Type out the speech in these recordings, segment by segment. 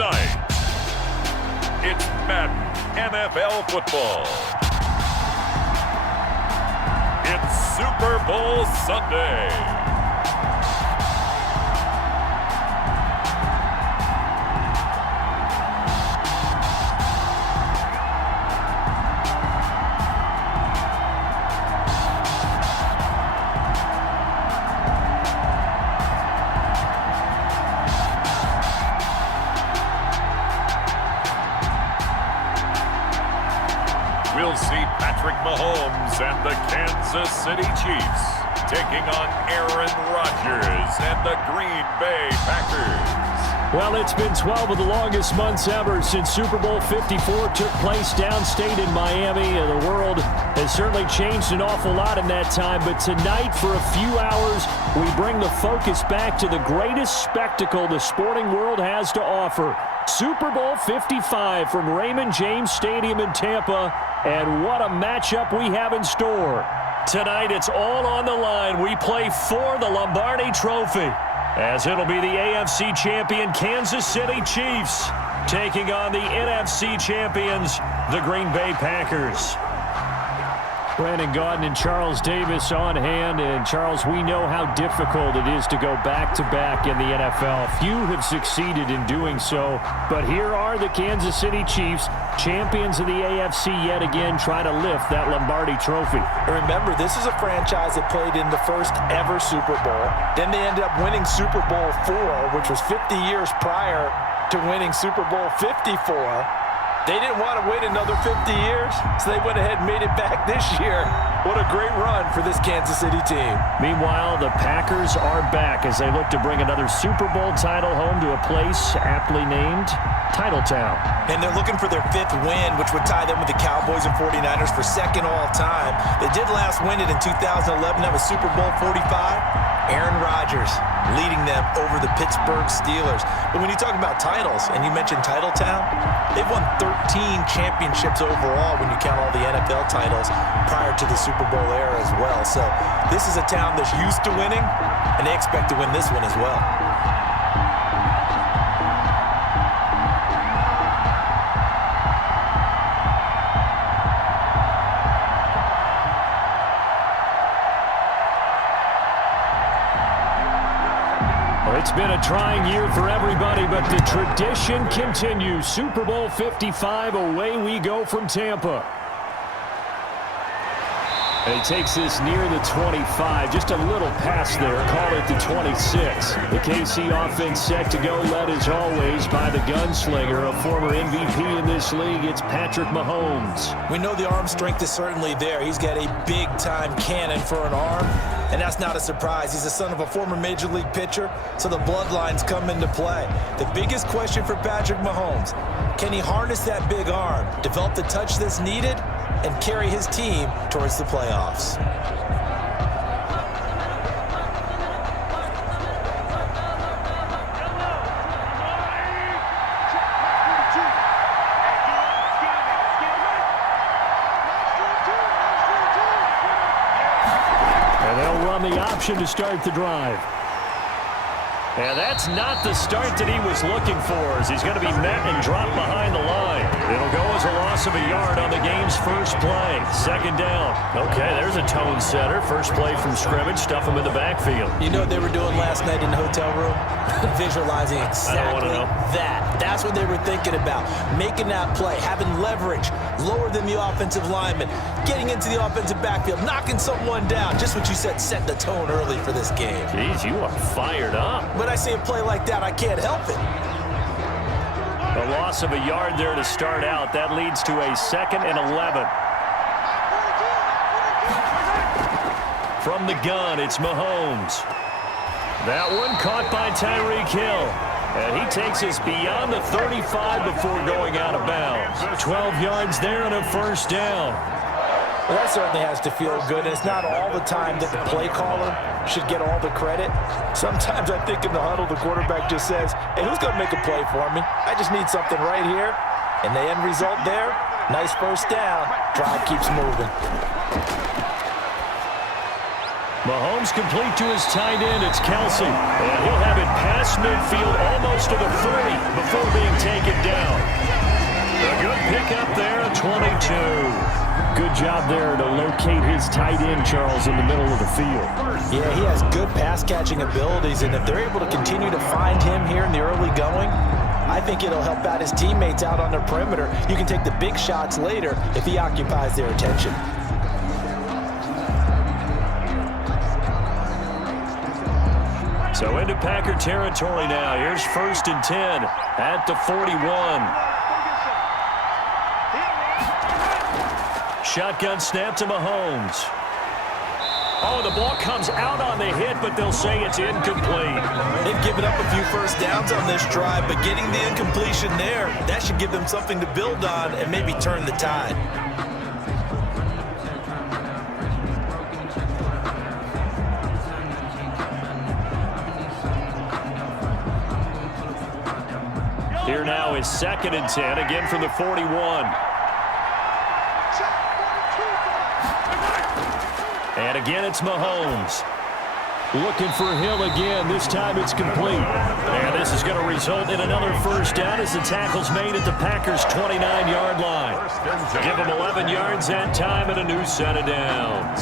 Tonight, it's Madden NFL football. It's Super Bowl Sunday. We'll see Patrick Mahomes and the Kansas City Chiefs taking on Aaron Rodgers and the Green Bay Packers. Well, it's been 12 of the longest months ever since Super Bowl 54 took place downstate in Miami, and the world has certainly changed an awful lot in that time. But tonight, for a few hours, we bring the focus back to the greatest spectacle the sporting world has to offer. Super Bowl 55 from Raymond James Stadium in Tampa, and what a matchup we have in store. Tonight, it's all on the line. We play for the Lombardi Trophy, as it'll be the AFC champion Kansas City Chiefs taking on the NFC champions, the Green Bay Packers. Brandon Gaudin and Charles Davis on hand. And Charles, we know how difficult it is to go back-to-back in the NFL. Few have succeeded in doing so, but here are the Kansas City Chiefs, champions of the AFC yet again, trying to lift that Lombardi Trophy. Remember, this is a franchise that played in the first ever Super Bowl. Then they ended up winning Super Bowl IV, which was 50 years prior to winning Super Bowl 54. They didn't want to wait another 50 years, so they went ahead and made it back this year. What a great run for this Kansas City team. Meanwhile, the Packers are back as they look to bring another Super Bowl title home to a place aptly named Titletown. And they're looking for their 5th win, which would tie them with the Cowboys and 49ers for 2nd all-time. They did last win it in 2011. That was Super Bowl 45. Aaron Rodgers leading them over the Pittsburgh Steelers. But when you talk about titles, and you mentioned Titletown, they've won 13 championships overall when you count all the NFL titles prior to the Super Bowl era as well. So this is a town that's used to winning, and they expect to win this one as well. It's been a trying year for everybody, but the tradition continues. Super Bowl 55, away we go from Tampa. And he takes this near the 25, just a little pass there, call it the 26. The KC offense set to go, led as always by the gunslinger, a former MVP in this league. It's Patrick Mahomes. We know the arm strength is certainly there. He's got a big-time cannon for an arm, and that's not a surprise. He's the son of a former Major League pitcher, so the bloodlines come into play. The biggest question for Patrick Mahomes, can he harness that big arm, develop the touch that's needed, and carry his team towards the playoffs? And they'll run the option to start the drive. And that's not the start that he was looking for, as he's going to be met and dropped behind the line. It'll go as a loss of a yard on the game's first play. 2nd down. Okay, there's a tone setter. First play from scrimmage. Stuff him in the backfield. You know what they were doing last night in the hotel room? Visualizing exactly that. That's what they were thinking about. Making that play, having leverage, lower than the offensive lineman, getting into the offensive backfield, knocking someone down. Just what you said, set the tone early for this game. Jeez, you are fired up. When I see a play like that, I can't help it. A loss of a yard there to start out. That leads to a 2nd and 11. From the gun, it's Mahomes. That one caught by Tyreek Hill. And he takes us beyond the 35 before going out of bounds. 12 yards there and a 1st down. Well, that certainly has to feel good. It's not all the time that the play caller should get all the credit. Sometimes I think in the huddle, the quarterback just says, hey, who's going to make a play for me? I just need something right here. And the end result there, nice 1st down. Drive keeps moving. Mahomes complete to his tight end. It's Kelsey. And he'll have it pass across midfield, almost to the 40 before being taken down. A good pickup there, 22. Good job there to locate his tight end, Charles, in the middle of the field. Yeah, he has good pass-catching abilities, and if they're able to continue to find him here in the early going, I think it'll help out his teammates out on their perimeter. You can take the big shots later if he occupies their attention. So into Packer territory now. Here's 1st and 10 at the 41. Shotgun snap to Mahomes. Oh, the ball comes out on the hit, but they'll say it's incomplete. They've given up a few first downs on this drive, but getting the incompletion there, that should give them something to build on and maybe turn the tide. Here now is 2nd and 10, again from the 41. And again, it's Mahomes. Looking for Hill again. This time it's complete. And this is going to result in another first down as the tackle's made at the Packers' 29-yard line. Give them 11 yards that time and a new set of downs.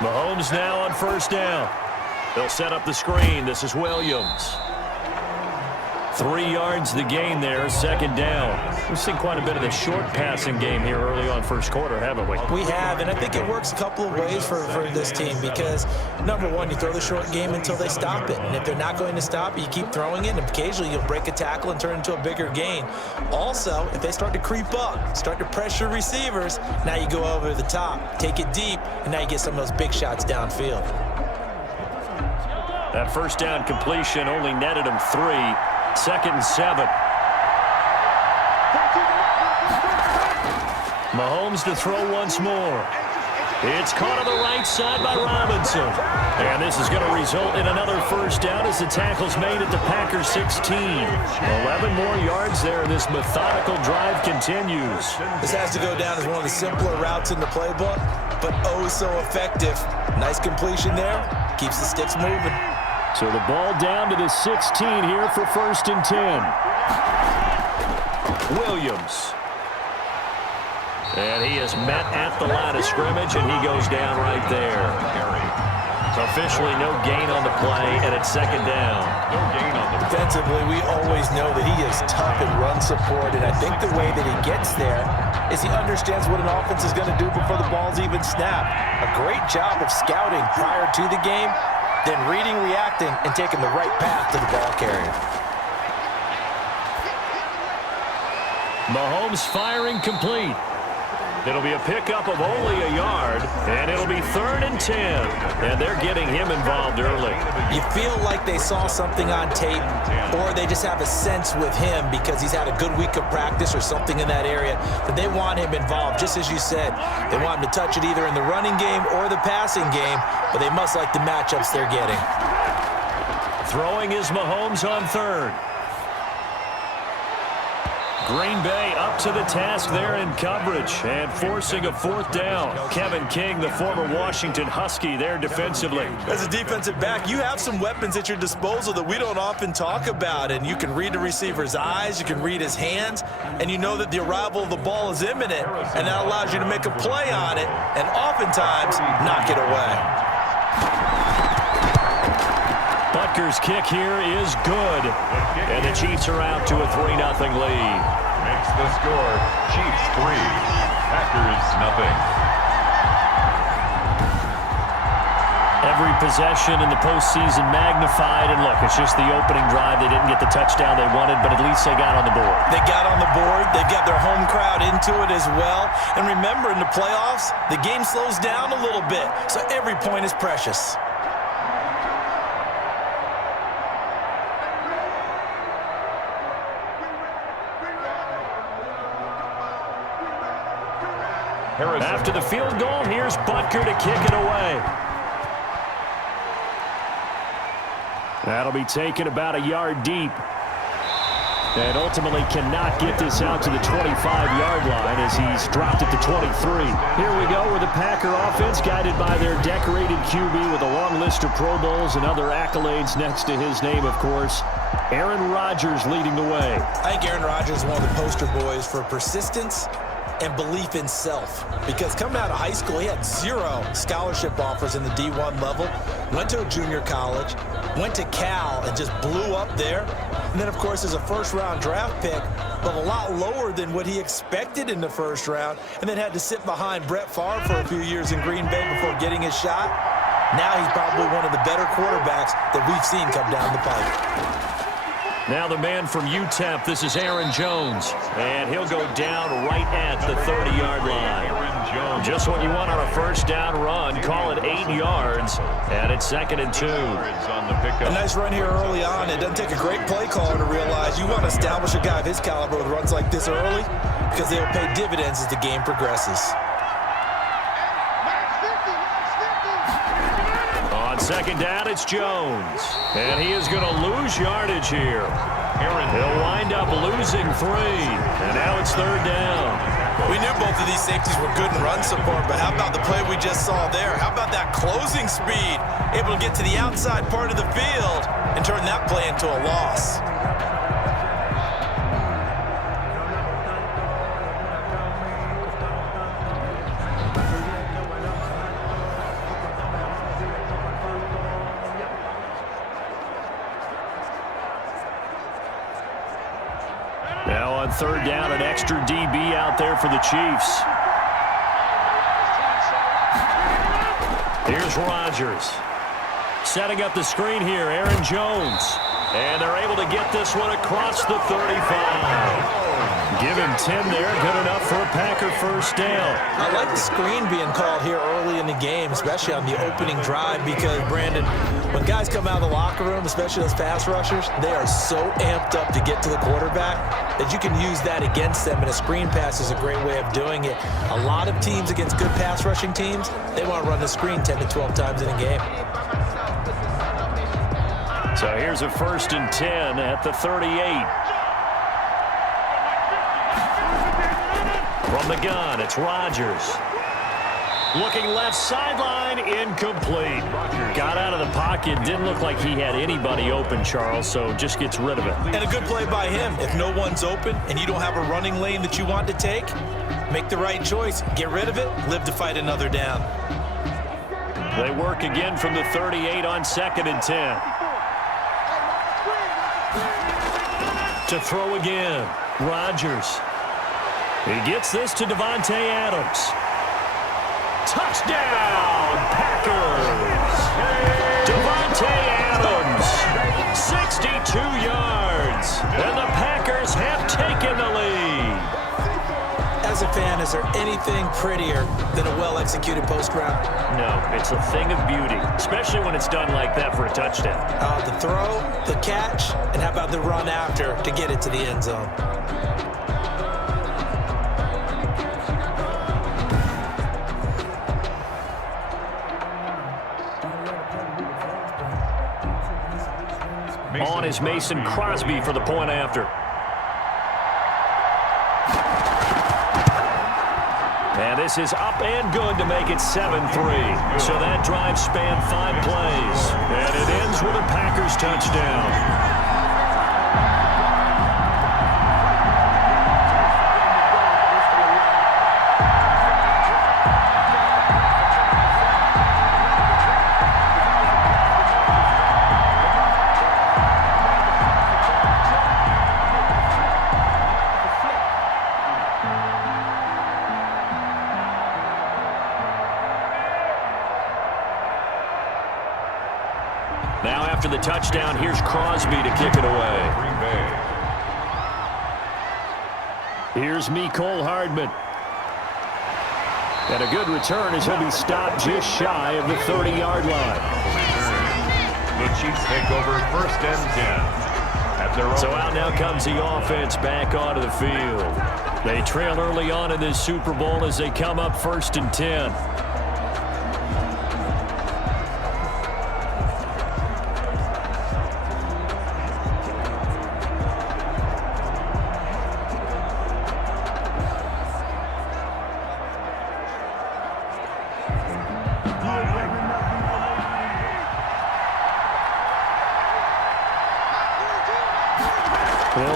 Mahomes now on 1st down. They'll set up the screen. This is Williams. 3 yards the gain there, 2nd down. We've seen quite a bit of the short passing game here early on 1st quarter, haven't we? We have, and I think it works a couple of ways for this team because, number one, you throw the short game until they stop it. And if they're not going to stop it, you keep throwing it, and occasionally you'll break a tackle and turn it into a bigger gain. Also, if they start to creep up, start to pressure receivers, now you go over the top, take it deep, and now you get some of those big shots downfield. That 1st down completion only netted him 3. 2nd and 7. Mahomes to throw once more. It's caught on the right side by Robinson. And this is going to result in another first down as the tackle's made at the Packers' 16. 11 more yards there. This methodical drive continues. This has to go down as one of the simpler routes in the playbook, but oh so effective. Nice completion there. Keeps the sticks moving. So the ball down to the 16 here for 1st and 10. Williams. And he is met at the line of scrimmage, and he goes down right there. Officially no gain on the play, and it's 2nd down. No gain on the play. Defensively, we always know that he is tough in run support, and I think the way that he gets there is he understands what an offense is going to do before the ball's even snapped. A great job of scouting prior to the game, then reading, reacting, and taking the right path to the ball carrier. Mahomes firing complete. It'll be a pickup of only a yard, and it'll be 3rd and 10. And they're getting him involved early. You feel like they saw something on tape, or they just have a sense with him because he's had a good week of practice or something in that area that they want him involved. Just as you said, they want him to touch it either in the running game or the passing game, but they must like the matchups they're getting. Throwing is Mahomes on 3rd. Green Bay up to the task there in coverage and forcing a 4th down. Kevin King, the former Washington Husky, there defensively. As a defensive back, you have some weapons at your disposal that we don't often talk about, and you can read the receiver's eyes, you can read his hands, and you know that the arrival of the ball is imminent, and that allows you to make a play on it and oftentimes knock it away. Butker's kick here is good, and the Chiefs are out to a 3-0 lead. Makes the score Chiefs 3, Packers 0. Every possession in the postseason magnified, and look, it's just the opening drive. They didn't get the touchdown they wanted, but at least they got on the board. They got on the board. They've got their home crowd into it as well. And remember, in the playoffs, the game slows down a little bit, so every point is precious. After the field goal, here's Butker to kick it away. That'll be taken about a yard deep. And ultimately cannot get this out to the 25-yard line as he's dropped it to 23. Here we go with the Packer offense guided by their decorated QB with a long list of Pro Bowls and other accolades next to his name, of course. Aaron Rodgers leading the way. I think Aaron Rodgers is one of the poster boys for persistence and belief in self. Because coming out of high school, he had 0 scholarship offers in the D1 level, went to a junior college, went to Cal and just blew up there. And then, of course, as a first-round draft pick, but a lot lower than what he expected in the first round, and then had to sit behind Brett Favre for a few years in Green Bay before getting his shot. Now he's probably one of the better quarterbacks that we've seen come down the pipe. Now the man from UTEP, this is Aaron Jones. And he'll go down right at the 30-yard line. Just what you want on a first down run. Call it 8 yards. And it's 2nd and 2. A nice run here early on. It doesn't take a great play caller to realize you want to establish a guy of his caliber with runs like this early because they'll pay dividends as the game progresses. On 2nd down, it's Jones. And he is going to lose yardage here. He'll wind up losing 3. And now it's 3rd down. We knew both of these safeties were good in run support, but how about the play we just saw there? How about that closing speed? Able to get to the outside part of the field and turn that play into a loss. Now on 3rd down, an extra DB out there for the Chiefs. Here's Rodgers. Setting up the screen here, Aaron Jones. And they're able to get this one across the 35. Give him 10 there, good enough for a Packer first down. I like the screen being called here early in the game, especially on the opening drive, because, Brandon, when guys come out of the locker room, especially those pass rushers, they are so amped up to get to the quarterback that you can use that against them, and a screen pass is a great way of doing it. A lot of teams against good pass rushing teams, they want to run the screen 10 to 12 times in a game. So here's a 1st and 10 at the 38. From the gun, it's Rodgers. Looking left sideline, incomplete. Got out of the pocket, didn't look like he had anybody open, Charles, so just gets rid of it. And a good play by him. If no one's open and you don't have a running lane that you want to take, make the right choice. Get rid of it, live to fight another down. They work again from the 38 on 2nd and 10. To throw again, Rodgers. He gets this to Davante Adams. Touchdown, Packers! Davante Adams, 62 yards, and the Packers have taken the lead. As a fan, is there anything prettier than a well-executed post-route? No, it's a thing of beauty, especially when it's done like that for a touchdown. The throw, the catch, and how about the run after to get it to the end zone? On is Mason Crosby for the point after. And this is up and good to make it 7-3. So that drive spanned 5 plays. And it ends with a Packers touchdown. Now after the touchdown, here's Crosby to kick it away. Here's Mecole Hardman. And a good return as he'll be stopped just shy of the 30-yard line. The Chiefs take over 1st and 10. So out now comes the offense back onto the field. They trail early on in this Super Bowl as they come up 1st and 10.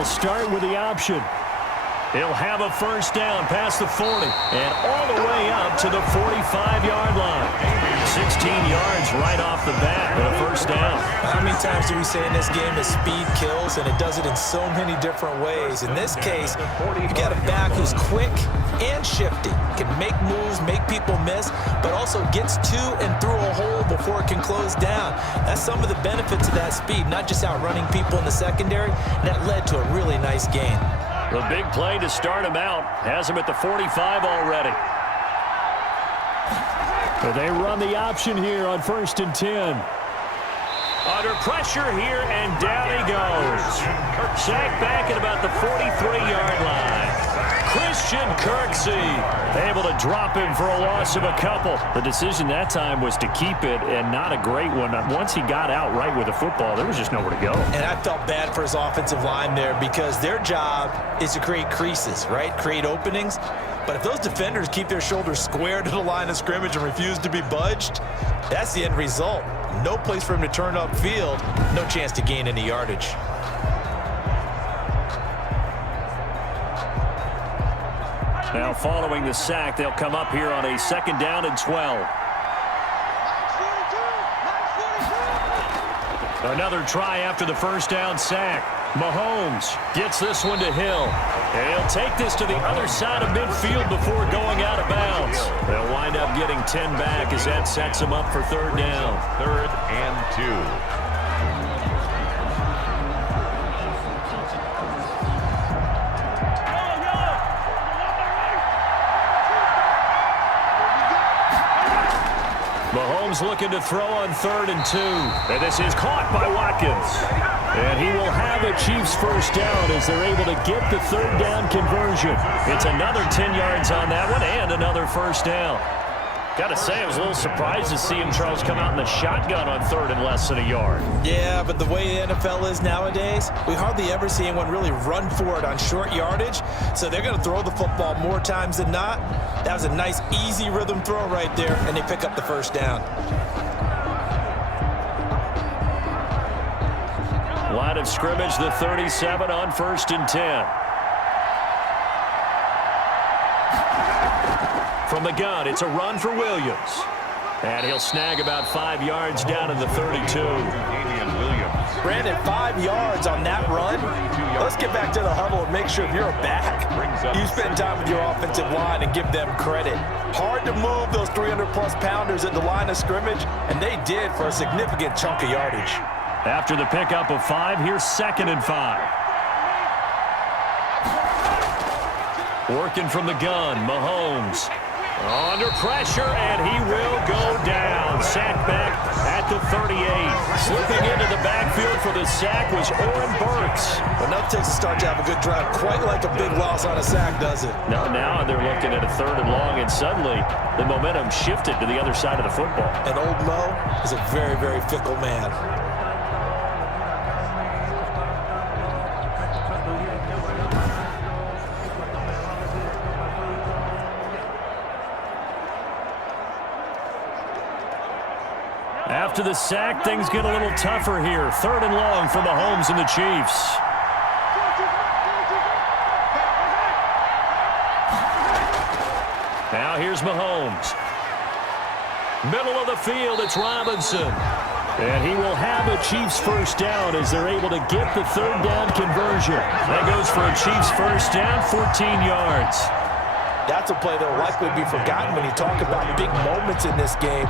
start with the option. He'll have a first down past the 40 and all the way up to the 45-yard line. 16 yards right off the bat with a first down. How many times do we say in this game that speed kills, and it does it in so many different ways? In this case, you got a back who's quick and shifty, can make moves, make people miss, but also gets to and through a hole before it can close down. That's some of the benefits of that speed, not just outrunning people in the secondary. And that led to a really nice gain. The big play to start him out has him at the 45 already. But they run the option here on 1st and 10. Under pressure here, and down he goes. Sacked back at about the 43-yard line. Christian Kirksey able to drop him for a loss of a couple. The decision that time was to keep it, and not a great one. Once he got out right with the football, there was just nowhere to go. And I felt bad for his offensive line there because their job is to create creases, right? Create openings. But if those defenders keep their shoulders square to the line of scrimmage and refuse to be budged, that's the end result. No place for him to turn upfield. No chance to gain any yardage. Now following the sack, they'll come up here on a 2nd down and 12. Another try after the first down sack. Mahomes gets this one to Hill. And he'll take this to the other side of midfield before going out of bounds. They'll wind up getting 10 back as that sets them up for 3rd down. 3rd and 2. Mahomes looking to throw on 3rd and 2. And this is caught by Watkins. And he will have a Chiefs first down as they're able to get the 3rd down conversion. It's another 10 yards on that one and another first down. Got to say, I was a little surprised to see him, Charles, come out in the shotgun on 3rd and less than a yard. Yeah, but the way the NFL is nowadays, we hardly ever see anyone really run for it on short yardage. So they're going to throw the football more times than not. That was a nice, easy rhythm throw right there, and they pick up the first down. Line of scrimmage, the 37 on 1st and 10. From the gun, it's a run for Williams. And he'll snag about 5 yards down in the 32. Brandon, 5 yards on that run. Let's get back to the huddle and make sure if you're a back, you spend time with your offensive line and give them credit. Hard to move those 300-plus pounders at the line of scrimmage, and they did for a significant chunk of yardage. After the pickup of 5, here's 2nd and 5. Working from the gun, Mahomes. Under pressure, and he will go down. Sacked back at the 38. Slipping into the backfield for the sack was Oren Burks. Well, now it takes a start to have a good drive, quite like a big loss on a sack, does it? Now they're looking at a 3rd and long, and suddenly the momentum shifted to the other side of the football. And old Mo is a very, very fickle man. After the sack, things get a little tougher here. 3rd and long for Mahomes and the Chiefs. Now here's Mahomes. Middle of the field, it's Robinson. And he will have a Chiefs first down as they're able to get the 3rd down conversion. That goes for a Chiefs first down, 14 yards. That's a play that will likely be forgotten when you talk about big moments in this game.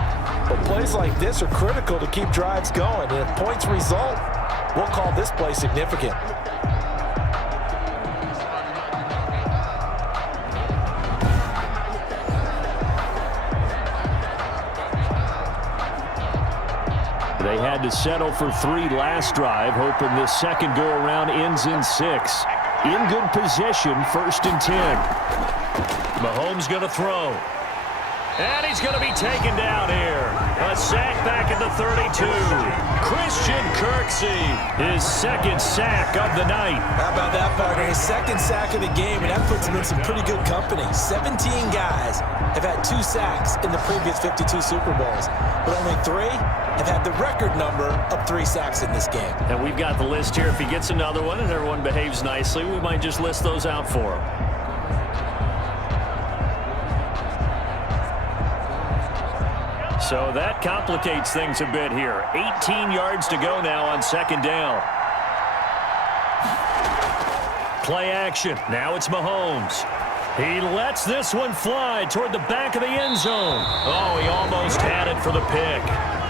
But plays like this are critical to keep drives going. And if points result, we'll call this play significant. They had to settle for 3 last drive, hoping this second go-around ends in 6. In good position, 1st and 10. Mahomes going to throw. And he's going to be taken down here. A sack back at the 32. Christian Kirksey, his second sack of the night. How about that, partner? His second sack of the game, and that puts him in some pretty good company. 17 guys have had 2 sacks in the previous 52 Super Bowls, but only 3 have had the record number of 3 sacks in this game. And we've got the list here. If he gets another one and everyone behaves nicely, we might just list those out for him. So that complicates things a bit here. 18 yards to go now on second down. Play action. Now it's Mahomes. He lets this one fly toward the back of the end zone. Oh, he almost had it for the pick.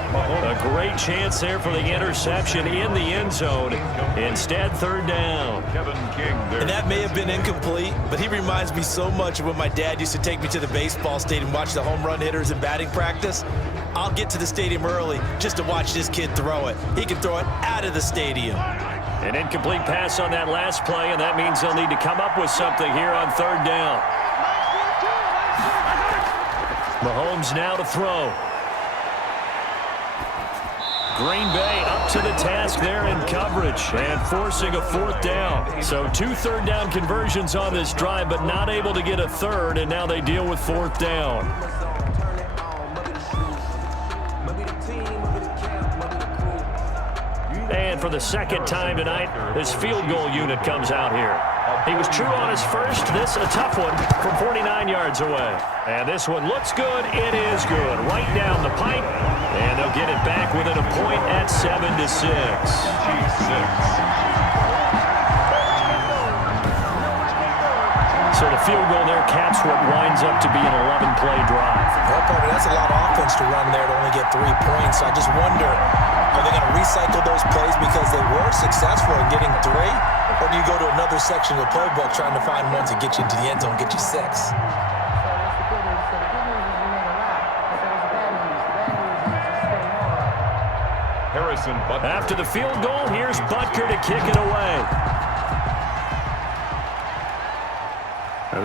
A great chance there for the interception in the end zone. Instead, third down. And that may have been incomplete, but he reminds me so much of when my dad used to take me to the baseball stadium, watch the home run hitters in batting practice. I'll get to the stadium early just to watch this kid throw it. He can throw it out of the stadium. An incomplete pass on that last play, and that means they'll need to come up with something here on third down. Mahomes now to throw. Green Bay up to the task there in coverage and forcing a fourth down. So 2 third-down conversions on this drive, but not able to get a third, and now they deal with fourth down. And for the second time tonight, this field goal unit comes out here. He was true on his first. This a tough one from 49 yards away. And this one looks good. It is good. Right down the pipe. And they'll get it back within a point at 7-6. So the field goal there caps what winds up to be an 11-play drive. Well, partner, that's a lot of offense to run there to only get 3 points. I just wonder, are they going to recycle those plays because they were successful in getting 3? Or do you go to another section of the playbook trying to find ones that get you into the end zone, get you 6? After the field goal, here's Butker to kick it away.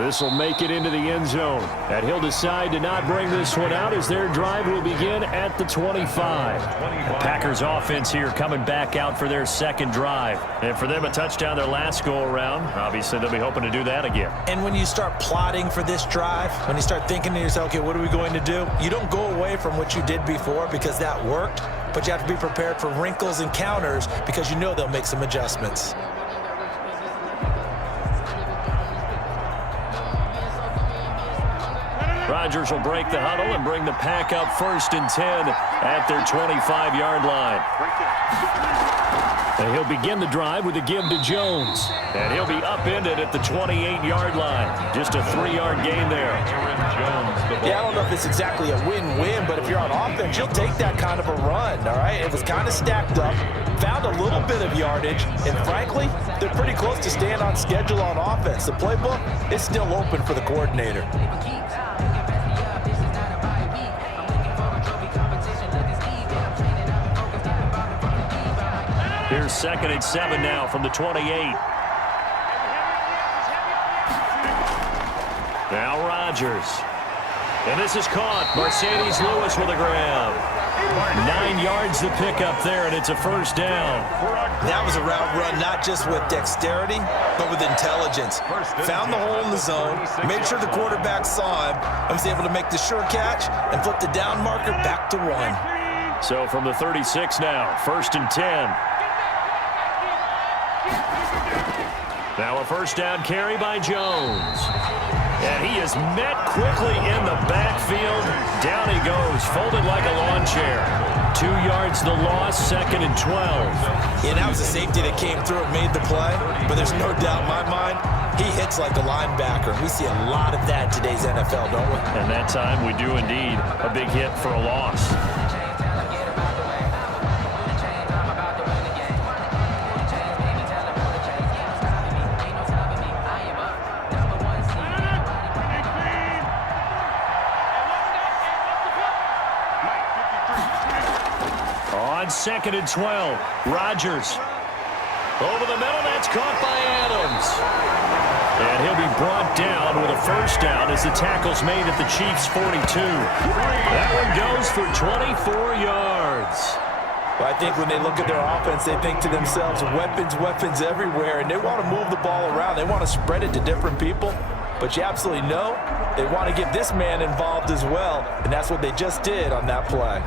This will make it into the end zone. And he'll decide to not bring this one out as their drive will begin at the 25. The Packers offense here coming back out for their second drive. And for them, a touchdown their last go-around. Obviously, they'll be hoping to do that again. And when you start plotting for this drive, when you start thinking to yourself, okay, what are we going to do? You don't go away from what you did before because that worked, but you have to be prepared for wrinkles and counters because you know they'll make some adjustments. Rodgers will break the huddle and bring the pack up 1st and 10 at their 25-yard line. And he'll begin the drive with a give to Jones. And he'll be upended at the 28-yard line. Just a 3-yard gain there. Yeah, I don't know if it's exactly a win-win, but if you're on offense, you'll take that kind of a run, all right? It was kind of stacked up, found a little bit of yardage, and frankly, they're pretty close to staying on schedule on offense. The playbook is still open for the coordinator. Here's 2nd and 7 now from the 28. Now Rodgers. And this is caught. Mercedes Lewis with a grab. 9 yards to pick up there, and it's a first down. That was a route run not just with dexterity, but with intelligence. Found the hole in the zone, made sure the quarterback saw him, and was able to make the sure catch and flip the down marker back to 1. So from the 36 now, 1st and 10. Now a first down carry by Jones. And he is met quickly in the backfield. Down he goes, folded like a lawn chair. 2 yards the loss, 2nd and 12. Yeah, that was a safety that came through and made the play. But there's no doubt in my mind, he hits like a linebacker. We see a lot of that in today's NFL, don't we? And that time we do indeed. A big hit for a loss. On 2nd and 12, Rodgers. Over the middle, that's caught by Adams. And he'll be brought down with a first down as the tackle's made at the Chiefs' 42. That one goes for 24 yards. Well, I think when they look at their offense, they think to themselves, weapons, weapons everywhere, and they want to move the ball around. They want to spread it to different people. But you absolutely know they want to get this man involved as well, and that's what they just did on that play.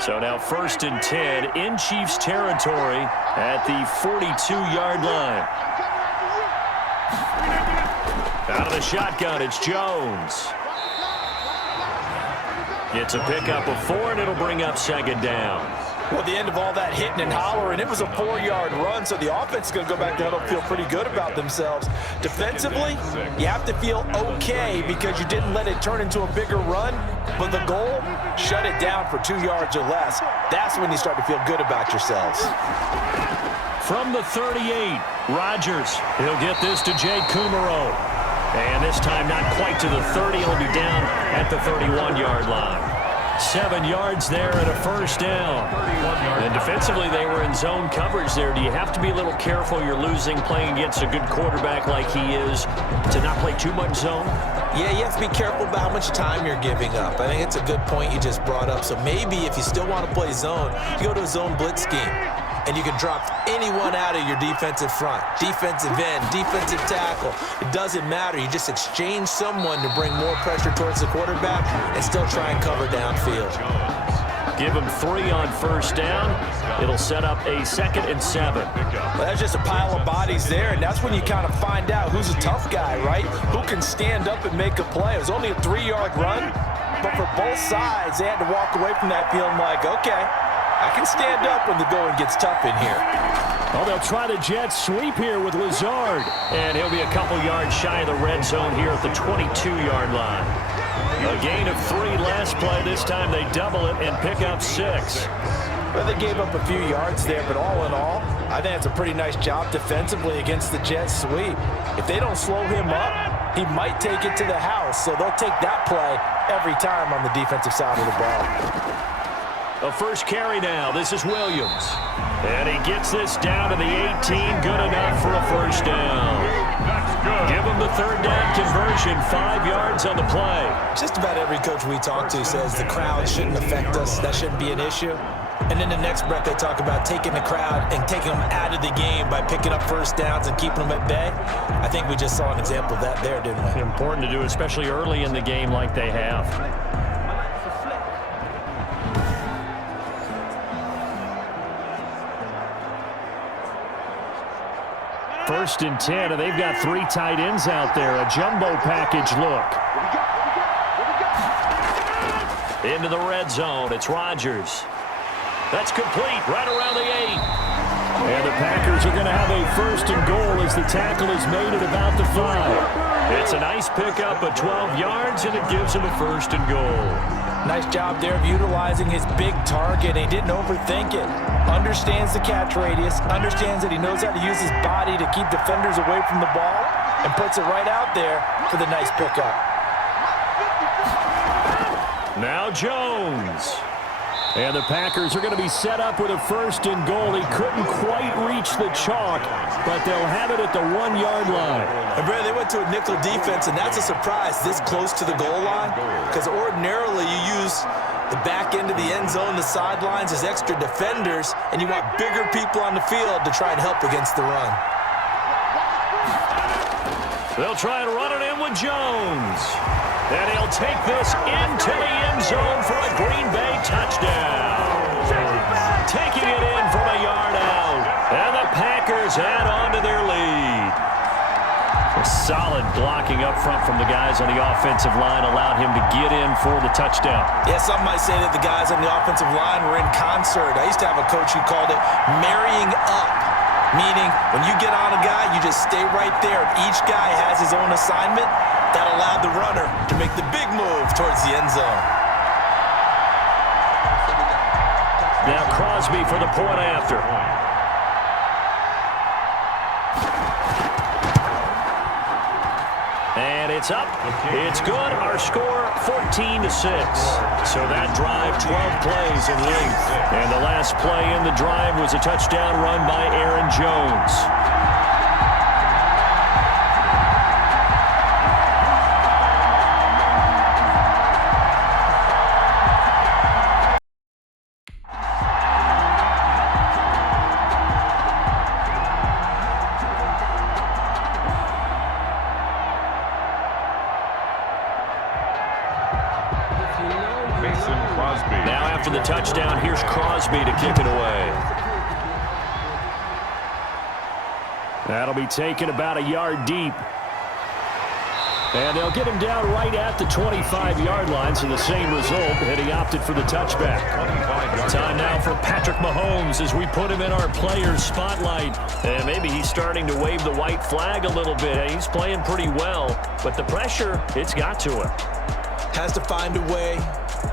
So now 1st and 10 in Chiefs territory at the 42-yard line. Out of the shotgun, it's Jones. Gets a pickup of 4, and it'll bring up 2nd down. Well, the end of all that hitting and hollering, it was a 4-yard run, so the offense is going to go back to huddle, feel pretty good about themselves. Defensively, you have to feel okay because you didn't let it turn into a bigger run, but the goal, shut it down for 2 yards or less. That's when you start to feel good about yourselves. From the 38, Rodgers. He'll get this to Jay Kumaro. And this time not quite to the 30. He'll be down at the 31-yard line. 7 yards there and a first down. And defensively, they were in zone coverage there. Do you have to be a little careful? You're losing playing against a good quarterback like he is to not play too much zone? Yeah, you have to be careful about how much time you're giving up. I think it's a good point you just brought up. So maybe if you still want to play zone, you go to a zone blitz scheme. And you can drop anyone out of your defensive front, defensive end, defensive tackle. It doesn't matter. You just exchange someone to bring more pressure towards the quarterback and still try and cover downfield. Give him 3 on first down. It'll set up a 2nd and 7. Well, that's just a pile of bodies there, and that's when you kind of find out who's a tough guy, right? Who can stand up and make a play. It was only a 3-yard run, but for both sides, they had to walk away from that feeling like, okay, I can stand up when the going gets tough in here. Well, they'll try the jet sweep here with Lazard. And he'll be a couple yards shy of the red zone here at the 22-yard line. A gain of 3 last play. This time they double it and pick up 6. Well, they gave up a few yards there, but all in all, I think it's a pretty nice job defensively against the jet sweep. If they don't slow him up, he might take it to the house. So they'll take that play every time on the defensive side of the ball. A first carry now. This is Williams. And he gets this down to the 18. Good enough for a first down. Give him the 3rd down conversion. 5 yards on the play. Just about every coach we talk to says the crowd shouldn't affect us. That shouldn't be an issue. And then the next breath they talk about taking the crowd and taking them out of the game by picking up first downs and keeping them at bay. I think we just saw an example of that there, didn't we? Important to do, especially early in the game like they have. 1st and 10, and they've got 3 tight ends out there. A jumbo package look. Into the red zone. It's Rodgers. That's complete right around the 8. And the Packers are going to have a 1st and goal as the tackle is made at about the 5. It's a nice pickup of 12 yards, and it gives him a 1st and goal. Nice job there of utilizing his big target. He didn't overthink it. Understands the catch radius. Understands that he knows how to use his body to keep defenders away from the ball. And puts it right out there for the nice pickup. Now Jones. And the Packers are going to be set up with a 1st and goal. He couldn't quite reach the chalk, but they'll have it at the 1-yard line. And Brad, they went to a nickel defense, and that's a surprise this close to the goal line, because ordinarily you use the back end of the end zone, the sidelines as extra defenders, and you want bigger people on the field to try and help against the run. They'll try and run it in with Jones. And he'll take this into the end zone for a Green Bay touchdown. Taking it in from a yard out. And the Packers add on to their lead. Solid blocking up front from the guys on the offensive line allowed him to get in for the touchdown. Yeah, some might say that the guys on the offensive line were in concert. I used to have a coach who called it marrying up, meaning when you get on a guy, you just stay right there. Each guy has his own assignment. That allowed the runner to make the big move towards the end zone. Now Crosby for the point after. And it's up. It's good. Our score, 14-6. So that drive, 12 plays in length. And the last play in the drive was a touchdown run by Aaron Jones. Now after the touchdown, here's Crosby to kick it away. That'll be taken about a yard deep. And they'll get him down right at the 25-yard line, so the same result, and he opted for the touchback. Time now for Patrick Mahomes as we put him in our players' spotlight. And maybe he's starting to wave the white flag a little bit. He's playing pretty well, but the pressure, it's got to him. Has to find a way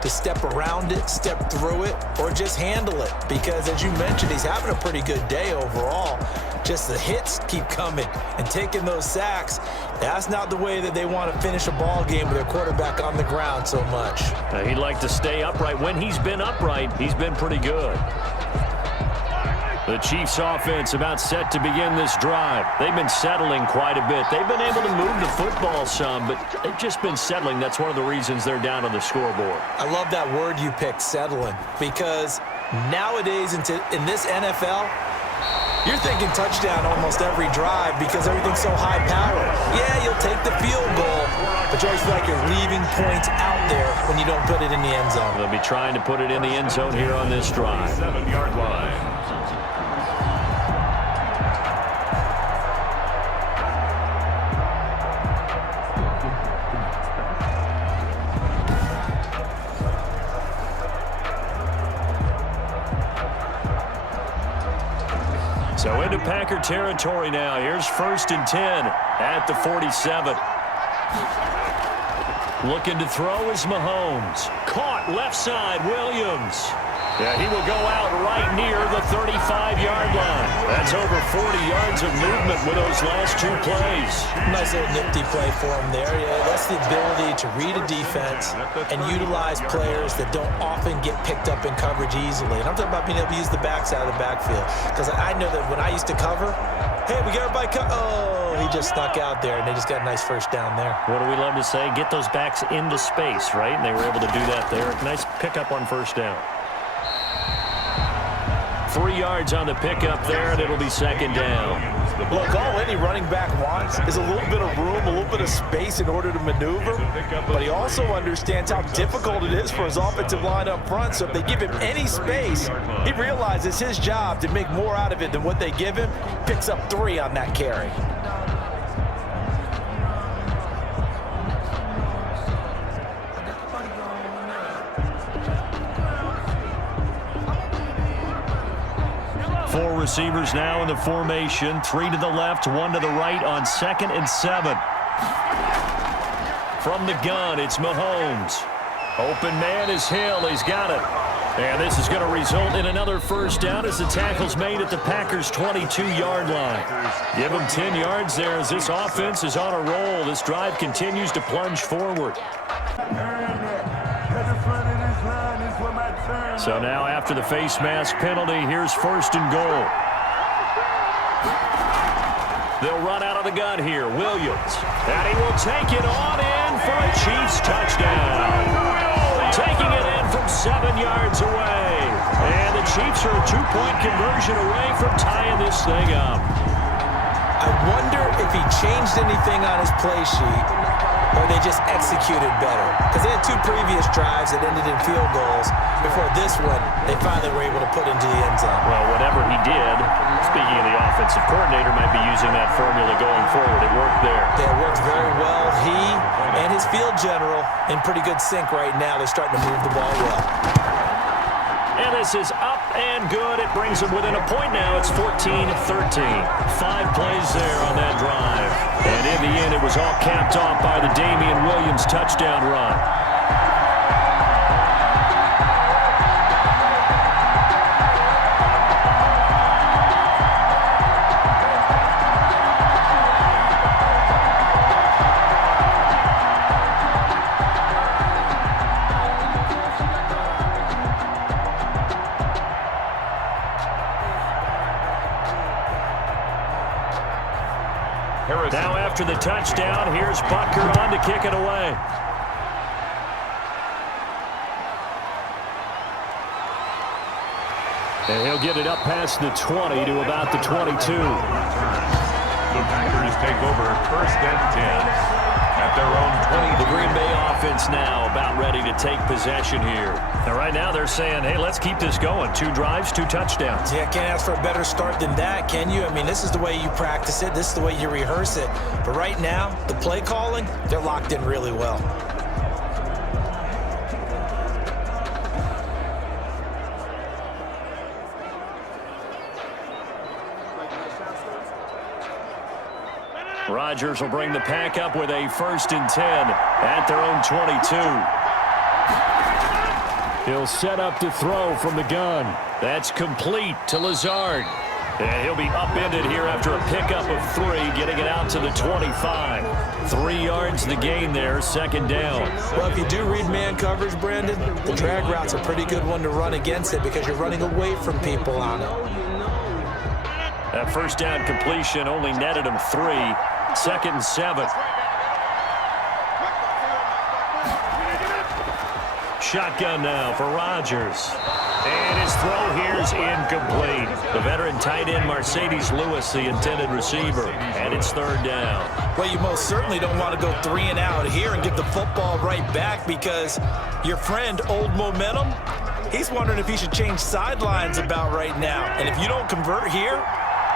to step around it, step through it, or just handle it. Because as you mentioned, he's having a pretty good day overall. Just the hits keep coming and taking those sacks. That's not the way that they want to finish a ball game with their quarterback on the ground so much. He'd like to stay upright. When he's been upright, he's been pretty good. The Chiefs offense about set to begin this drive. They've been settling quite a bit. They've been able to move the football some, but they've just been settling. That's one of the reasons they're down on the scoreboard. I love that word you picked, settling, because nowadays in this NFL, you're thinking touchdown almost every drive because everything's so high powered. Yeah, you'll take the field goal, but you always feel like you're leaving points out there when you don't put it in the end zone. They'll be trying to put it in the end zone here on this drive. 7-yard line. So into Packer territory now. Here's 1st and 10 at the 47. Looking to throw is Mahomes. Caught left side, Williams. Yeah, he will go out right near the 35-yard line. That's over 40 yards of movement with those last two plays. Nice little nifty play for him there. Yeah, that's the ability to read a defense and utilize players that don't often get picked up in coverage easily. And I'm talking about being able to use the backside of the backfield. Because I know that when I used to cover, hey, we got everybody oh, he just snuck out there, and they just got a nice first down there. What do we love to say? Get those backs into space, right? And they were able to do that there. Nice pickup on first down. 3 yards on the pickup there, and it'll be 2nd down. Look, all any running back wants is a little bit of room, a little bit of space in order to maneuver, but he also understands how difficult it is for his offensive line up front, so if they give him any space, he realizes his job to make more out of it than what they give him, picks up 3 on that carry. Four receivers now in the formation. 3 to the left, 1 to the right on 2nd and 7. From the gun, it's Mahomes. Open man is Hill. He's got it. And this is going to result in another first down as the tackle's made at the Packers' 22-yard line. Give them 10 yards there as this offense is on a roll. This drive continues to plunge forward. So now after the face mask penalty, here's 1st and goal. They'll run out of the gun here. Williams. And he will take it on in for a Chiefs touchdown. Taking it in from 7 yards away. And the Chiefs are a 2-point conversion away from tying this thing up. I wonder if he changed anything on his play sheet or they just executed better. Because they had 2 previous drives that ended in field goals. Before this one, they finally were able to put into the end zone. Well, whatever he did, speaking of the offensive coordinator, might be using that formula going forward. It worked there. Yeah, it worked very well. He and his field general in pretty good sync right now. They're starting to move the ball well. And this is up and good. It brings them within a point now. It's 14-13. 5 plays there on that drive. And in the end, it was all capped off by the Damian Williams touchdown run. Harrison. Now after the touchdown, here's Butker on to kick it away. And he'll get it up past the 20 to about the 22. The Packers take over 1st and 10 at their own 20. The Green Bay offense now about ready to take possession here. Now right now they're saying, hey, let's keep this going. 2 drives, 2 touchdowns. Yeah, can't ask for a better start than that, can you? I mean, this is the way you practice it. This is the way you rehearse it. But right now, the play calling, they're locked in really well. Rodgers will bring the pack up with a 1st and 10 at their own 22. He'll set up to throw from the gun. That's complete to Lazard. And he'll be upended here after a pickup of 3, getting it out to the 25. 3 yards the gain there, 2nd down. Well, if you do read man coverage, Brandon, the drag route's a pretty good one to run against it because you're running away from people on it. That 1st down completion only netted him 3. 2nd and 7. Shotgun now for Rodgers. And his throw here's incomplete. The veteran tight end Mercedes Lewis, the intended receiver. And it's 3rd down. Well, you most certainly don't want to go 3 and out here and give the football right back because your friend, Old Momentum, he's wondering if he should change sidelines about right now. And if you don't convert here,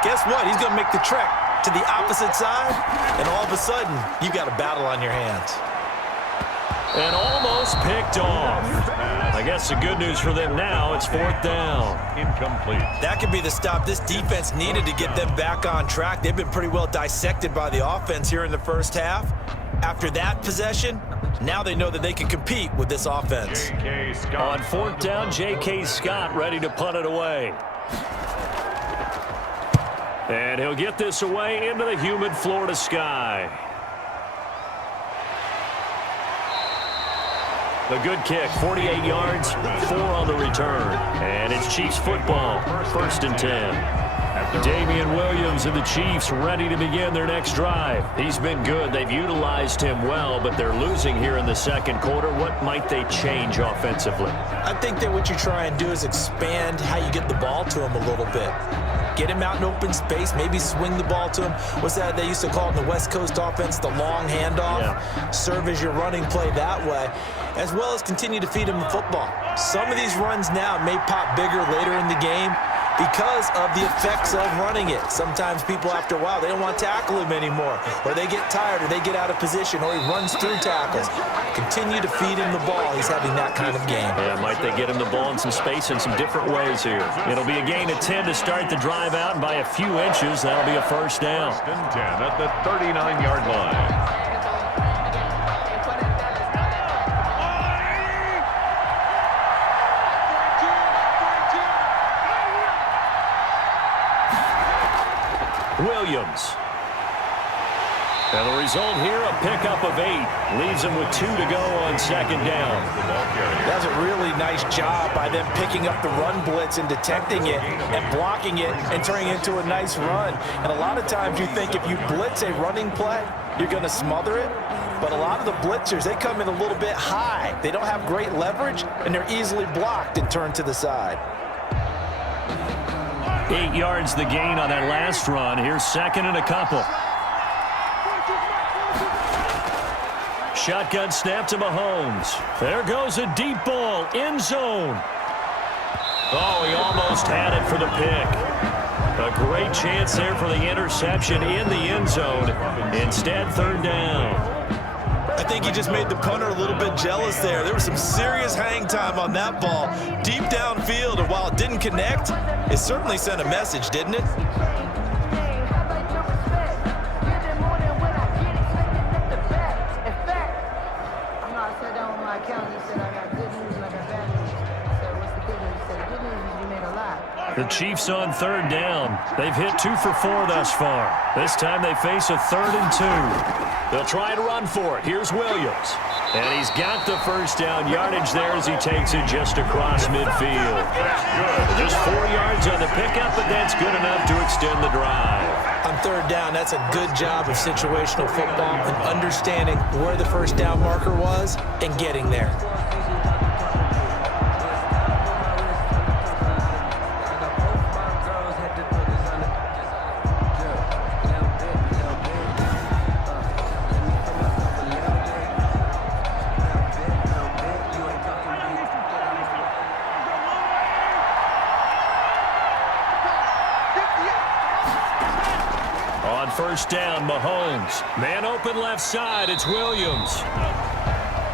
guess what? He's going to make the trek to the opposite side, and all of a sudden, you got a battle on your hands. And almost picked off. I guess the good news for them now, it's 4th down. Incomplete. That could be the stop this defense needed to get them back on track. They've been pretty well dissected by the offense here in the 1st half. After that possession, now they know that they can compete with this offense. On 4th down, J.K. Scott ready to punt it away. And he'll get this away into the humid Florida sky. The good kick, 48 yards, 4 on the return. And it's Chiefs football, 1st and 10. Damian Williams and the Chiefs ready to begin their next drive. He's been good. They've utilized him well, but they're losing here in the 2nd quarter. What might they change offensively? I think that what you try and do is expand how you get the ball to him a little bit. Get him out in open space, maybe swing the ball to him. What's that they used to call in the West Coast offense, the long handoff? Yeah. Serve as your running play that way, as well as continue to feed him the football. Some of these runs now may pop bigger later in the game because of the effects of running it. Sometimes people, after a while, they don't want to tackle him anymore, or they get tired, or they get out of position, or he runs through tackles. Continue to feed him the ball. He's having that kind of game. Yeah, might they get him the ball in some space in some different ways here. It'll be a gain of 10 to start the drive out, and by a few inches, that'll be a 1st down. 1st and 10 at the 39-yard line. Williams. And the result here, a pickup of 8. Leaves him with 2 to go on 2nd down. That's a really nice job by them picking up the run blitz and detecting it and blocking it and turning it into a nice run. And a lot of times you think if you blitz a running play, you're going to smother it. But a lot of the blitzers, they come in a little bit high. They don't have great leverage, and they're easily blocked and turned to the side. 8 yards the gain on that last run. Here's 2nd and a couple. Shotgun snap to Mahomes. There goes a deep ball, end zone. Oh, he almost had it for the pick. A great chance there for the interception in the end zone. Instead, 3rd down. I think he just made the punter a little bit jealous there. There was some serious hang time on that ball. Deep downfield, and while it didn't connect, it certainly sent a message, didn't it? The Chiefs on 3rd down. They've hit 2 for 4 thus far. This time they face a 3rd and 2. They'll try to run for it. Here's Williams. And he's got the 1st down yardage there as he takes it just across midfield. Just 4 yards on the pickup, but that's good enough to extend the drive. I'm third down, that's a good job of situational football and understanding where the first down marker was and getting there. On first down, Mahomes. Man open left side, it's Williams.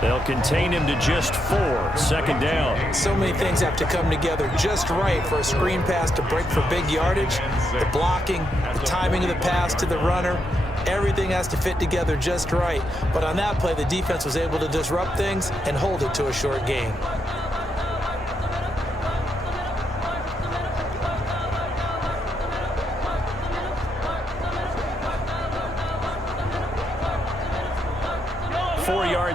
They'll contain him to just 4. Second down. So many things have to come together just right for a screen pass to break for big yardage. The blocking, the timing of the pass to the runner, everything has to fit together just right. But on that play, the defense was able to disrupt things and hold it to a short gain.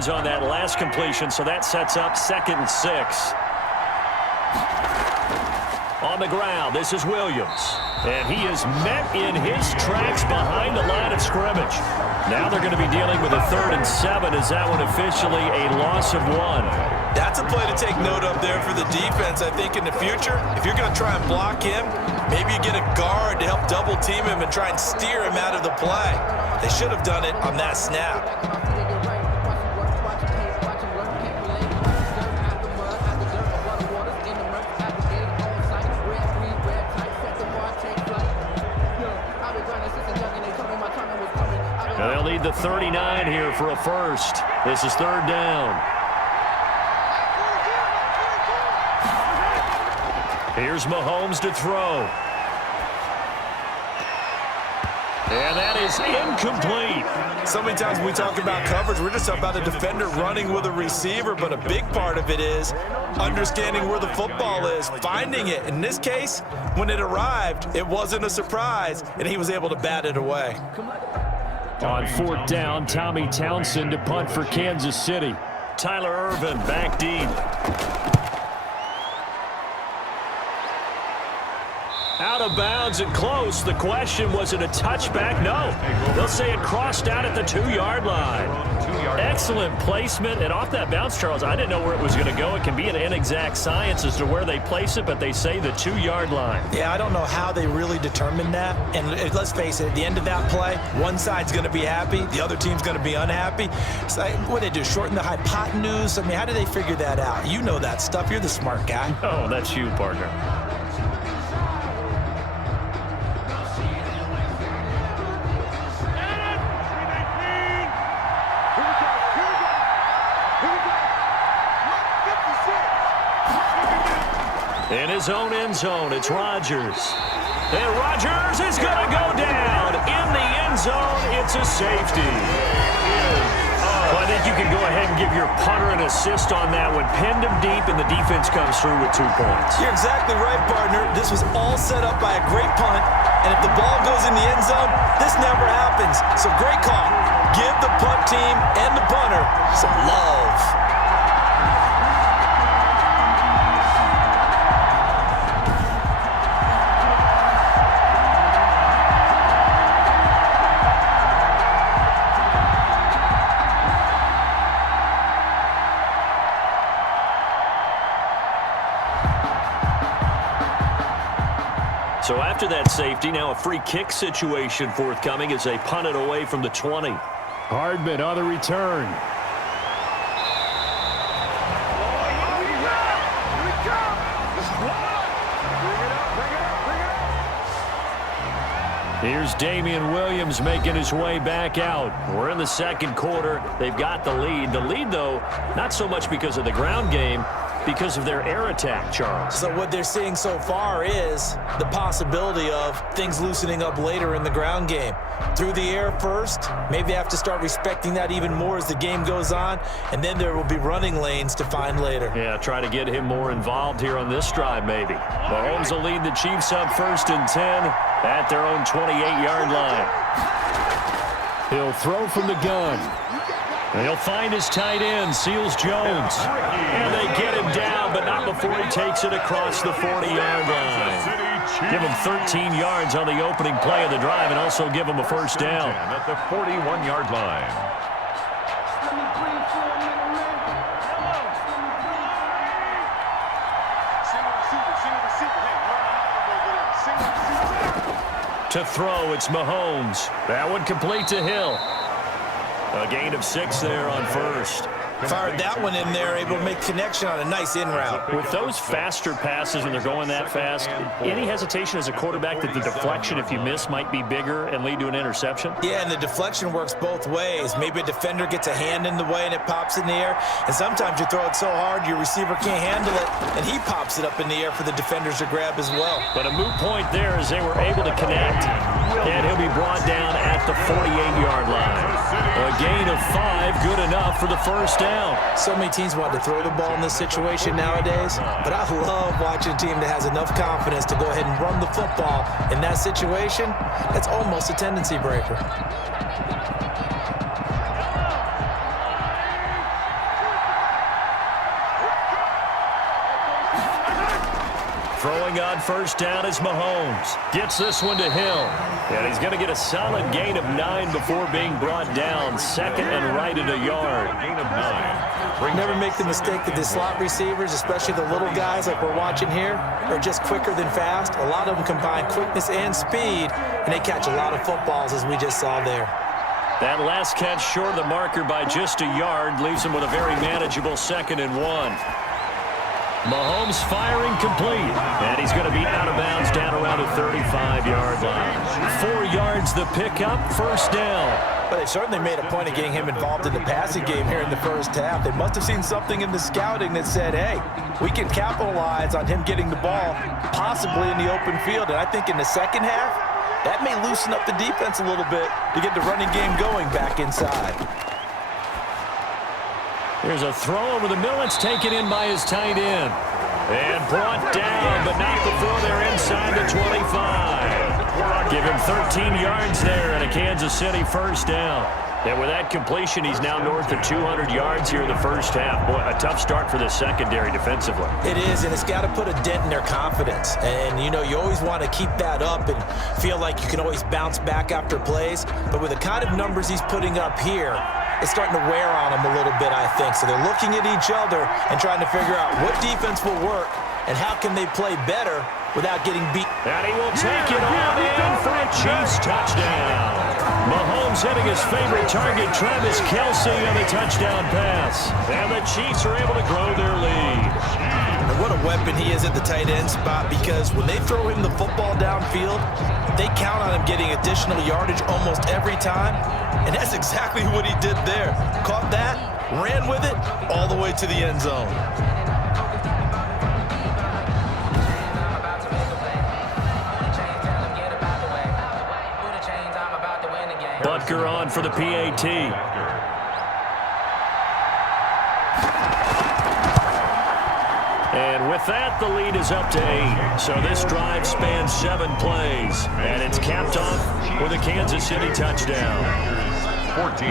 On that last completion, so that sets up 2nd and 6. On the ground, this is Williams. And he is met in his tracks behind the line of scrimmage. Now they're going to be dealing with a 3rd and 7. Is that one officially a loss of 1? That's a play to take note of there for the defense. I think in the future, if you're going to try and block him, maybe you get a guard to help double team him and try and steer him out of the play. They should have done it on that snap. They'll need the 39 here for a first. This is 3rd down. Here's Mahomes to throw. And that is incomplete. So many times when we talk about coverage, we're just about a defender running with a receiver, but a big part of it is understanding where the football is, finding it. In this case, when it arrived, it wasn't a surprise, and he was able to bat it away. On 4th down, Tommy Townsend to punt for Kansas City. Tyler Ervin back deep. Out of bounds and close. The question, was it a touchback? No. They'll say it crossed out at the 2-yard line. Excellent placement. And off that bounce, Charles, I didn't know where it was going to go. It can be an inexact science as to where they place it, but they say the 2-yard line. Yeah, I don't know how they really determined that. And let's face it, at the end of that play, one side's going to be happy, the other team's going to be unhappy. So what did they do, shorten the hypotenuse? I mean, how did they figure that out? You know that stuff. You're the smart guy. Oh, that's you, partner. In his own end zone, it's Rodgers. And Rodgers is going to go down. In the end zone, it's a safety. Well, I think you can go ahead and give your punter an assist on that one. Pinned him deep, and the defense comes through with 2 points. You're exactly right, partner. This was all set up by a great punt, and if the ball goes in the end zone, this never happens. So great call. Give the punt team and the punter some love. So after that safety, now a free kick situation forthcoming as they punt it away from the 20. Hardman on the return. Here's Damian Williams making his way back out. We're in the 2nd quarter. They've got the lead. The lead, though, not so much because of the ground game, because of their air attack, Charles. So what they're seeing so far is the possibility of things loosening up later in the ground game. Through the air first, maybe they have to start respecting that even more as the game goes on, and then there will be running lanes to find later. Yeah, try to get him more involved here on this drive, maybe. Mahomes will lead the Chiefs up 1st and 10 at their own 28-yard line. He'll throw from the gun. And he'll find his tight end, Seals Jones. And they get him down, but not before he takes it across the 40-yard line. Give him 13 yards on the opening play of the drive and also give him a first down. At the 41-yard line. To throw, it's Mahomes. That one complete to Hill. A gain of 6 there on first. Fired that one in there, able to make connection on a nice in route. With those faster passes when they're going that fast, any hesitation as a quarterback that the deflection, if you miss, might be bigger and lead to an interception? Yeah, and the deflection works both ways. Maybe a defender gets a hand in the way and it pops in the air. And sometimes you throw it so hard your receiver can't handle it, and he pops it up in the air for the defenders to grab as well. But a moot point there as they were able to connect. And he'll be brought down at the 48-yard line. A gain of 5, good enough for the first down. So many teams want to throw the ball in this situation nowadays, but I love watching a team that has enough confidence to go ahead and run the football in that situation. That's almost a tendency breaker. Throwing on first down is Mahomes. Gets this one to Hill. And he's going to get a solid gain of 9 before being brought down. Second and right at a yard. Gain of 9. Never make the mistake that the slot receivers, especially the little guys like we're watching here, are just quicker than fast. A lot of them combine quickness and speed, and they catch a lot of footballs, as we just saw there. That last catch short of the marker by just a yard leaves him with a very manageable 2nd and 1. Mahomes firing complete, and he's going to be out of bounds down around the 35-yard line. 4 yards the pickup, first down. But they certainly made a point of getting him involved in the passing game here in the first half. They must have seen something in the scouting that said, hey, we can capitalize on him getting the ball, possibly in the open field. And I think in the second half, that may loosen up the defense a little bit to get the running game going back inside. There's a throw over the middle. It's taken in by his tight end. And brought down, but not before they're inside the 25. Give him 13 yards there and a Kansas City first down. And with that completion, he's now north of 200 yards here in the first half. Boy, a tough start for the secondary defensively. It is, and it's got to put a dent in their confidence. And, you know, you always want to keep that up and feel like you can always bounce back after plays. But with the kind of numbers he's putting up here, it's starting to wear on them a little bit, I think. So they're looking at each other and trying to figure out what defense will work and how can they play better without getting beat. And he will take it all in for a Chiefs touchdown. Mahomes hitting his favorite target, Travis Kelce, on the touchdown pass. And the Chiefs are able to grow their lead. And what a weapon he is at the tight end spot, because when they throw him the football downfield, they count on him getting additional yardage almost every time. And that's exactly what he did there. Caught that, ran with it, all the way to the end zone. Butker on for the PAT. And with that, the lead is up to 8. So this drive spans 7 plays. And it's capped off with a Kansas City touchdown. 14.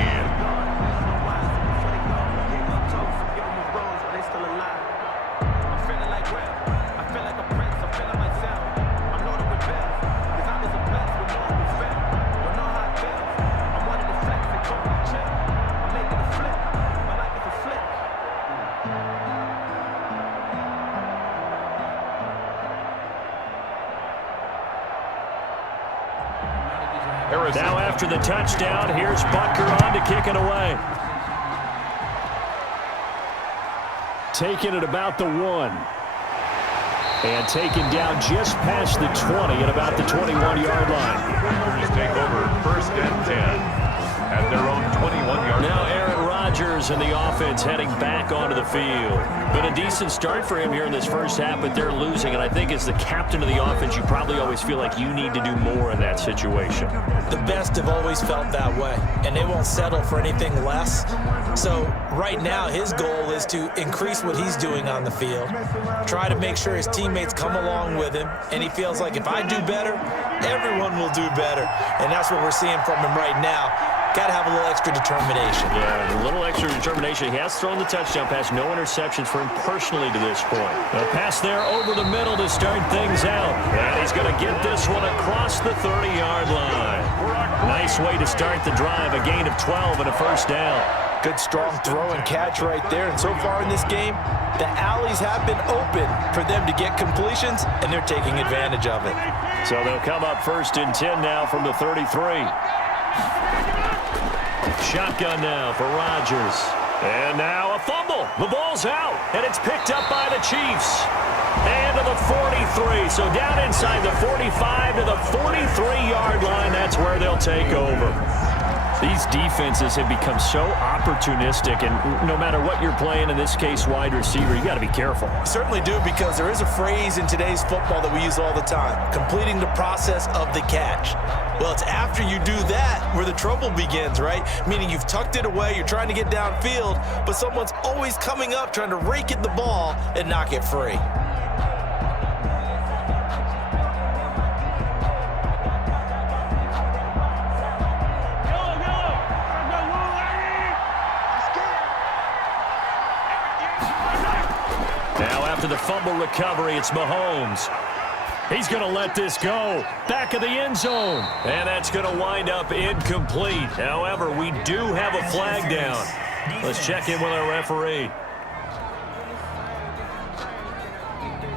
Now after the touchdown, here's Butker on to kick it away. Taking it about the 1. And taken down just past the 20 at about the 21-yard line. Just take over 1st and 10 at their own 21-yard line. Now Aaron Rodgers and the offense heading back onto the field. Been a decent start for him here in this first half, but they're losing. And I think as the captain of the offense, you probably always feel like you need to do more in that situation. The best have always felt that way, and they won't settle for anything less. So right now, his goal is to increase what he's doing on the field, try to make sure his teammates come along with him, and he feels like if I do better, everyone will do better. And that's what we're seeing from him right now. Got to have a little extra determination. Yeah, a little extra determination. He has thrown the touchdown pass. No interceptions for him personally to this point. A pass there over the middle to start things out. And he's going to get this one across the 30-yard line. Nice way to start the drive, a gain of 12 and a first down. Good strong throw and catch right there. And so far in this game, the alleys have been open for them to get completions, and they're taking advantage of it. So they'll come up 1st and 10 now from the 33. Shotgun now for Rodgers. And now a fumble. The ball's out, and it's picked up by the Chiefs. And to the 43. So down inside the 45 to the 43-yard line. That's where they'll take over. These defenses have become so opportunistic, and no matter what you're playing, in this case wide receiver, you got to be careful. Certainly do, because there is a phrase in today's football that we use all the time: completing the process of the catch. Well, it's after you do that where the trouble begins, right? Meaning you've tucked it away, you're trying to get downfield, but someone's always coming up trying to rake at the ball and knock it free. After the fumble recovery, it's Mahomes. He's going to let this go. Back of the end zone. And that's going to wind up incomplete. However, we do have a flag down. Let's check in with our referee.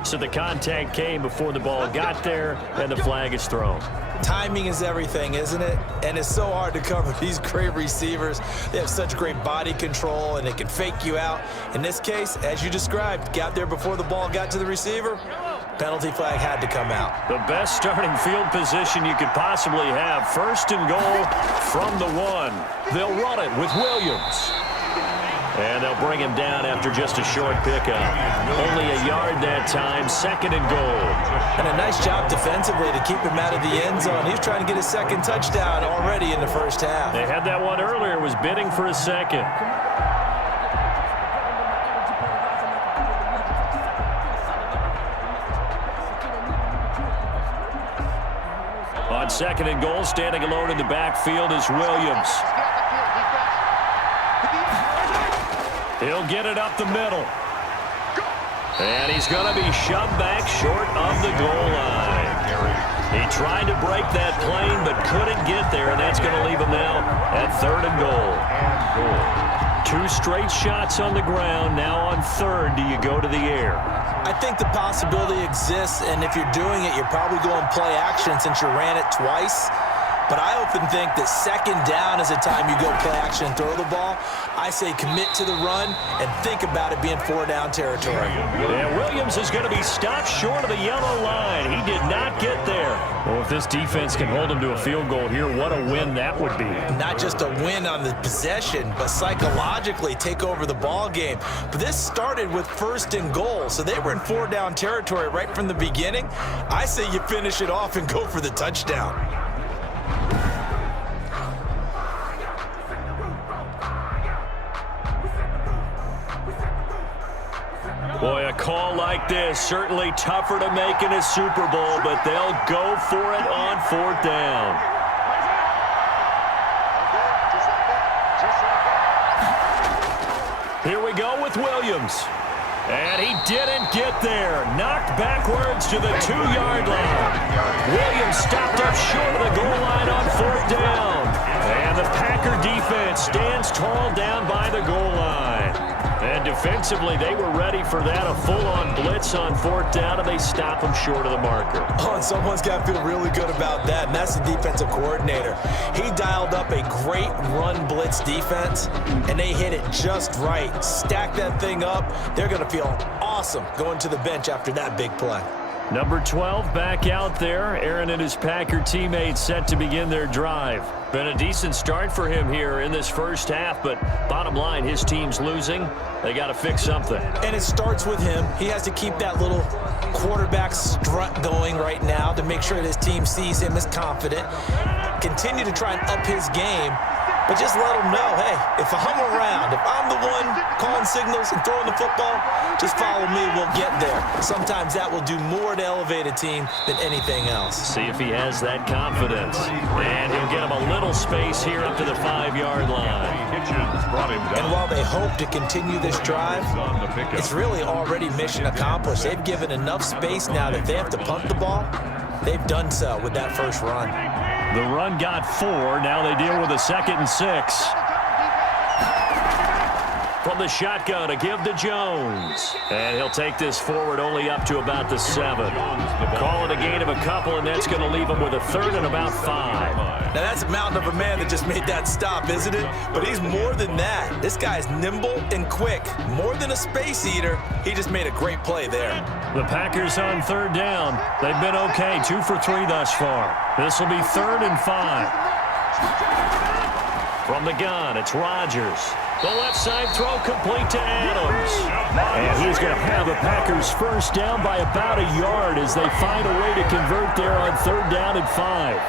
So the contact came before the ball got there, and the flag is thrown. Timing is everything, isn't it? And it's so hard to cover these great receivers. They have such great body control, and they can fake you out. In this case, as you described, got there before the ball got to the receiver. Penalty flag had to come out. The best starting field position you could possibly have. 1st and goal from the 1. They'll run it with Williams. And they'll bring him down after just a short pickup. Only a yard that time, 2nd and goal. And a nice job defensively to keep him out of the end zone. He was trying to get his 2nd touchdown already in the first half. They had that one earlier, was bidding for a 2nd. On 2nd and goal, standing alone in the backfield is Williams. He'll get it up the middle. And he's going to be shoved back short of the goal line. He tried to break that plane but couldn't get there, and that's going to leave him now at 3rd and goal. 2 straight shots on the ground. Now on 3rd, do you go to the air? I think the possibility exists, and if you're doing it, you're probably going play action since you ran it twice. But I often think that 2nd down is the time you go play action and throw the ball. I say commit to the run and think about it being 4-down territory. Yeah, Williams is going to be stopped short of the yellow line. He did not get there. Well, if this defense can hold him to a field goal here, what a win that would be. Not just a win on the possession, but psychologically take over the ball game. But this started with 1st and goal, so they were in 4-down territory right from the beginning. I say you finish it off and go for the touchdown. Boy, a call like this, certainly tougher to make in a Super Bowl, but they'll go for it on 4th down. Here we go with Williams. And he didn't get there. Knocked backwards to the 2-yard line. Williams stopped up short of the goal line on 4th down. And the Packer defense stands tall down by the goal line. And defensively, they were ready for that, a full-on blitz on 4th down, and they stop him short of the marker. Oh, and someone's got to feel really good about that, and that's the defensive coordinator. He dialed up a great run blitz defense, and they hit it just right. Stack that thing up. They're going to feel awesome going to the bench after that big play. Number 12 back out there. Aaron and his Packer teammates set to begin their drive. Been a decent start for him here in this first half, but bottom line, his team's losing. They got to fix something. And it starts with him. He has to keep that little quarterback strut going right now to make sure that his team sees him as confident. Continue to try and up his game, but just let him know, hey, if I'm around, if I'm the one calling signals and throwing the football, just follow me, we'll get there. Sometimes that will do more to elevate a team than anything else. See if he has that confidence. And he'll get him a little space here up to the 5-yard line. And while they hope to continue this drive, it's really already mission accomplished. They've given enough space now that if they have to punt the ball, they've done so with that first run. The run got 4. Now they deal with a 2nd and 6. From the shotgun, a give to Jones. And he'll take this forward only up to about the 7. Call it a gain of a couple, and that's going to leave him with a 3rd and about 5. Now that's a mountain of a man that just made that stop, isn't it? But he's more than that. This guy's nimble and quick. More than a space eater, he just made a great play there. The Packers on 3rd down. They've been okay, 2 for 3 thus far. This will be 3rd and 5. From the gun, it's Rodgers. The left side throw complete to Adams. And he's going to have the Packers first down by about a yard as they find a way to convert there on 3rd down and 5.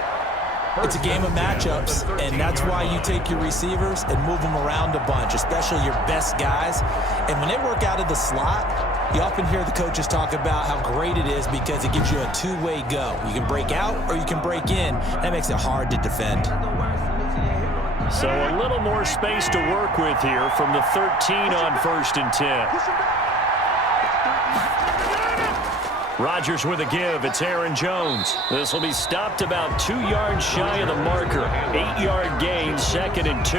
It's a game of matchups, and that's why you take your receivers and move them around a bunch, especially your best guys. And when they work out of the slot, you often hear the coaches talk about how great it is because it gives you a two-way go. You can break out or you can break in. That makes it hard to defend. So a little more space to work with here from the 13 on 1st and 10. Rodgers with a give. It's Aaron Jones. This will be stopped about 2 yards shy of the marker. 8-yard gain, 2nd and 2.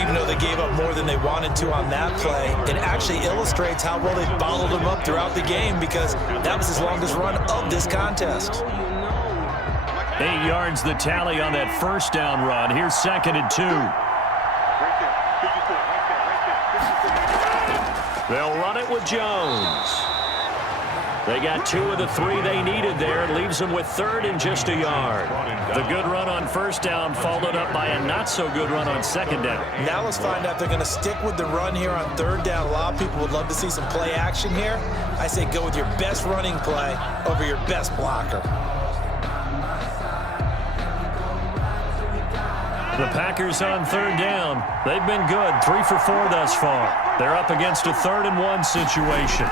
Even though they gave up more than they wanted to on that play, it actually illustrates how well they bottled them up throughout the game because that was his longest run of this contest. 8 yards the tally on that first down run. Here's 2nd and 2. They'll run it with Jones. They got 2 of the 3 they needed there. It leaves them with 3rd and just a yard. The good run on 1st down followed up by a not-so-good run on 2nd down. Now let's find out if they're going to stick with the run here on 3rd down. A lot of people would love to see some play action here. I say go with your best running play over your best blocker. The Packers on 3rd down. They've been good, 3 for 4 thus far. They're up against a 3rd and 1 situation.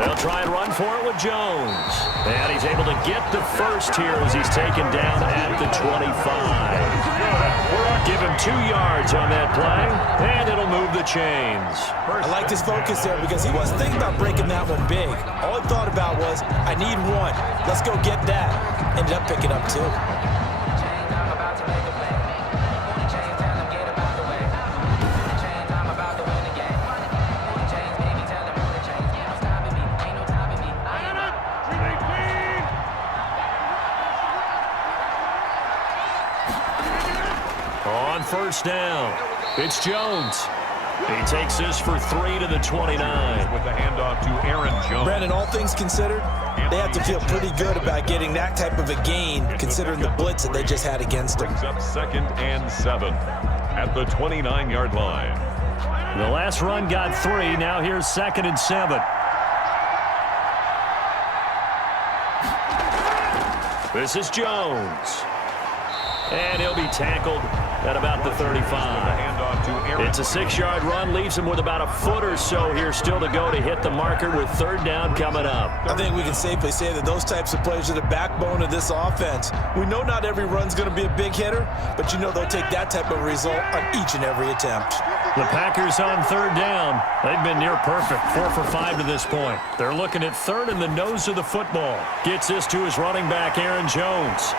They'll try and run for it with Jones. And he's able to get the first here as he's taken down at the 25. Give him 2 yards on that play, and it'll move the chains. I liked his focus there because he wasn't thinking about breaking that one big. All he thought about was, I need 1. Let's go get that. Ended up picking up 2. On 1st down, it's Jones. He takes this for 3 to the 29. With the handoff to Aaron Jones. Brandon, all things considered, they have to feel pretty good about getting that type of a gain considering the blitz that they just had against them. Brings up 2nd and 7 at the 29-yard line. The last run got 3. Now here's 2nd and 7. This is Jones. And he'll be tackled at about the 35. It's a 6-yard run, leaves him with about a foot or so here still to go to hit the marker with 3rd down coming up. I think we can safely say that those types of plays are the backbone of this offense. We know not every run's going to be a big hitter, but you know they'll take that type of result on each and every attempt. The Packers on 3rd down. They've been near perfect, 4 for 5 to this point. They're looking at 3rd in the nose of the football. Gets this to his running back, Aaron Jones.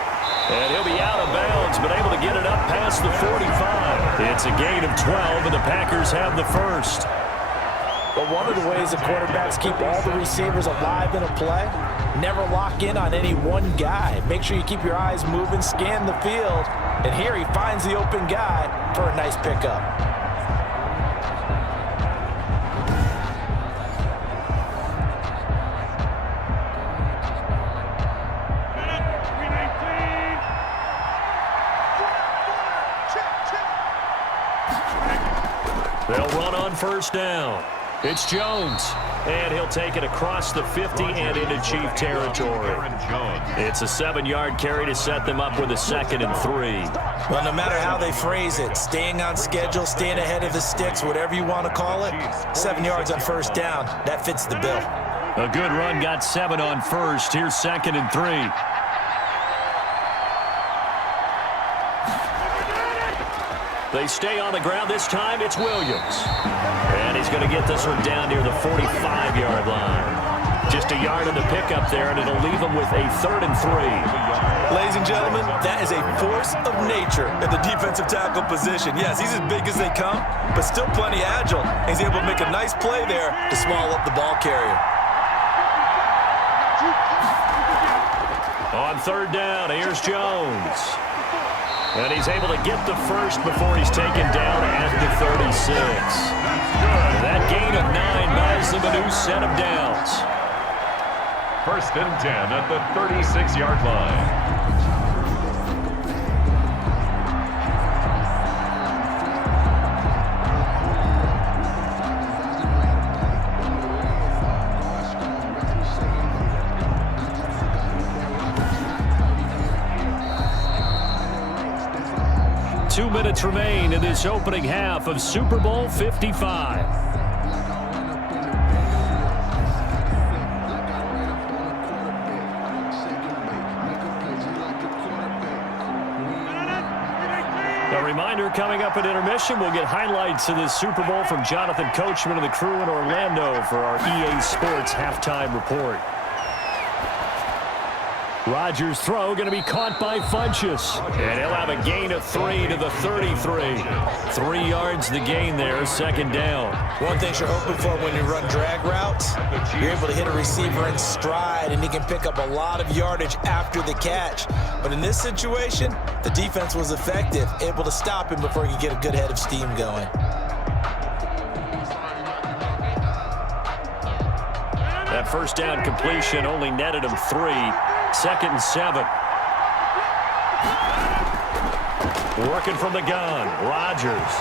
And he'll be out of bounds, but able to get it up past the 45. It's a gain of 12, and the Packers have the first. But one of the ways the quarterbacks keep all the receivers alive in a play, never lock in on any one guy. Make sure you keep your eyes moving, scan the field, and here he finds the open guy for a nice pickup. They'll run on 1st down. It's Jones, and he'll take it across the 50 and into Chief territory. It's a 7-yard carry to set them up with a 2nd and 3. Well, no matter how they phrase it, staying on schedule, staying ahead of the sticks, whatever you want to call it, 7 yards on 1st down, that fits the bill. A good run got 7 on 1st. Here's 2nd and 3. They stay on the ground. This time it's Williams. And he's going to get this one down near the 45-yard line. Just a yard on the pickup there, and it'll leave them with a 3rd and 3. Ladies and gentlemen, that is a force of nature in the defensive tackle position. Yes, he's as big as they come, but still plenty agile. He's able to make a nice play there to swallow up the ball carrier. On 3rd down, here's Jones. And he's able to get the first before he's taken down at the 36. That gain of 9 buys them a new set of downs. 1st and 10 at the 36-yard line. Two minutes remain in this opening half of Super Bowl 55. A reminder, coming up at intermission, we'll get highlights of this Super Bowl from Jonathan Coachman and the crew in Orlando for our EA Sports halftime report. Rodgers' throw going to be caught by Funchess. And he'll have a gain of 3 to the 33. 3 yards the gain there, 2nd down. One thing you're hoping for when you run drag routes, you're able to hit a receiver in stride, and he can pick up a lot of yardage after the catch. But in this situation, the defense was effective, able to stop him before he could get a good head of steam going. That 1st down completion only netted him 3. 2nd and 7. Working from the gun, Rodgers.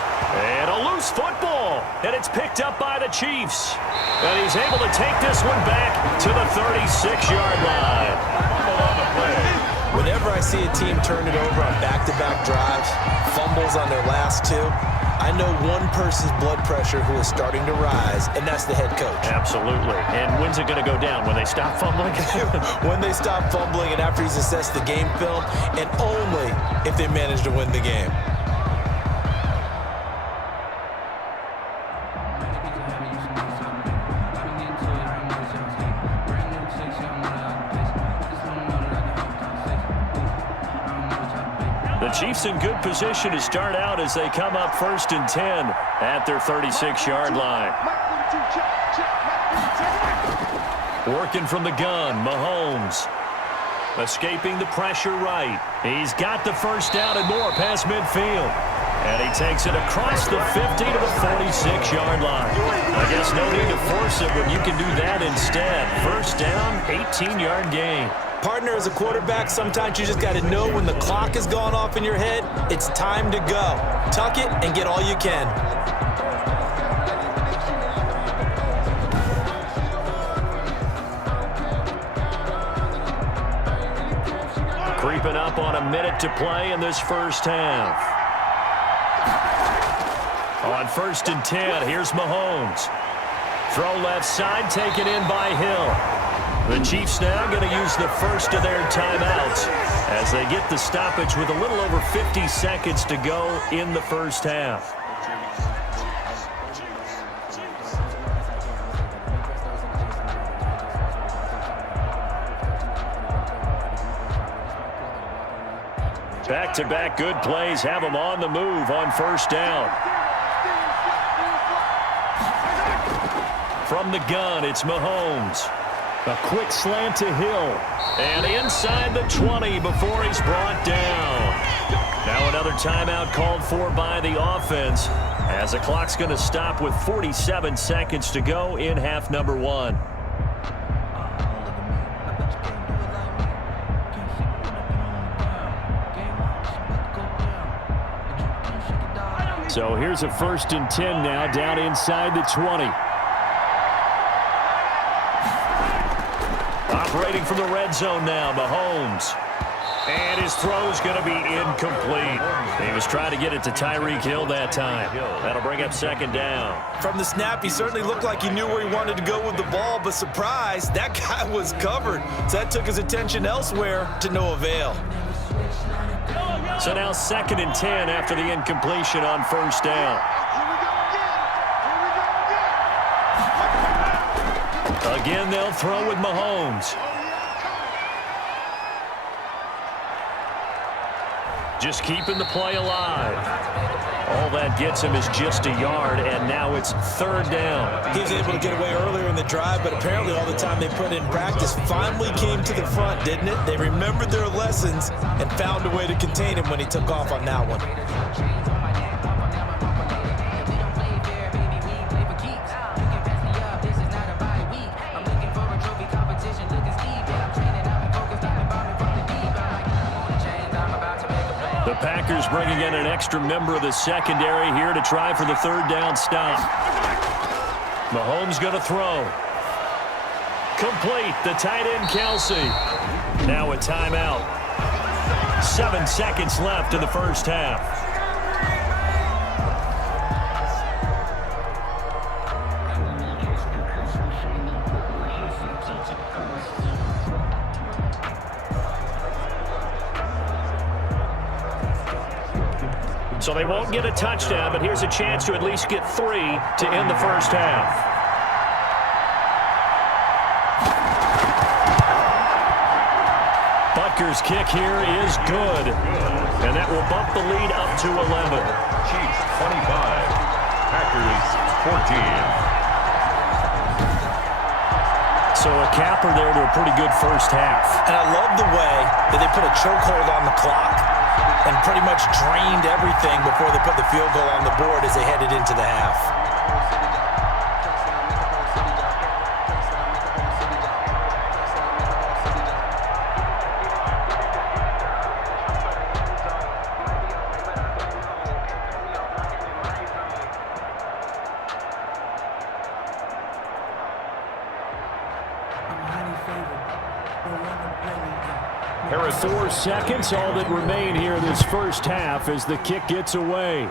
And a loose football. And it's picked up by the Chiefs. And he's able to take this one back to the 36-yard line. Whenever I see a team turn it over on back-to-back drives, fumbles on their last 2, I know one person's blood pressure who is starting to rise, and that's the head coach. Absolutely. And when's it going to go down? When they stop fumbling? When they stop fumbling and after he's assessed the game film, and only if they manage to win the game. The Chiefs in good position to start out as they come up 1st and 10 at their 36-yard line. Working from the gun, Mahomes. Escaping the pressure right. He's got the 1st down and more past midfield. And he takes it across the 50 to the 46-yard line. I guess no need to force it when you can do that instead. 1st down, 18-yard gain. Partner, as a quarterback, sometimes you just got to know when the clock has gone off in your head, it's time to go. Tuck it and get all you can. Creeping up on a minute to play in this 1st half. On 1st and 10, here's Mahomes. Throw left side, taken in by Hill. The Chiefs now going to use the 1st of their timeouts as they get the stoppage with a little over 50 seconds to go in the 1st half. Back-to-back good plays have them on the move on 1st down. From the gun, it's Mahomes. A quick slant to Hill. And inside the 20 before he's brought down. Now another timeout called for by the offense as the clock's going to stop with 47 seconds to go in half number 1. So here's a 1st and 10 now down inside the 20. Operating from the red zone now, Mahomes. And his throw's going to be incomplete. He was trying to get it to Tyreek Hill that time. That'll bring up 2nd down. From the snap, he certainly looked like he knew where he wanted to go with the ball, but surprise, that guy was covered. So that took his attention elsewhere to no avail. So now 2nd and 10 after the incompletion on 1st down. Again, they'll throw with Mahomes. Just keeping the play alive. All that gets him is just a yard, and now it's third down. He was able to get away earlier in the drive, but apparently all the time they put in practice finally came to the front, didn't it? They remembered their lessons and found a way to contain him when he took off on that one. The Packers bringing in an extra member of the secondary here to try for the third down stop. Mahomes going to throw. Complete. The tight end, Kelsey. Now a timeout. 7 seconds left in the first half. So they won't get a touchdown, but here's a chance to at least get 3 to end the first half. Butker's kick here is good, and that will bump the lead up to 11. Chiefs 25, Packers 14. So a capper there to a pretty good first half. And I love the way that they put a chokehold on the clock and pretty much drained everything before they put the field goal on the board as they headed into the half. Harris, 4 seconds, all that remain here in this first half as the kick gets away.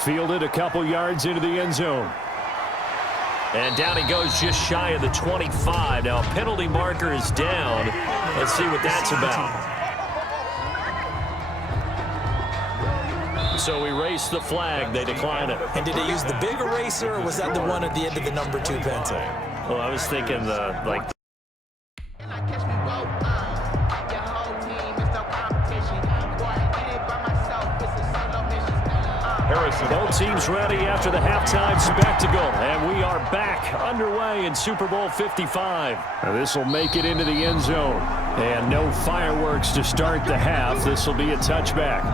Fielded a couple yards into the end zone. And down he goes just shy of the 25. Now a penalty marker is down. Let's see what that's about. So erase the flag. They decline it. And did they use the big eraser, or was that the one at the end of the number 2 pencil? Well, I was thinking the Both teams ready after the halftime spectacle, and we are back underway in Super Bowl 55. Now this will make it into the end zone, and no fireworks to start the half. This will be a touchback.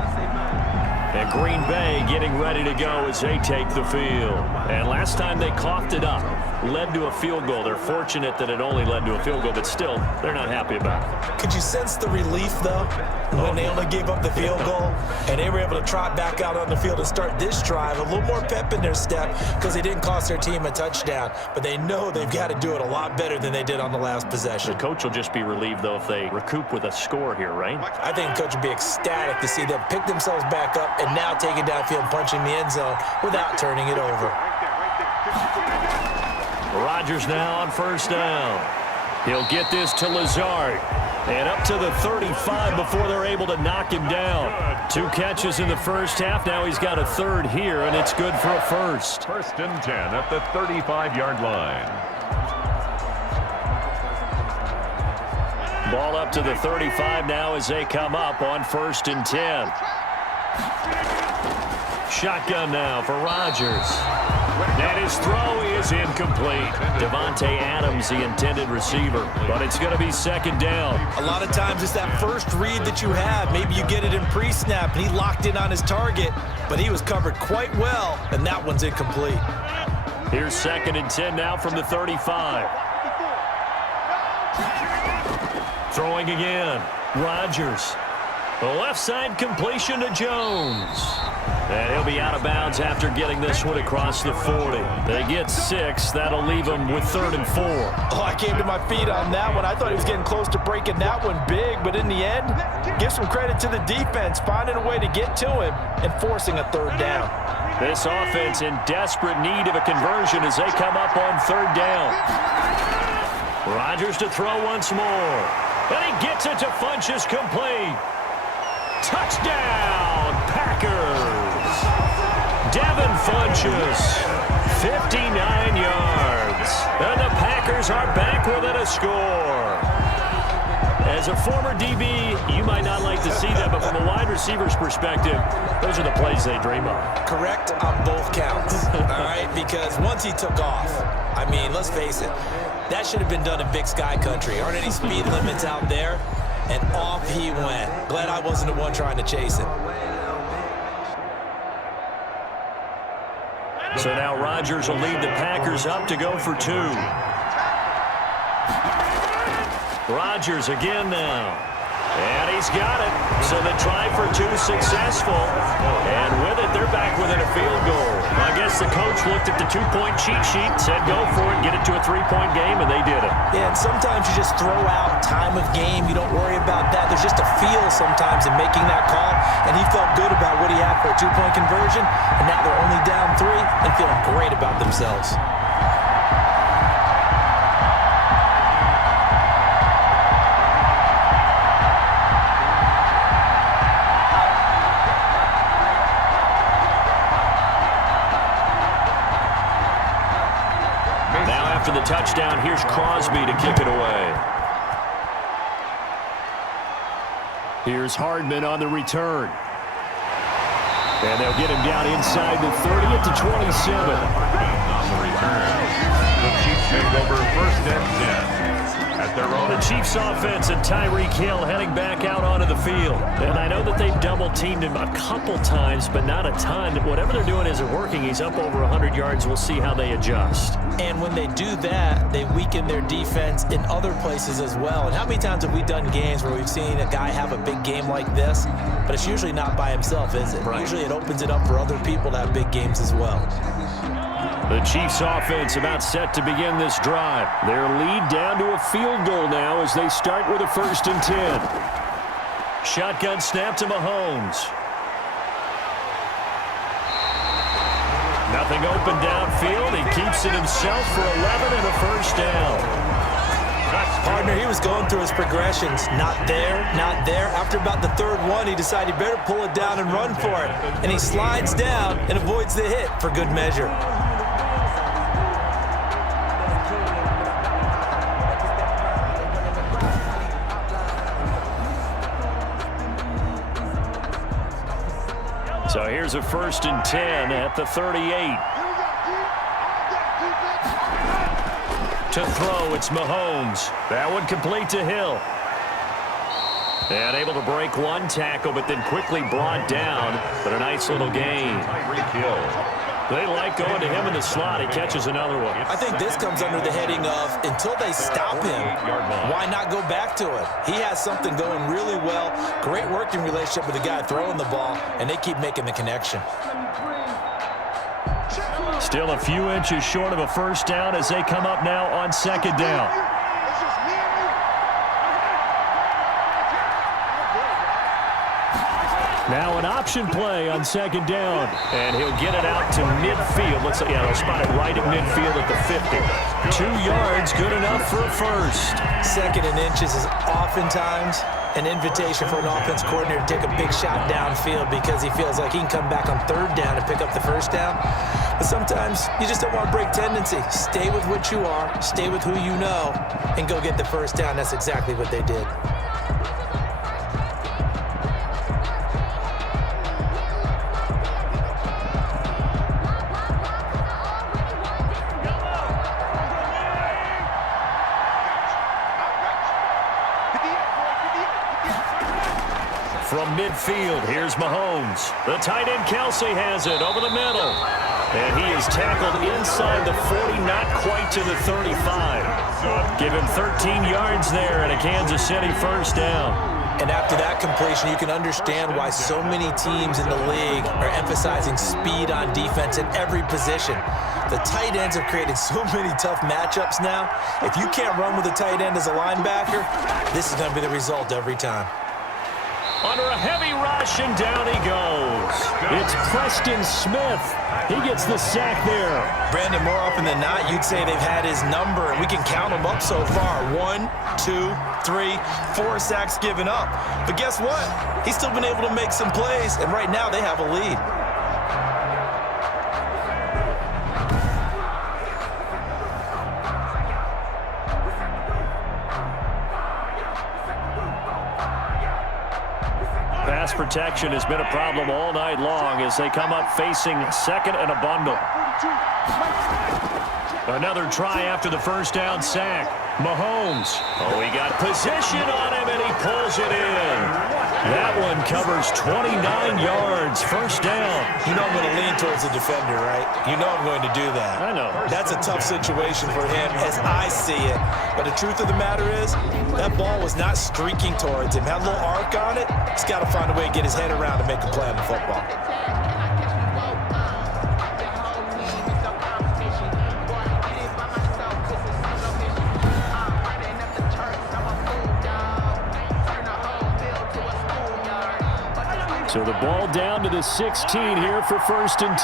And Green Bay getting ready to go as they take the field. And last time they coughed it up, led to a field goal. They're fortunate that it only led to a field goal, but still, they're not happy about it. Could you sense the relief, though, when they only gave up the field goal and they were able to trot back out on the field and start this drive? A little more pep in their step because they didn't cost their team a touchdown, but they know they've got to do it a lot better than they did on the last possession. The coach will just be relieved, though, if they recoup with a score here, right? I think the coach would be ecstatic to see them pick themselves back up and now take it downfield, punching the end zone without turning it over. Rodgers now on first down. He'll get this to Lazard. And up to the 35 before they're able to knock him down. 2 catches in the first half. Now he's got a third here, and it's good for a first. First and 10 at the 35-yard line. Ball up to the 35 now as they come up on first and 10. Shotgun now for Rodgers. And his throw is incomplete. Devontae Adams, the intended receiver. But it's going to be second down. A lot of times it's that first read that you have. Maybe you get it in pre-snap, and he locked in on his target, but he was covered quite well, and that one's incomplete. Here's second and 10 now from the 35. Throwing again. Rodgers. The left side completion to Jones. And he'll be out of bounds after getting this one across the 40. They get 6. That'll leave them with 3rd and 4. Oh, I came to my feet on that one. I thought he was getting close to breaking that one big, but in the end, give some credit to the defense, finding a way to get to him and forcing a 3rd down. This offense in desperate need of a conversion as they come up on 3rd down. Rodgers to throw once more. And he gets it to Funchess, complete. Touchdown, Packers. Devin Funchess, 59 yards. And the Packers are back within a score. As a former DB, you might not like to see that, but from a wide receiver's perspective, those are the plays they dream of. Correct on both counts, all right? Because once he took off, I mean, let's face it, that should have been done in Big Sky country. Aren't any speed limits out there? And off he went. Glad I wasn't the one trying to chase him. So now Rodgers will lead the Packers up to go for 2. Rodgers again now. And he's got it. So the try for 2 successful. And with it, they're back within a field goal. I guess the coach looked at the 2-point cheat sheet, said go for it, get it to a 3-point game, and they did it. Yeah, and sometimes you just throw out time of game. You don't worry about that. There's just a feel sometimes in making that call. And he felt good about what he had for a 2-point conversion. And now they're only down 3 and feeling great about themselves. After the touchdown, here's Crosby to kick it away. Here's Hardman on the return. And they'll get him down inside the 30 at the 27. On the return, the Chiefs take over 1st and 10. At their own. The Chiefs offense and Tyreek Hill heading back out onto the field. And I know that they've double-teamed him a couple times, but not a ton. Whatever they're doing isn't working. He's up over 100 yards. We'll see how they adjust. And when they do that, they weaken their defense in other places as well. And how many times have we done games where we've seen a guy have a big game like this, but it's usually not by himself, is it? Right. Usually it opens it up for other people to have big games as well. The Chiefs offense about set to begin this drive. Their lead down to a field goal now as they start with a 1st and 10. Shotgun snap to Mahomes. Nothing open downfield. He keeps it himself for 11 and a 1st down. Partner, he was going through his progressions. Not there, not there. After about the 3rd one, he decided he better pull it down and run for it. And he slides down and avoids the hit for good measure. So here's a 1st and 10 at the 38. To throw, it's Mahomes. That one complete to Hill. And able to break one tackle, but then quickly brought down. But a nice little gain. They like going to him in the slot. He catches another one. I think this comes under the heading of until they stop him, why not go back to it? He has something going really well. Great working relationship with the guy throwing the ball, and they keep making the connection. Still a few inches short of a 1st down as they come up now on 2nd down. Now an option play on 2nd down. And he'll get it out to midfield. Looks like, yeah, they'll spot it right at midfield at the 50. 2 yards, good enough for a 1st. 2nd and inches is oftentimes an invitation for an offense coordinator to take a big shot downfield because he feels like he can come back on 3rd down and pick up the 1st down. But sometimes you just don't want to break tendency. Stay with what you are, stay with who you know, and go get the 1st down. That's exactly what they did. From midfield, here's Mahomes. The tight end Kelsey has it over the middle. And he is tackled inside the 40, not quite to the 35. Give him 13 yards there and a Kansas City 1st down. And after that completion, you can understand why so many teams in the league are emphasizing speed on defense at every position. The tight ends have created so many tough matchups now. If you can't run with a tight end as a linebacker, this is going to be the result every time. Under a heavy rush, and down he goes. It's Preston Smith. He gets the sack there. Brandon, more often than not, you'd say they've had his number, and we can count them up so far. 1, 2, 3, 4 sacks given up. But guess what? He's still been able to make some plays, and right now they have a lead. Pass protection has been a problem all night long as they come up facing second and a bundle. Another try after the first down sack. Mahomes. Oh, he got position on him, and he pulls it in. That one covers 29 yards. First down. You know I'm going to lean towards the defender, right? You know I'm going to do that. I know. That's a tough situation for him as I see it. But the truth of the matter is, that ball was not streaking towards him. Had a little arc on it. He's got to find a way to get his head around and make a play on the football. So the ball down to the 16 here for 1st and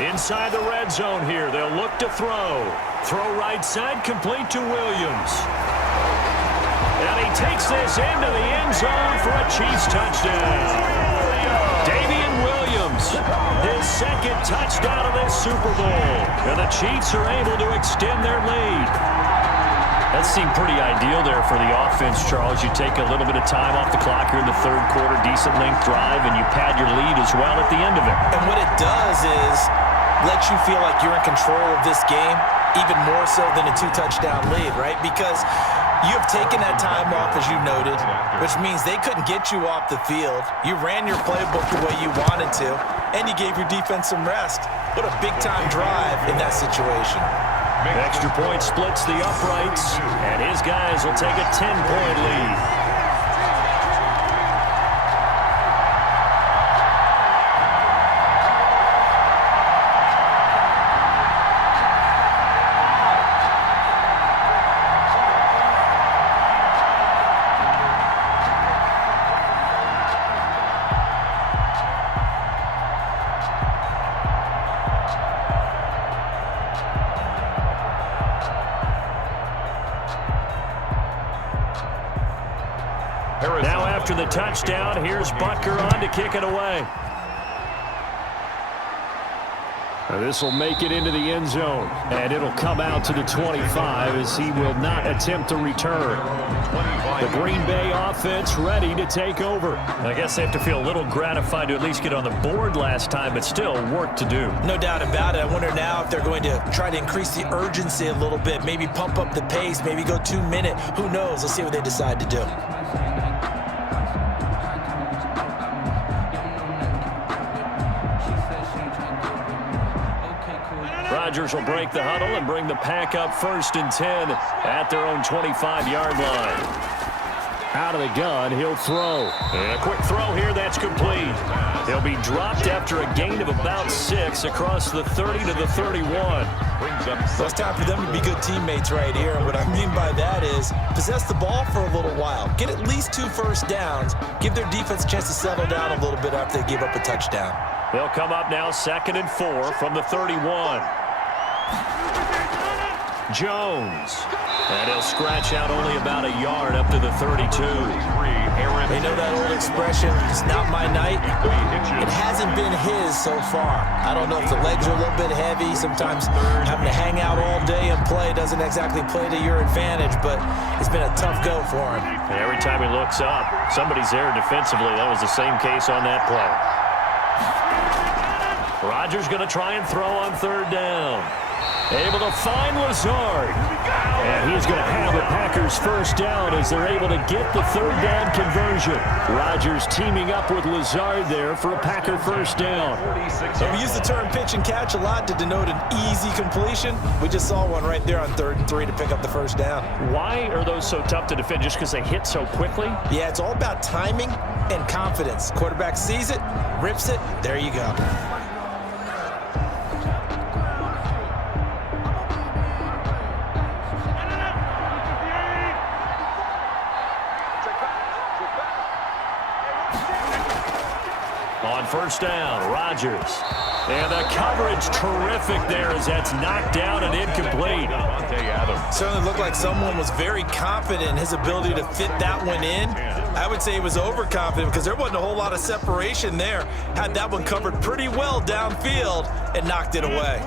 10. Inside the red zone here. They'll look to throw. Throw right side, complete to Williams. And he takes this into the end zone for a Chiefs touchdown. Damian Williams, his second touchdown of this Super Bowl. And the Chiefs are able to extend their lead. That seemed pretty ideal there for the offense, Charles. You take a little bit of time off the clock here in the third quarter, decent length drive, and you pad your lead as well at the end of it. And what it does is let you feel like you're in control of this game, even more so than a 2-touchdown lead, right? Because you have taken that time off, as you noted, which means they couldn't get you off the field. You ran your playbook the way you wanted to, and you gave your defense some rest. What a big-time drive in that situation. Extra point splits the uprights, and his guys will take a 10-point lead. Now after the touchdown, here's Butker on to kick it away. This will make it into the end zone, and it'll come out to the 25 as he will not attempt to return. The Green Bay offense ready to take over. I guess they have to feel a little gratified to at least get on the board last time, but still work to do. No doubt about it. I wonder now if they're going to try to increase the urgency a little bit, maybe pump up the pace, maybe go 2-minute. Who knows? Let's see what they decide to do. Rodgers will break the huddle and bring the pack up 1st and 10 at their own 25-yard line. Out of the gun, he'll throw. And a quick throw here, that's complete. He'll be dropped after a gain of about 6 across the 30 to the 31. So it's time for them to be good teammates right here. And what I mean by that is possess the ball for a little while. Get at least 2 first downs. Give their defense a chance to settle down a little bit after they give up a touchdown. They'll come up now 2nd and 4 from the 31. Jones. And he'll scratch out only about a yard up to the 32. They know that old expression, it's not my night. It hasn't been his so far. I don't know if the legs are a little bit heavy. Sometimes having to hang out all day and play doesn't exactly play to your advantage, but it's been a tough go for him. And every time he looks up, somebody's there defensively. That was the same case on that play. Rodgers going to try and throw on 3rd down. Able to find Lazard. And he's going to have the Packers first down as they're able to get the 3rd down conversion. Rodgers teaming up with Lazard there for a Packer first down. So we use the term pitch and catch a lot to denote an easy completion. We just saw one right there on 3rd and 3 to pick up the first down. Why are those so tough to defend? Just because they hit so quickly? Yeah, it's all about timing and confidence. Quarterback sees it, rips it, there you go. On 1st down, Rodgers. And the coverage terrific there as that's knocked down and incomplete. Certainly looked like someone was very confident in his ability to fit that one in. I would say he was overconfident because there wasn't a whole lot of separation there. Had that one covered pretty well downfield and knocked it away.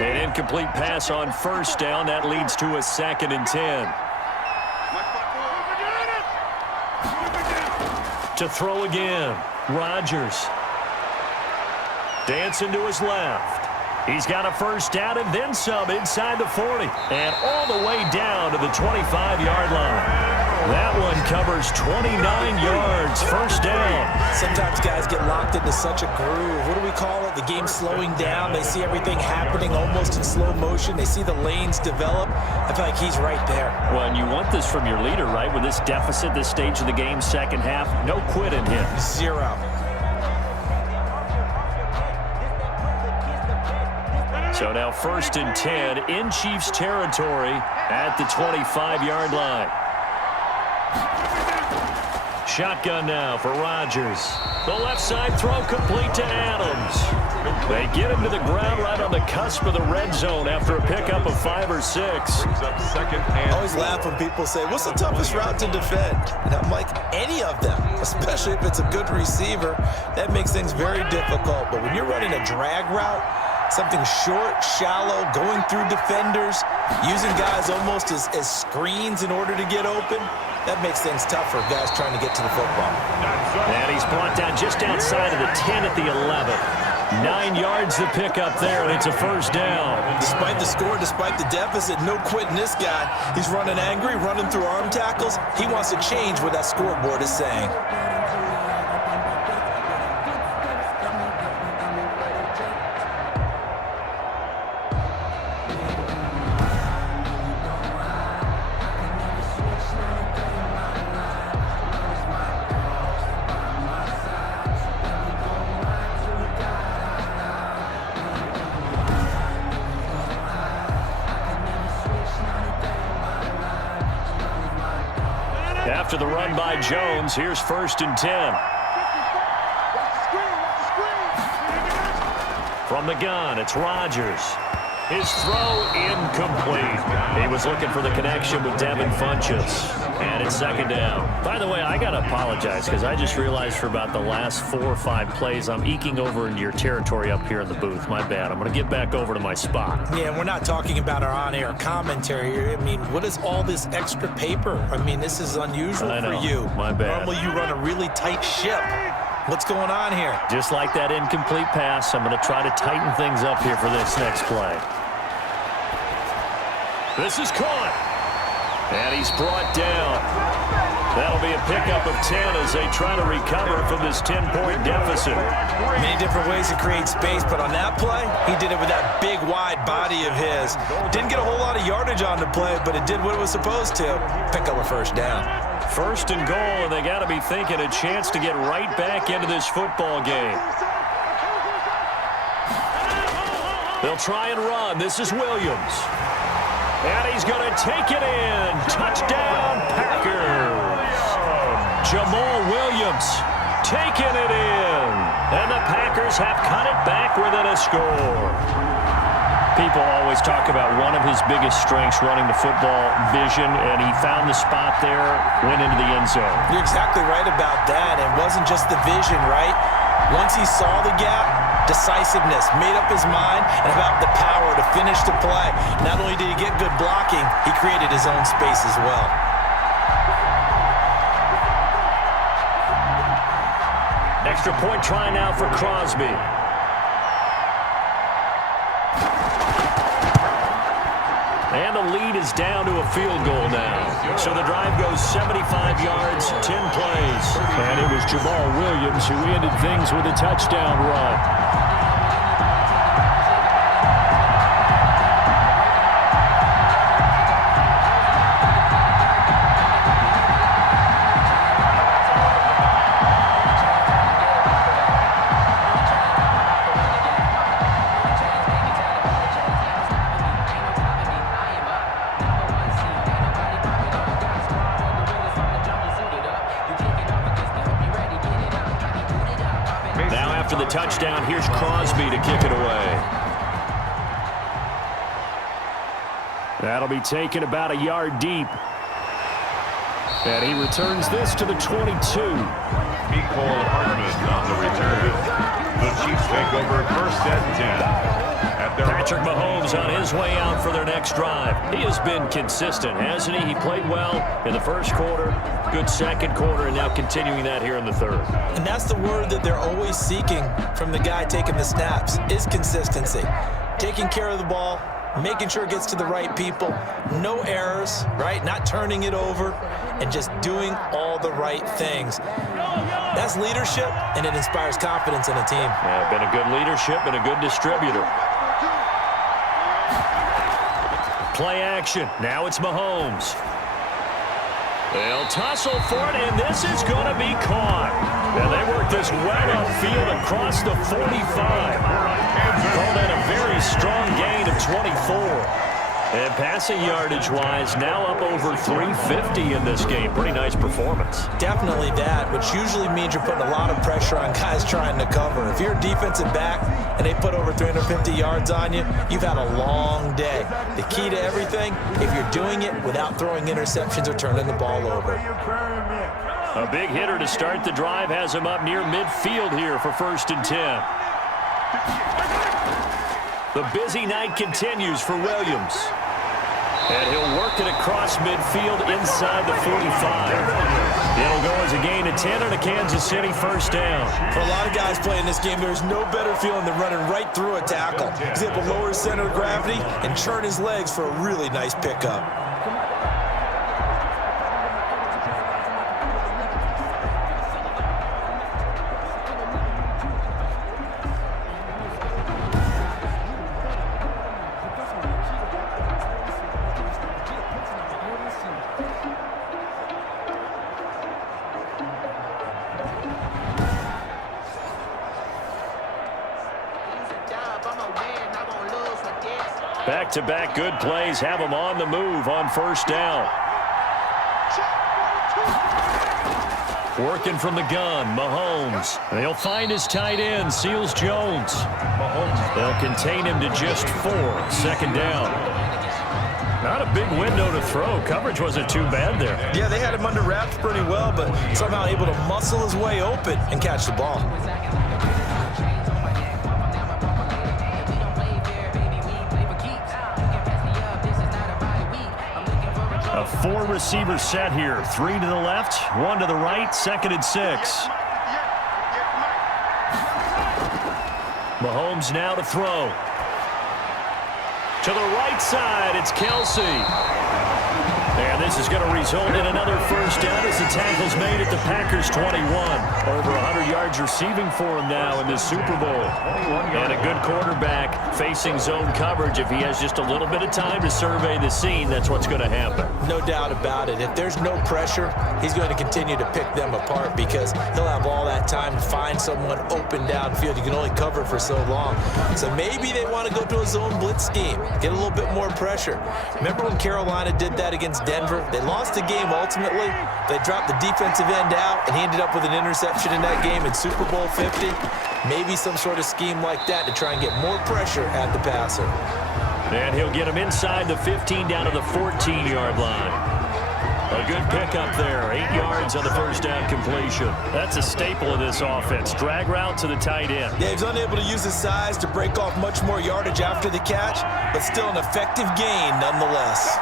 An incomplete pass on first down. That leads to a 2nd and 10. To throw again, Rodgers. Dancing to his left. He's got a first down and then some inside the 40. And all the way down to the 25-yard line. That one covers 29 yards, first down. Sometimes guys get locked into such a groove. What do we call it? The game's slowing down. They see everything happening almost in slow motion. They see the lanes develop. I feel like he's right there. Well, and you want this from your leader, right? With this deficit, this stage of the game, second half, no quit in him. 0. So now 1st and 10 in Chiefs territory at the 25-yard line. Shotgun now for Rodgers. The left side throw complete to Adams. They get him to the ground right on the cusp of the red zone after a pickup of 5 or 6. I always laugh when people say, what's the toughest route to defend? And I'm like, any of them, especially if it's a good receiver. That makes things very difficult. But when you're running a drag route, something short, shallow, going through defenders, using guys almost as screens in order to get open, that makes things tough for guys trying to get to the football. And he's brought down just outside of the 10 at the 11. 9 yards to pick up there, and it's a first down. Despite the score, despite the deficit, no quitting this guy. He's running angry, running through arm tackles. He wants to change what that scoreboard is saying. After the run by Jones, here's 1st and 10. From the gun, it's Rodgers. His throw incomplete. He was looking for the connection with Devin Funchess. And it's 2nd down. By the way, I got to apologize because I just realized for about the last 4 or 5 plays, I'm eking over into your territory up here in the booth. My bad. I'm going to get back over to my spot. Yeah, we're not talking about our on-air commentary here. I mean, what is all this extra paper? I mean, this is unusual for you. My bad. Normally you run a really tight ship. What's going on here? Just like that incomplete pass, I'm going to try to tighten things up here for this next play. This is caught. And he's brought down. That'll be a pickup of 10 as they try to recover from this 10-point deficit. Many different ways to create space, but on that play, he did it with that big, wide body of his. Didn't get a whole lot of yardage on the play, but it did what it was supposed to. Pick up a first down. 1st and goal, and they got to be thinking a chance to get right back into this football game. They'll try and run. This is Williams. And he's going to take it in. Touchdown, Packers. Jamal Williams taking it in. And the Packers have cut it back within a score. People always talk about one of his biggest strengths running the football, vision, and he found the spot there, went into the end zone. You're exactly right about that. It wasn't just the vision, right? Once he saw the gap, decisiveness, made up his mind, and about the power to finish the play. Not only did he get good blocking, he created his own space as well. Extra point try now for Crosby. And the lead is down to a field goal now. So the drive goes 75 yards, 10 plays. And it was Jamal Williams who ended things with a touchdown run. After the touchdown, here's Crosby to kick it away. That'll be taken about a yard deep. And he returns this to the 22. Mecole Hardman on the return. The Chiefs take over 1st and 10. Patrick Mahomes on his way out for their next drive. He has been consistent, hasn't he? He played well in the first quarter, good second quarter, and now continuing that here in the third. And that's the word that they're always seeking from the guy taking the snaps, is consistency. Taking care of the ball, making sure it gets to the right people, no errors, right? Not turning it over, and just doing all the right things. That's leadership, and it inspires confidence in a team. Yeah, been a good leadership and a good distributor. Play action. Now it's Mahomes. They'll tussle for it, and this is going to be caught. And they work this well upfield across the 45. Call that a very strong gain of 24. And passing yardage-wise, now up over 350 in this game. Pretty nice performance. Definitely that, which usually means you're putting a lot of pressure on guys trying to cover. If you're a defensive back and they put over 350 yards on you, you've had a long day. The key to everything, if you're doing it without throwing interceptions or turning the ball over. A big hitter to start the drive has him up near midfield here for 1st and 10. The busy night continues for Williams. And he'll work it across midfield inside the 45. It'll go as a gain of 10 on a Kansas City first down. For a lot of guys playing this game, there's no better feeling than running right through a tackle. He's able to lower his center of gravity and churn his legs for a really nice pickup. Back-to-back good plays have him on the move on first down. Working from the gun, Mahomes. They'll find his tight end, Seals Jones. They'll contain him to just 4, 2nd down. Not a big window to throw. Coverage wasn't too bad there. Yeah, they had him under wraps pretty well, but somehow able to muscle his way open and catch the ball. A 4-receiver set here. 3 to the left, 1 to the right, 2nd and 6. Mahomes now to throw. To the right side, it's Kelsey. And this is going to result in another first down as the tackle's made at the Packers' 21. Over 100 yards receiving for him now in this Super Bowl. And a good quarterback facing zone coverage. If he has just a little bit of time to survey the scene, that's what's going to happen. No doubt about it. If there's no pressure, he's going to continue to pick them apart because he'll have all that time to find someone open downfield. You can only cover for so long. So maybe they want to go to a zone blitz scheme, get a little bit more pressure. Remember when Carolina did that against Denver? They lost the game ultimately. They dropped the defensive end out, and he ended up with an interception in that game in Super Bowl 50. Maybe some sort of scheme like that to try and get more pressure at the passer. And he'll get him inside the 15 down to the 14-yard line. A good pickup there. 8 yards on the first down completion. That's a staple of this offense. Drag route to the tight end. Yeah, he's unable to use his size to break off much more yardage after the catch, but still an effective gain nonetheless.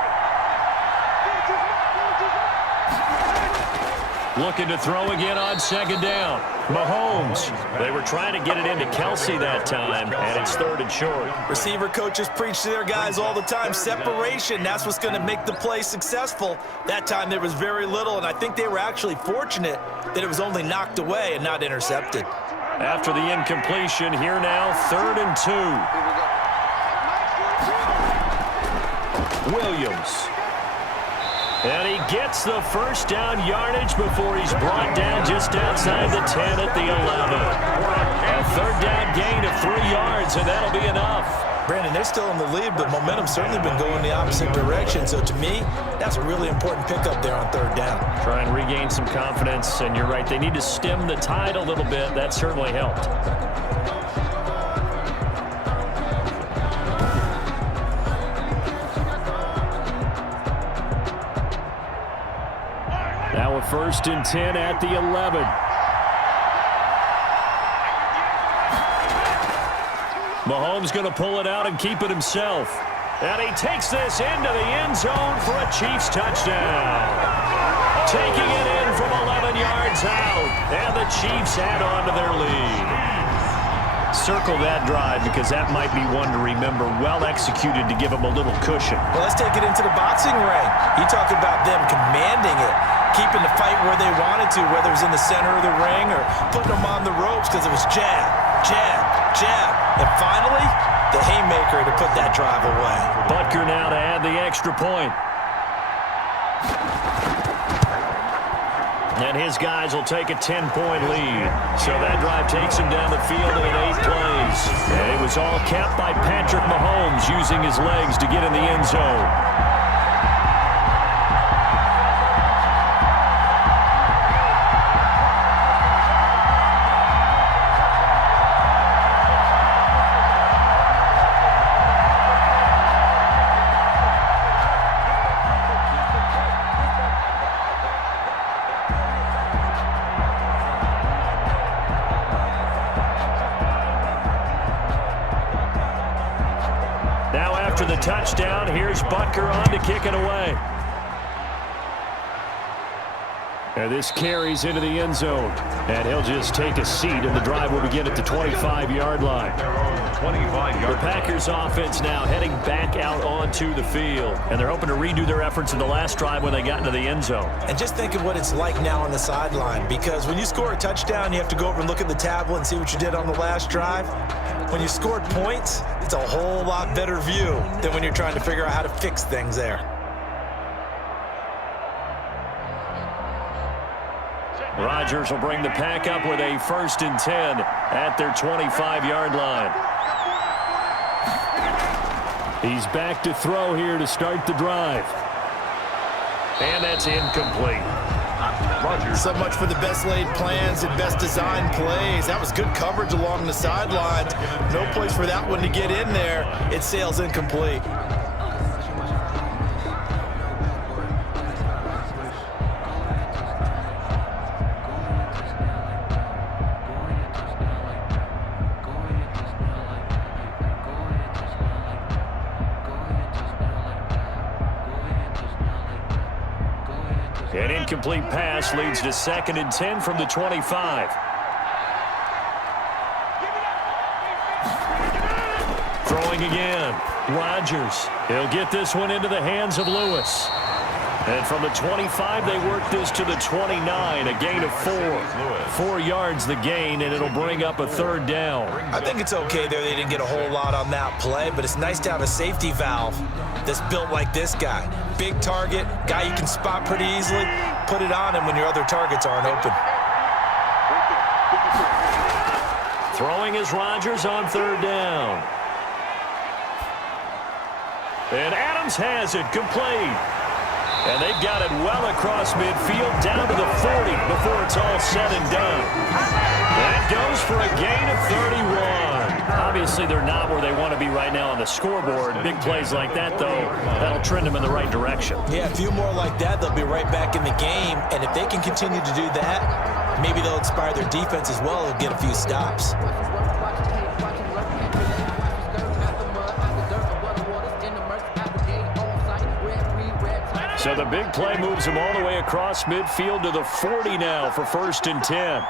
Looking to throw again on 2nd down. Mahomes. They were trying to get it into Kelsey that time, and it's 3rd and short. Receiver coaches preach to their guys all the time. Separation, that's what's going to make the play successful. That time there was very little, and I think they were actually fortunate that it was only knocked away and not intercepted. After the incompletion, here now, 3rd and 2. Williams. And he gets the first down yardage before he's brought down just outside the 10 at the 11. A 3rd down gain of 3 yards, and that'll be enough. Brandon, they're still in the lead, but momentum's certainly been going the opposite direction. So to me, that's a really important pickup there on 3rd down. Try and regain some confidence, and you're right. They need to stem the tide a little bit. That certainly helped. Now a 1st and 10 at the 11. Mahomes going to pull it out and keep it himself. And he takes this into the end zone for a Chiefs touchdown. Taking it in from 11 yards out. And the Chiefs add on to their lead. Circle that drive because that might be one to remember. Well executed to give them a little cushion. Well, let's take it into the boxing ring. You talk about them commanding it, keeping the fight where they wanted to, whether it was in the center of the ring or putting them on the ropes because it was jab, jab, jab. And finally, the haymaker to put that drive away. Butker now to add the extra point. And his guys will take a 10-point lead. So that drive takes him down the field in 8 plays. And it was all capped by Patrick Mahomes using his legs to get in the end zone. After the touchdown, here's Butker on to kick it away. And this carries into the end zone. And he'll just take a seat, and the drive will begin at the 25-yard line. The Packers offense now heading back out onto the field. And they're hoping to redo their efforts in the last drive when they got into the end zone. And just think of what it's like now on the sideline, because when you score a touchdown, you have to go over and look at the tablet and see what you did on the last drive. When you scored points, it's a whole lot better view than when you're trying to figure out how to fix things there. Rodgers will bring the pack up with a 1st and 10 at their 25-yard line. He's back to throw here to start the drive. And that's incomplete. So much for the best laid plans and best designed plays. That was good coverage along the sidelines. No place for that one to get in there. It sails incomplete. An incomplete pass leads to 2nd and 10 from the 25. Throwing again. Rodgers. He'll get this one into the hands of Lewis. And from the 25, they work this to the 29, a gain of 4. 4 yards the gain, and it'll bring up a 3rd down. I think it's okay there. They didn't get a whole lot on that play, but it's nice to have a safety valve that's built like this guy. Big target, guy you can spot pretty easily. Put it on him when your other targets aren't open. Throwing is Rodgers on 3rd down. And Adams has it complete. And they've got it well across midfield down to the 40 before it's all said and done. That goes for a gain of 31. Obviously, they're not where they want to be right now on the scoreboard. Big plays like that, though, that'll trend them in the right direction. Yeah, a few more like that, they'll be right back in the game. And if they can continue to do that, maybe they'll inspire their defense as well and get a few stops. So the big play moves them all the way across midfield to the 40 now for 1st and 10.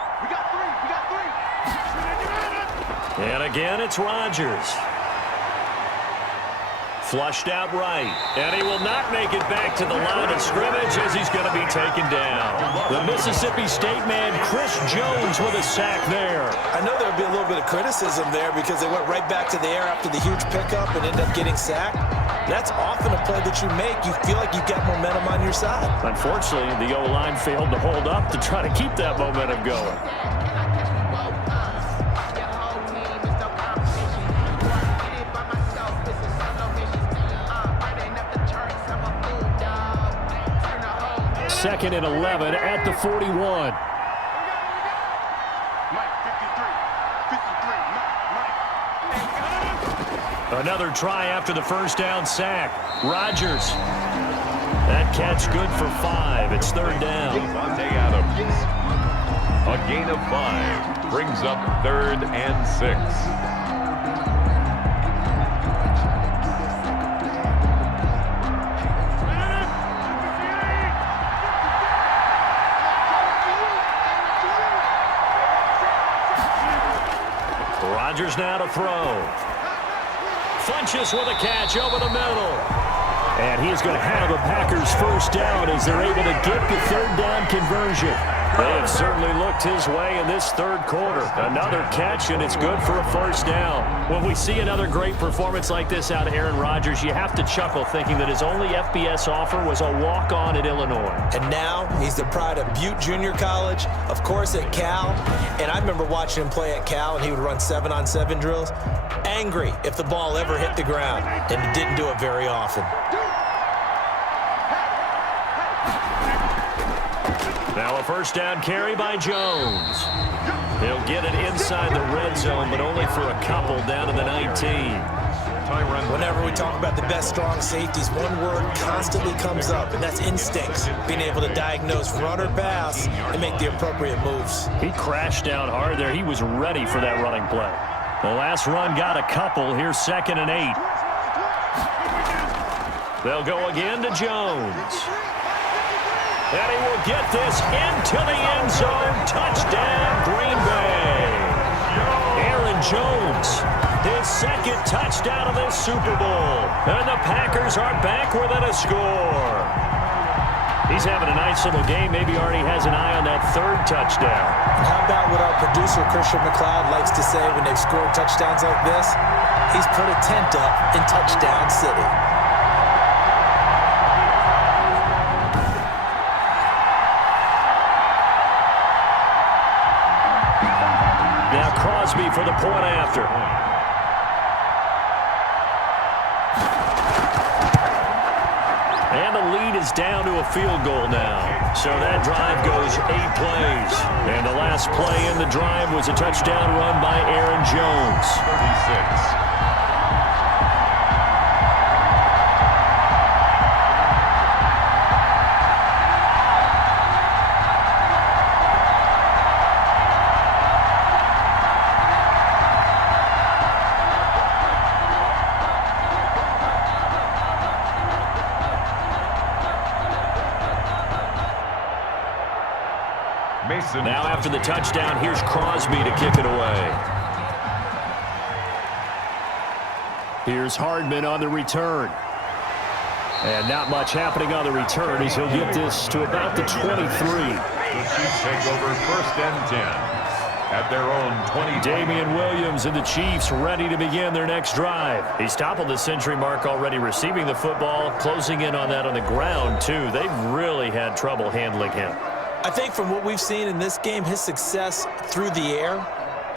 And again, it's Rodgers. Flushed out right. And he will not make it back to the line of scrimmage as he's going to be taken down. The Mississippi State man, Chris Jones, with a sack there. I know there would be a little bit of criticism there because they went right back to the air after the huge pickup and ended up getting sacked. That's often a play that you make. You feel like you've got momentum on your side. Unfortunately, the O-line failed to hold up to try to keep that momentum going. Second and 11 at the 41. Another try after the 1st down sack. Rodgers. That catch good for 5. It's 3rd down. Devontae Adams. A gain of 5 brings up 3rd and 6. Rodgers now to throw. Funches with a catch over the middle. And he is going to have the Packers first down as they're able to get the third down conversion. They have certainly looked his way in this third quarter. Another catch, and it's good for a first down. When we see another great performance like this out of Aaron Rodgers, you have to chuckle thinking that his only FBS offer was a walk-on at Illinois. And now he's the pride of Butte Junior College, of course at Cal. And I remember watching him play at Cal, and he would run 7-on-7 drills. Angry if the ball ever hit the ground, and he didn't do it very often. Now a first down carry by Jones. He'll get it inside the red zone, but only for a couple down to the 19. Whenever we talk about the best strong safeties, one word constantly comes up, and that's instincts. Being able to diagnose run or pass and make the appropriate moves. He crashed down hard there. He was ready for that running play. The last run got a couple. Here's 2nd and 8. They'll go again to Jones. And he will get this into the end zone. Touchdown, Green Bay. Aaron Jones, his second touchdown of this Super Bowl. And the Packers are back within a score. He's having a nice little game. Maybe already has an eye on that third touchdown. How about what our producer, Christian McLeod, likes to say when they've scored touchdowns like this? He's put a tent up in Touchdown City. Now Crosby for the point after. And the lead is down to a field goal now. So that drive goes 8 plays. And the last play in the drive was a touchdown run by Aaron Jones. 36. Now after the touchdown, here's Crosby to kick it away. Here's Hardman on the return. And not much happening on the return as he'll get this to about the 23. The Chiefs take over 1st and 10 at their own 20. Damian Williams and the Chiefs ready to begin their next drive. He's toppled the century mark already receiving the football, closing in on that on the ground too. They've really had trouble handling him. I think from what we've seen in this game, his success through the air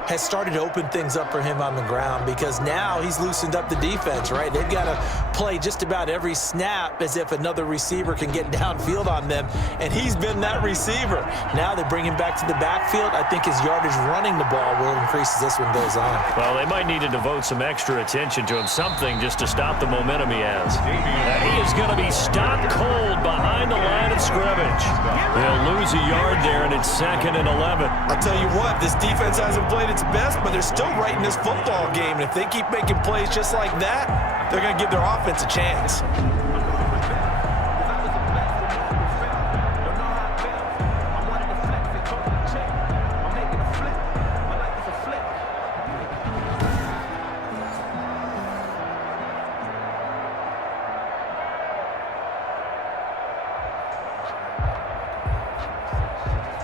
has started to open things up for him on the ground because now he's loosened up the defense, right? They've got to play just about every snap as if another receiver can get downfield on them, and he's been that receiver. Now they bring him back to the backfield. I think his yardage running the ball will increase as this one goes on. Well, they might need to devote some extra attention to him, something just to stop the momentum he has. And he is going to be stopped cold behind the line of scrimmage. They'll lose a yard there, and it's 2nd and 11. I'll tell you what, this defense hasn't played its best, but they're still right in this football game. And if they keep making plays just like that, they're going to give their offense a chance.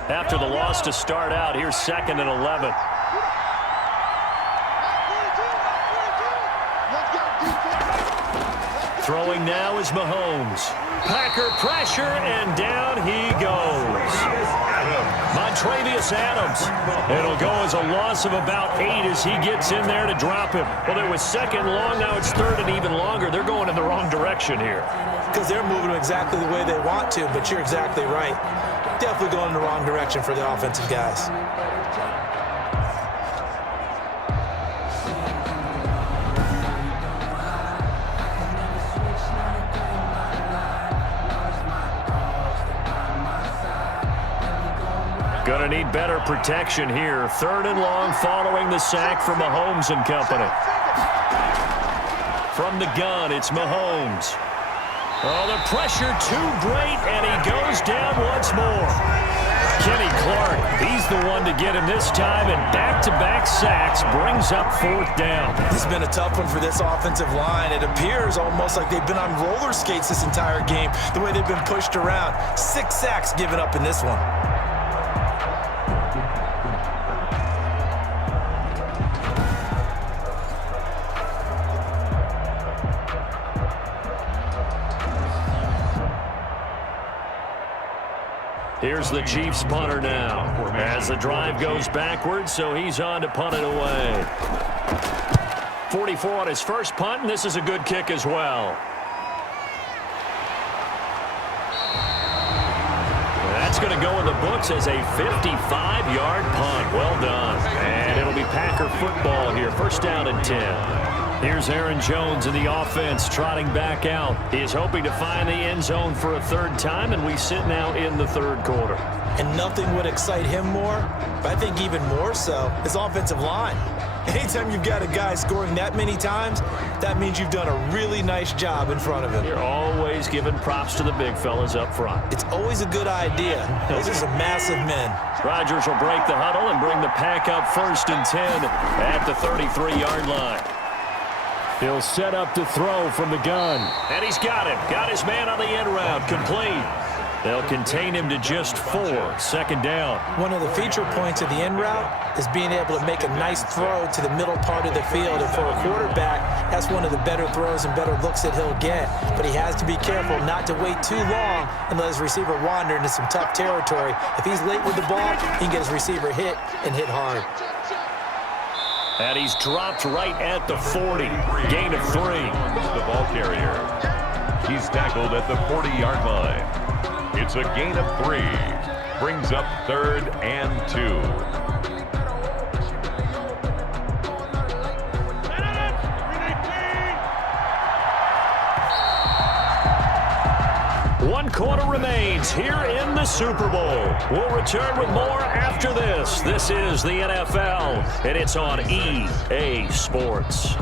After the loss to start out, here's 2nd and 11. Throwing now is Mahomes. Packer pressure, and down he goes. Montravius Adams. It'll go as a loss of about 8 as he gets in there to drop him. Well, it was 2nd long, now it's 3rd and even longer. They're going in the wrong direction here. Because they're moving exactly the way they want to, but you're exactly right. Definitely going in the wrong direction for the offensive guys. Gonna need better protection here. 3rd and long following the sack from Mahomes and company. From the gun, it's Mahomes. Oh, the pressure too great, and he goes down once more. Kenny Clark, he's the one to get him this time, and back-to-back sacks brings up 4th down. This has been a tough one for this offensive line. It appears almost like they've been on roller skates this entire game, the way they've been pushed around. 6 sacks given up in this one. Here's the Chiefs punter now as the drive goes backwards, so he's on to punt it away. 44 on his first punt, and this is a good kick as well. That's going to go in the books as a 55-yard punt. Well done. And it'll be Packer football here. 1st down and 10. Here's Aaron Jones in the offense trotting back out. He is hoping to find the end zone for a 3rd time, and we sit now in the 3rd quarter. And nothing would excite him more, but I think even more so, his offensive line. Anytime you've got a guy scoring that many times, that means you've done a really nice job in front of him. You're always giving props to the big fellas up front. It's always a good idea. Those are some massive men. Rodgers will break the huddle and bring the pack up 1st and 10 at the 33-yard line. He'll set up to throw from the gun. And he's got him. Got his man on the end route. Complete. They'll contain him to just 4. 2nd down. One of the feature points of the end route is being able to make a nice throw to the middle part of the field. And for a quarterback, that's one of the better throws and better looks that he'll get. But he has to be careful not to wait too long and let his receiver wander into some tough territory. If he's late with the ball, he can get his receiver hit and hit hard. And he's dropped right at the 40. Gain of 3. The ball carrier. He's tackled at the 40-yard line. It's a gain of 3. Brings up 3rd and 2. One quarter remains here in the Super Bowl. We'll return with more after this. This is the NFL, and it's on EA Sports.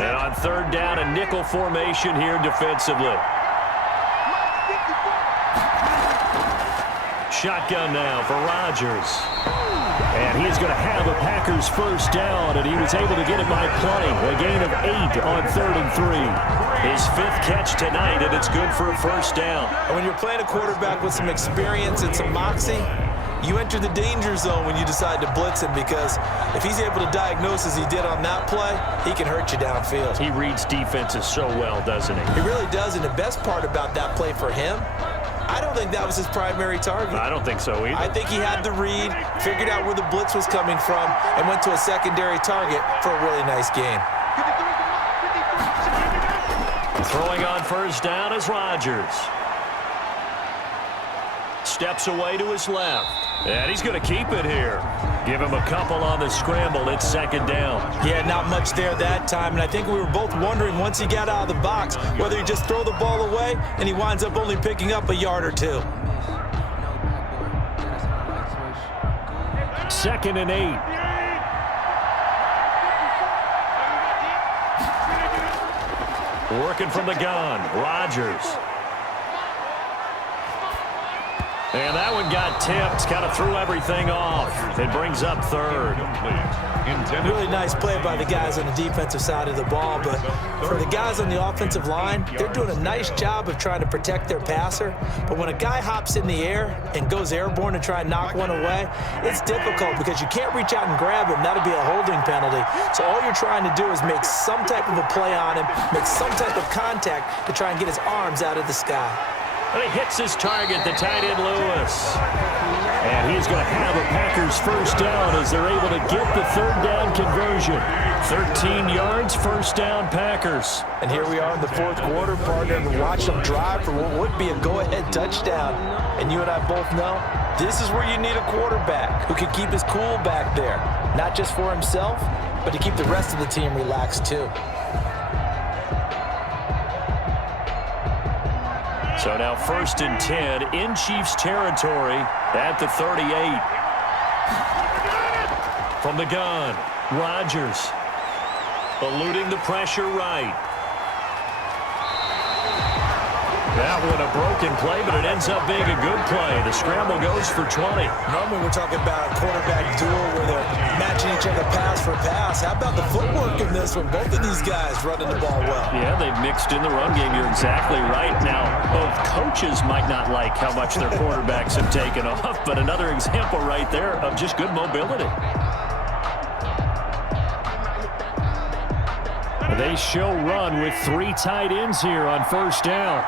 And on 3rd down, a nickel formation here defensively. Shotgun now for Rodgers. And he is going to have a Packers 1st down, and he was able to get it by plenty. A gain of 8 on 3rd and 3. His 5th catch tonight, and it's good for a 1st down. And when you're playing a quarterback with some experience and some moxie, you enter the danger zone when you decide to blitz him, because if he's able to diagnose as he did on that play, he can hurt you downfield. He reads defenses so well, doesn't he? He really does, and the best part about that play for him, I don't think that was his primary target. I don't think so either. I think he had the read, figured out where the blitz was coming from, and went to a secondary target for a really nice game. Throwing on 1st down is Rodgers. Steps away to his left. And he's going to keep it here. Give him a couple on the scramble. It's 2nd down. Yeah, not much there that time. And I think we were both wondering once he got out of the box whether he just throw the ball away and he winds up only picking up a yard or 2. 2nd and 8. Working from the gun. Rodgers. And that one got tipped, kind of threw everything off. It brings up 3rd. Really nice play by the guys on the defensive side of the ball, but for the guys on the offensive line, they're doing a nice job of trying to protect their passer. But when a guy hops in the air and goes airborne to try and knock one away, it's difficult because you can't reach out and grab him. That'll be a holding penalty. So all you're trying to do is make some type of a play on him, make some type of contact to try and get his arms out of the sky. And he hits his target, the tight end Lewis. And he's going to have a Packers first down as they're able to get the third down conversion. 13 yards, first down Packers. And here we are in the fourth quarter, partner, and watch them drive for what would be a go-ahead touchdown. And you and I both know this is where you need a quarterback who can keep his cool back there. Not just for himself, but to keep the rest of the team relaxed too. So now 1st and 10 in Chiefs territory at the 38. From the gun, Rodgers eluding the pressure right. That one a broken play, but it ends up being a good play. The scramble goes for 20. Normally we're talking about a quarterback duel where they're matching each other pass for pass. How about the footwork in this one? Both of these guys running the ball well. Yeah, they've mixed in the run game. You're exactly right. Now, both coaches might not like how much their quarterbacks have taken off, but another example right there of just good mobility. They show run with 3 tight ends here on first down.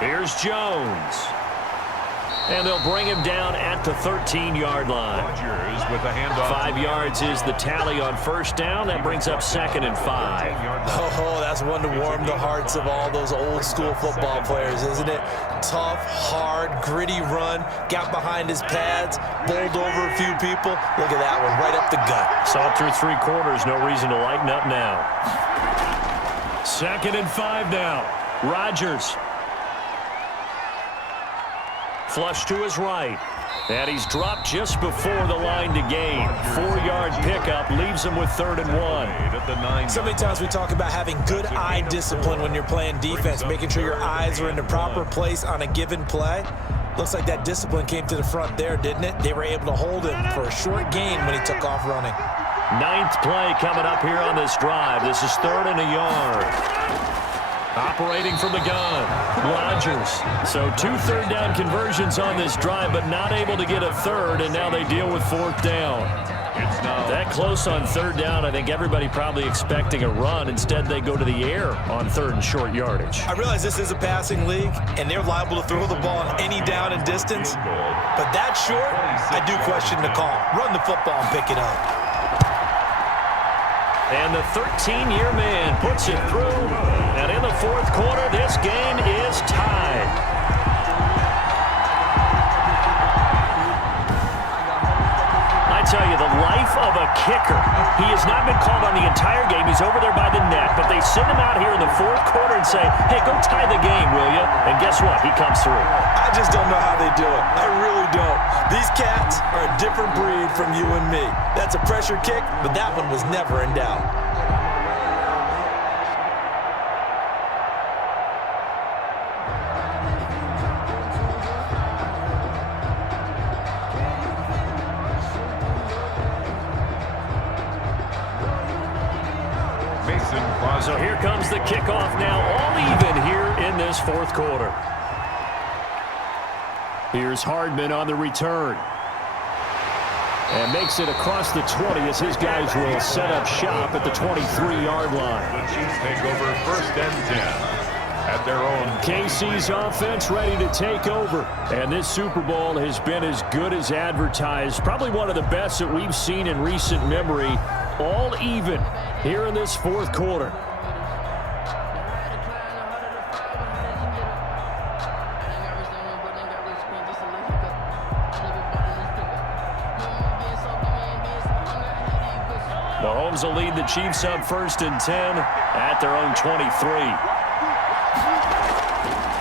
Here's Jones. And they'll bring him down at the 13-yard line. Rodgers with a handoff. 5 yards is the tally on first down. That brings up 2nd and 5. Oh, that's one to warm the hearts of all those old-school football players, isn't it? Tough, hard, gritty run. Got behind his pads, bowled over a few people. Look at that one, right up the gut. Saw it through 3 quarters. No reason to lighten up now. 2nd and 5 now. Rodgers. Flush to his right. And he's dropped just before the line to gain. 4-yard pickup leaves him with 3rd and 1. So many times we talk about having good eye discipline when you're playing defense, making sure your eyes are in the proper place on a given play. Looks like that discipline came to the front there, didn't it? They were able to hold him for a short gain when he took off running. 9th play coming up here on this drive. This is 3rd and a yard. Operating from the gun, Rodgers. So 2 third-down conversions on this drive, but not able to get a third, and now they deal with 4th down. That close on 3rd down, I think everybody probably expecting a run. Instead, they go to the air on 3rd and short yardage. I realize this is a passing league, and they're liable to throw the ball on any down and distance. But that short, I do question the call. Run the football and pick it up. And the 13-year man puts it through. And in the 4th quarter, this game is tied. I tell you, the life of a kicker. He has not been called on the entire game. He's over there by the net. But they send him out here in the 4th quarter and say, hey, go tie the game, will you? And guess what? He comes through. I just don't know how they do it. I really don't. These cats are a different breed from you and me. That's a pressure kick, but that one was never in doubt. So here comes the kickoff now, all even here in this 4th quarter. Here's Hardman on the return. And makes it across the 20 as his guys will set up shop at the 23-yard line. The Chiefs take over 1st and 10 at their own. KC's offense ready to take over. And this Super Bowl has been as good as advertised. Probably one of the best that we've seen in recent memory. All even here in this 4th quarter. Mahomes will lead the Chiefs up 1st and 10 at their own 23.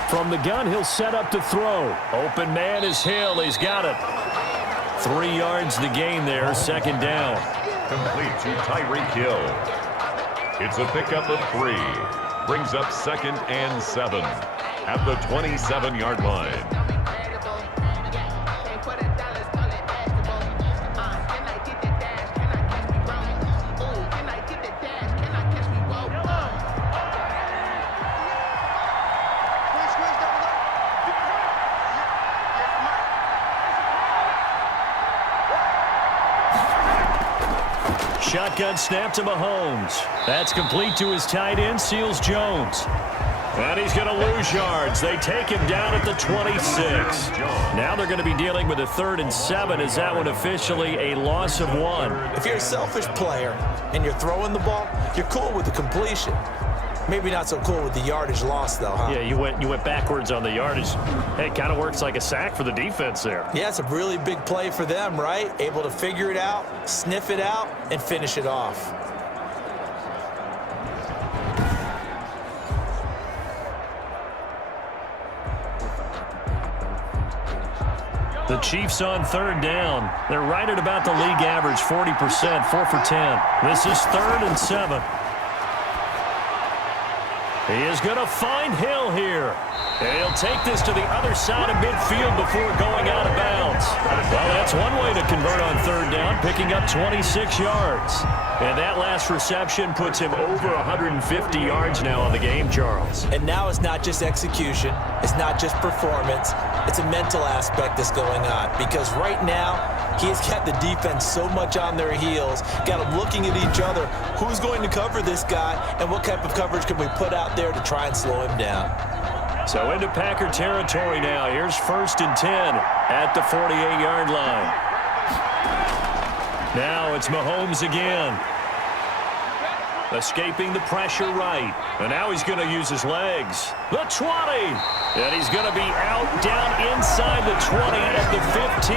From the gun, he'll set up to throw. Open man is Hill. He's got it. 3 yards the gain there, 2nd down. Complete to Tyreek Hill. It's a pickup of 3. Brings up 2nd and 7 at the 27-yard line. Shotgun snap to Mahomes. That's complete to his tight end, Seals Jones. And he's going to lose yards. They take him down at the 26. Now they're going to be dealing with a 3rd and 7. Is that one officially a loss of 1? If you're a selfish player and you're throwing the ball, you're cool with the completion. Maybe not so cool with the yardage loss, though, huh? Yeah, you went backwards on the yardage. Hey, it kind of works like a sack for the defense there. Yeah, it's a really big play for them, right? Able to figure it out, sniff it out, and finish it off. The Chiefs on 3rd down. They're right at about the league average, 40%, 4 for 10. This is 3rd and 7. He is going to find Hill here. And he'll take this to the other side of midfield before going out of bounds. Well, that's one way to convert on 3rd down, picking up 26 yards. And that last reception puts him over 150 yards now on the game, Charles. And now it's not just execution. It's not just performance. It's a mental aspect that's going on. Because right now, he has got the defense so much on their heels, got them looking at each other. Who's going to cover this guy, and what type of coverage can we put out there to try and slow him down? So into Packer territory now. Here's 1st and 10 at the 48-yard line. Now it's Mahomes again. Escaping the pressure right. And now he's going to use his legs. The 20. And he's going to be out down inside the 20 at the 15.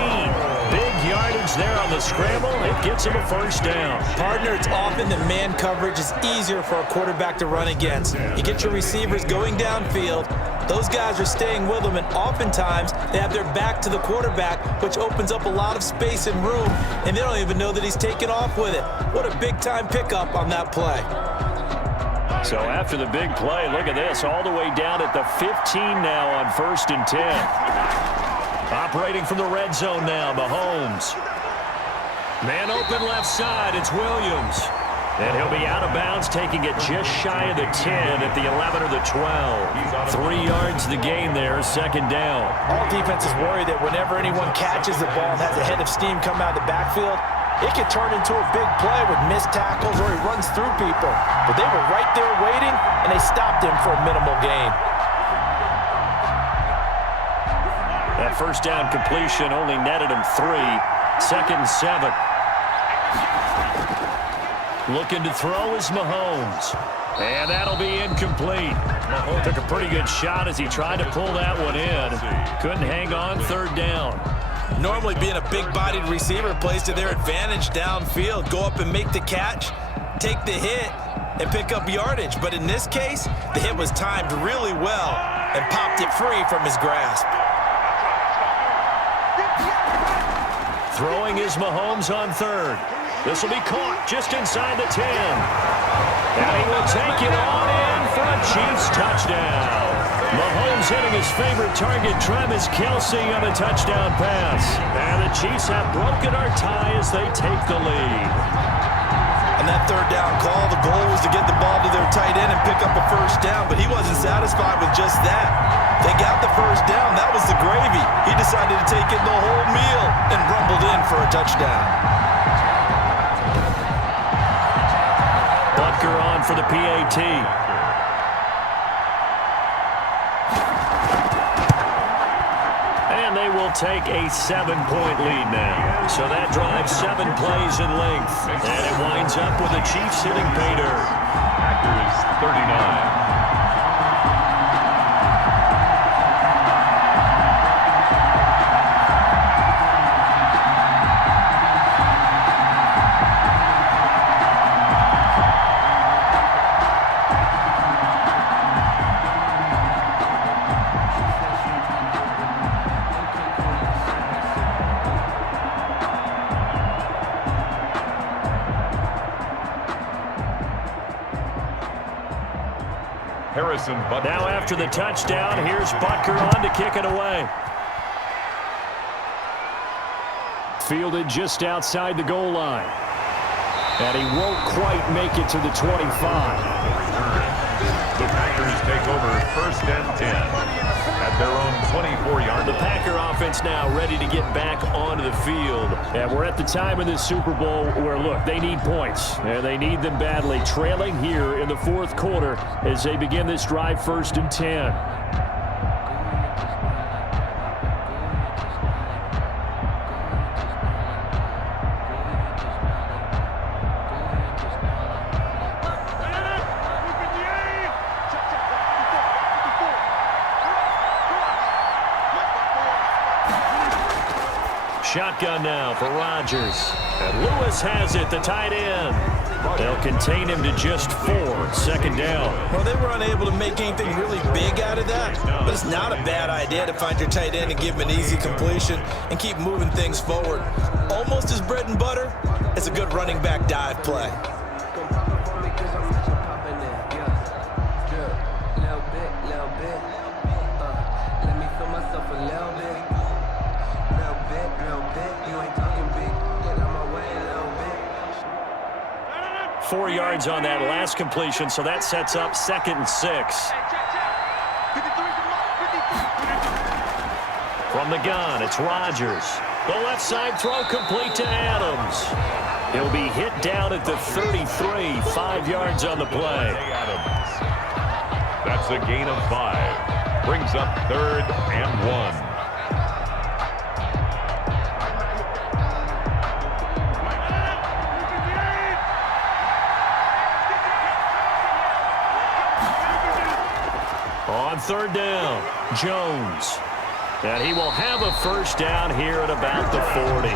Big yardage there on the scramble. It gets him a 1st down. Partner, it's often that man coverage is easier for a quarterback to run against. You get your receivers going downfield. Those guys are staying with them, and oftentimes they have their back to the quarterback, which opens up a lot of space and room, and they don't even know that he's taken off with it. What a big-time pickup on that play. So after the big play, look at this, all the way down at the 15 now on 1st and 10. Operating from the red zone now, Mahomes. Man open left side, it's Williams. And he'll be out of bounds, taking it just shy of the 10 at the 11 or the 12. 3 yards the gain there, 2nd down. All defenses worry that whenever anyone catches the ball and has a head of steam come out of the backfield, it could turn into a big play with missed tackles or he runs through people. But they were right there waiting, and they stopped him for a minimal gain. That 1st down completion only netted him 3. 2nd and 7. Looking to throw is Mahomes. And that'll be incomplete. Mahomes took a pretty good shot as he tried to pull that one in. Couldn't hang on, 3rd down. Normally being a big-bodied receiver plays to their advantage downfield. Go up and make the catch, take the hit, and pick up yardage. But in this case, the hit was timed really well and popped it free from his grasp. Throwing is Mahomes on 3rd. This will be caught just inside the 10. And he will take it on in for a Chiefs touchdown. Mahomes hitting his favorite target, Travis Kelce, on a touchdown pass. And the Chiefs have broken our tie as they take the lead. And that 3rd down call, the goal was to get the ball to their tight end and pick up a 1st down, but he wasn't satisfied with just that. They got the 1st down. That was the gravy. He decided to take it the whole meal and rumbled in for a touchdown. Butker on for the PAT. And they will take a 7-point lead now. So that drives 7 plays in length. And it winds up with the Chiefs hitting pay dirt. Packers 39. Now after the touchdown, here's Butker on to kick it away. Fielded just outside the goal line. And he won't quite make it to the 25. The Packers take over 1st and 10 at their own 24-yard line. The Packer offense now ready to get back onto the field. And we're at the time of this Super Bowl where, look, they need points. And they need them badly. Trailing here in the 4th quarter as they begin this drive 1st and 10. Shotgun now for Rodgers. And Lewis has it, the tight end. They'll contain him to just 4. 2nd down. Well, they were unable to make anything really big out of that, but it's not a bad idea to find your tight end and give him an easy completion and keep moving things forward. Almost as bread and butter as a good running back dive play. Let me feel myself a little bit. 4 yards on that last completion, so that sets up 2nd and 6. From the gun, it's Rodgers. The left side throw complete to Adams. He'll be hit down at the 33, 5 yards on the play. That's a gain of 5. Brings up 3rd and 1. On 3rd down, Jones. And he will have a 1st down here at about the 40.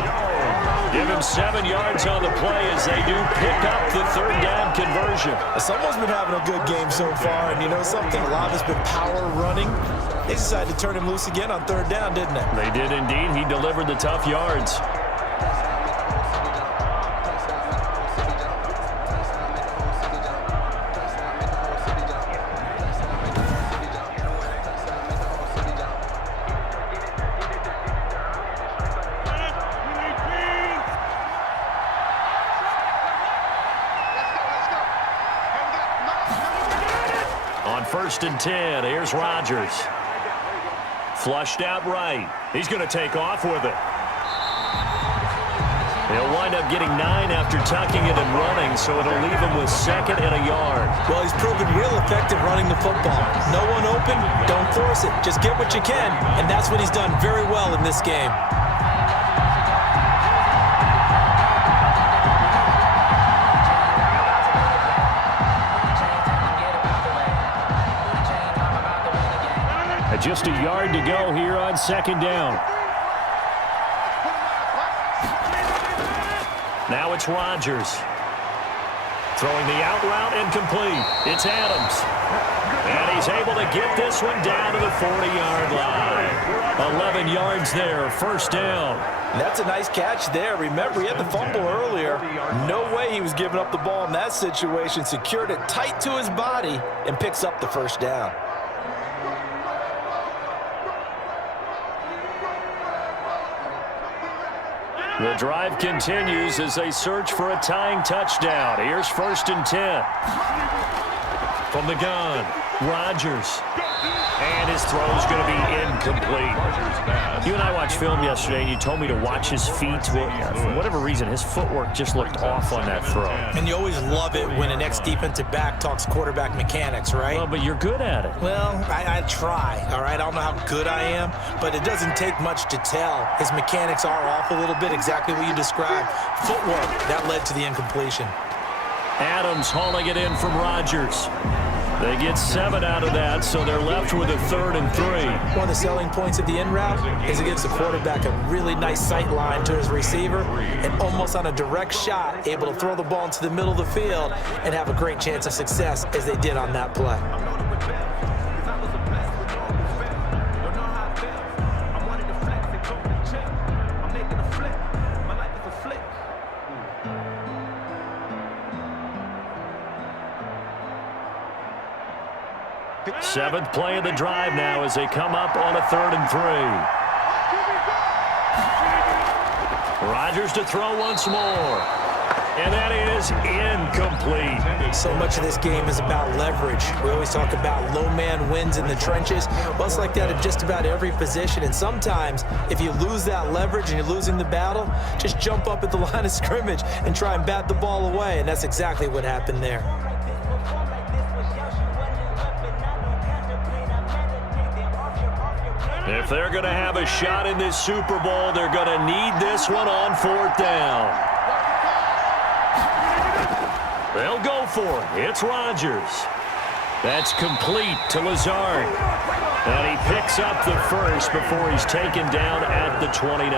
Give him 7 yards on the play as they do pick up the 3rd down conversion. Someone's been having a good game so far, and you know something? A lot of it's been power running. They decided to turn him loose again on 3rd down, didn't they? They did indeed. He delivered the tough yards. On 1st and 10, here's Rodgers. Flushed out right. He's going to take off with it. He'll wind up getting 9 after tucking it and running, so it'll leave him with 2nd and a yard. Well, he's proven real effective running the football. No one open, don't force it. Just get what you can, and that's what he's done very well in this game. Just a yard to go here on 2nd down. Now it's Rodgers. Throwing the out route incomplete. It's Adams. And he's able to get this one down to the 40-yard line. 11 yards there, 1st down. That's a nice catch there. Remember, he had the fumble earlier. No way he was giving up the ball in that situation. Secured it tight to his body and picks up the 1st down. The drive continues as they search for a tying touchdown. Here's 1st and 10. From the gun, Rodgers. And his throw is going to be incomplete. You and I watched film yesterday, and you told me to watch his feet. Well, for whatever reason, his footwork just looked off on that throw. And you always love it when an ex-defensive back talks quarterback mechanics, right? Well, but you're good at it. Well, I try, all right? I don't know how good I am, but it doesn't take much to tell. His mechanics are off a little bit, exactly what you described. Footwork, that led to the incompletion. Adams hauling it in from Rodgers. They get 7 out of that, so they're left with a 3rd and 3. One of the selling points of the in route is it gives the quarterback a really nice sight line to his receiver and almost on a direct shot, able to throw the ball into the middle of the field and have a great chance of success as they did on that play. Seventh play of the drive now as they come up on a 3rd and 3. Rodgers to throw once more. And that is incomplete. So much of this game is about leverage. We always talk about low man wins in the trenches. Well, it's like that in just about every position. And sometimes, if you lose that leverage and you're losing the battle, just jump up at the line of scrimmage and try and bat the ball away. And that's exactly what happened there. If they're going to have a shot in this Super Bowl, they're going to need this one on 4th down. They'll go for it. It's Rodgers. That's complete to Lazard. And he picks up the first before he's taken down at the 29.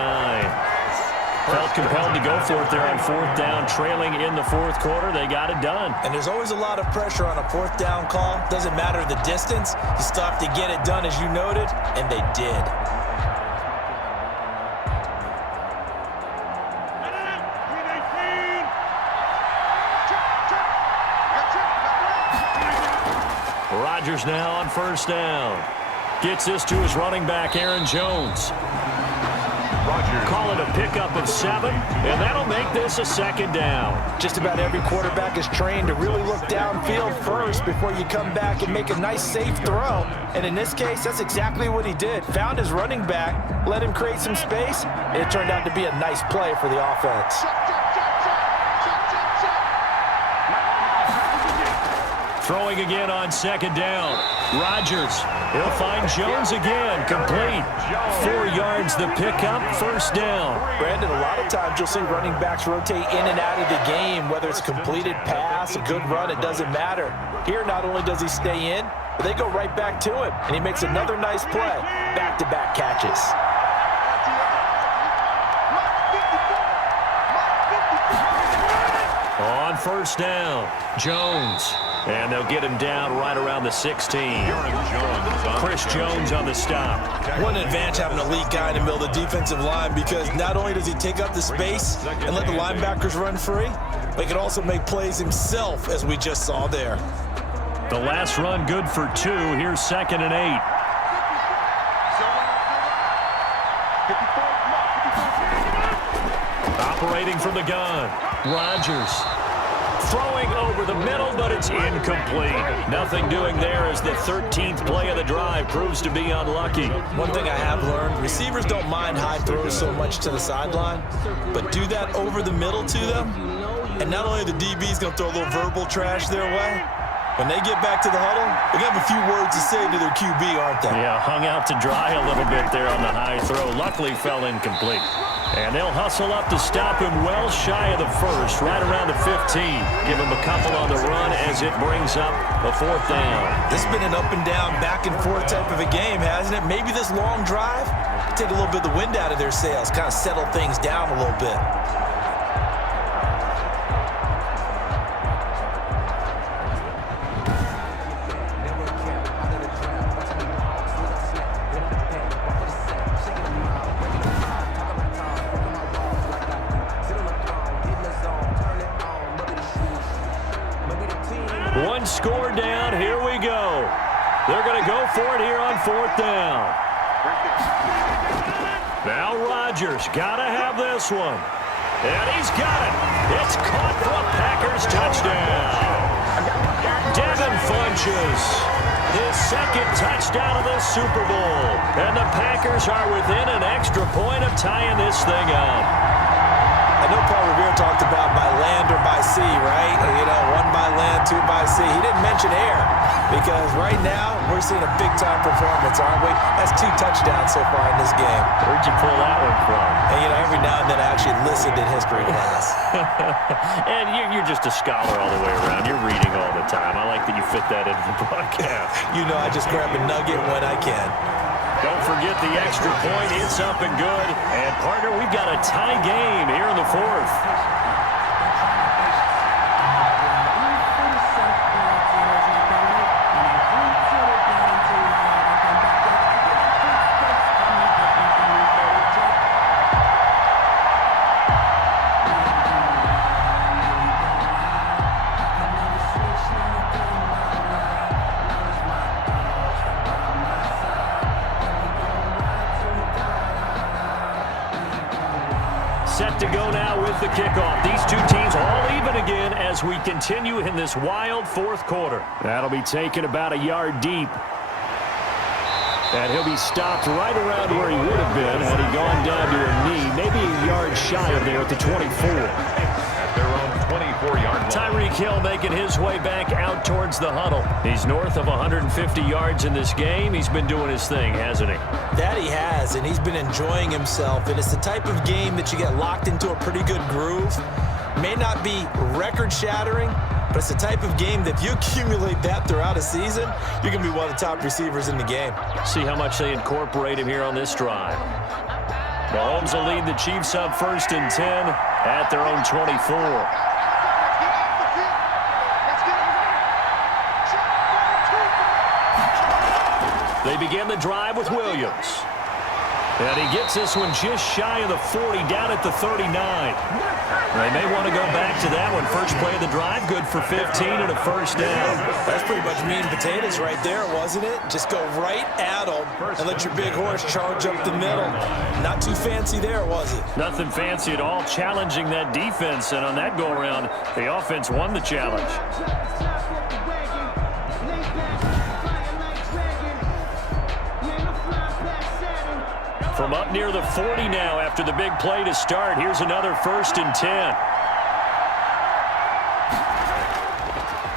Felt compelled to go for it there on 4th down, trailing in the 4th quarter. They got it done. And there's always a lot of pressure on a 4th down call. Doesn't matter the distance. You still have to get it done, as you noted, and they did. Rodgers now on 1st down. Gets this to his running back, Aaron Jones. Rodgers. Call it a pickup of 7, and that'll make this a 2nd down. Just about every quarterback is trained to really look downfield first before you come back and make a nice, safe throw. And in this case, that's exactly what he did. Found his running back, let him create some space, and it turned out to be a nice play for the offense. Throwing again on 2nd down. Rodgers. He'll find Jones again. Complete. 4 yards the pickup. 1st down. Brandon, a lot of times you'll see running backs rotate in and out of the game, whether it's a completed pass, a good run, it doesn't matter. Here, not only does he stay in, but they go right back to him, and he makes another nice play. Back-to-back catches. On 1st down, Jones. And they'll get him down right around the 16. Chris Jones on the stop. One advantage having an elite guy in the middle of the defensive line, because not only does he take up the space and let the linebackers run free, but he can also make plays himself, as we just saw there. The last run good for 2. Here's 2nd and 8. Operating from the gun, Rodgers. Throwing over the middle, but it's incomplete. Nothing doing there as the 13th play of the drive proves to be unlucky. One thing I have learned, receivers don't mind high throws so much to the sideline, but do that over the middle to them, and not only the DB's going to throw a little verbal trash their way, when they get back to the huddle, they're going to have a few words to say to their QB, aren't they? Yeah, hung out to dry a little bit there on the high throw. Luckily fell incomplete. And they'll hustle up to stop him well shy of the 1st, right around the 15. Give him a couple on the run as it brings up a 4th down. This has been an up and down, back and forth type of a game, hasn't it? Maybe this long drive, take a little bit of the wind out of their sails, kind of settle things down a little bit. One score down. Here we go. They're going to go for it here on 4th down. Now Rodgers got to have this one. And he's got it. It's caught for a Packers touchdown. Devin Funches, his 2nd touchdown of the Super Bowl. And the Packers are within an extra point of tying this thing up. I know Paul Revere talked about by land or by sea, right? You know, 1 by land, 2 by sea. He didn't mention air, because right now we're seeing a big-time performance, aren't we? That's 2 touchdowns so far in this game. Where'd you pull that one from? And, you know, every now and then I actually listened in history class. And you're just a scholar all the way around. You're reading all the time. I like that you fit that into the broadcast. You know, I just grab a nugget when I can. Don't forget the extra point. It's up and good. And, partner, we've got a tie game here in the 4th. Set to go now with the kickoff. These two teams all as we continue in this wild fourth quarter. That'll be taken about a yard deep. And he'll be stopped right around where he would have been had he gone down to a knee, maybe a yard shy of there at the 24. At their own 24-yard line. Tyreek Hill making his way back out towards the huddle. He's north of 150 yards in this game. He's been doing his thing, hasn't he? That he has, and he's been enjoying himself. And it's the type of game that you get locked into a pretty good groove. May not be record-shattering, but it's the type of game that if you accumulate that throughout a season, you're going to be one of the top receivers in the game. See how much they incorporate him here on this drive. Mahomes will lead the Chiefs up 1st and 10 at their own 24. They begin the drive with Williams. And he gets this one just shy of the 40, down at the 39. They may want to go back to that one. First play of the drive, good for 15 and a first down. That's pretty much meat and potatoes right there, wasn't it? Just go right at them and let your big horse charge up the middle. Not too fancy there, was it? Nothing fancy at all, challenging that defense. And on that go-around, the offense won the challenge. From up near the 40 now after the big play to start. Here's another 1st and 10.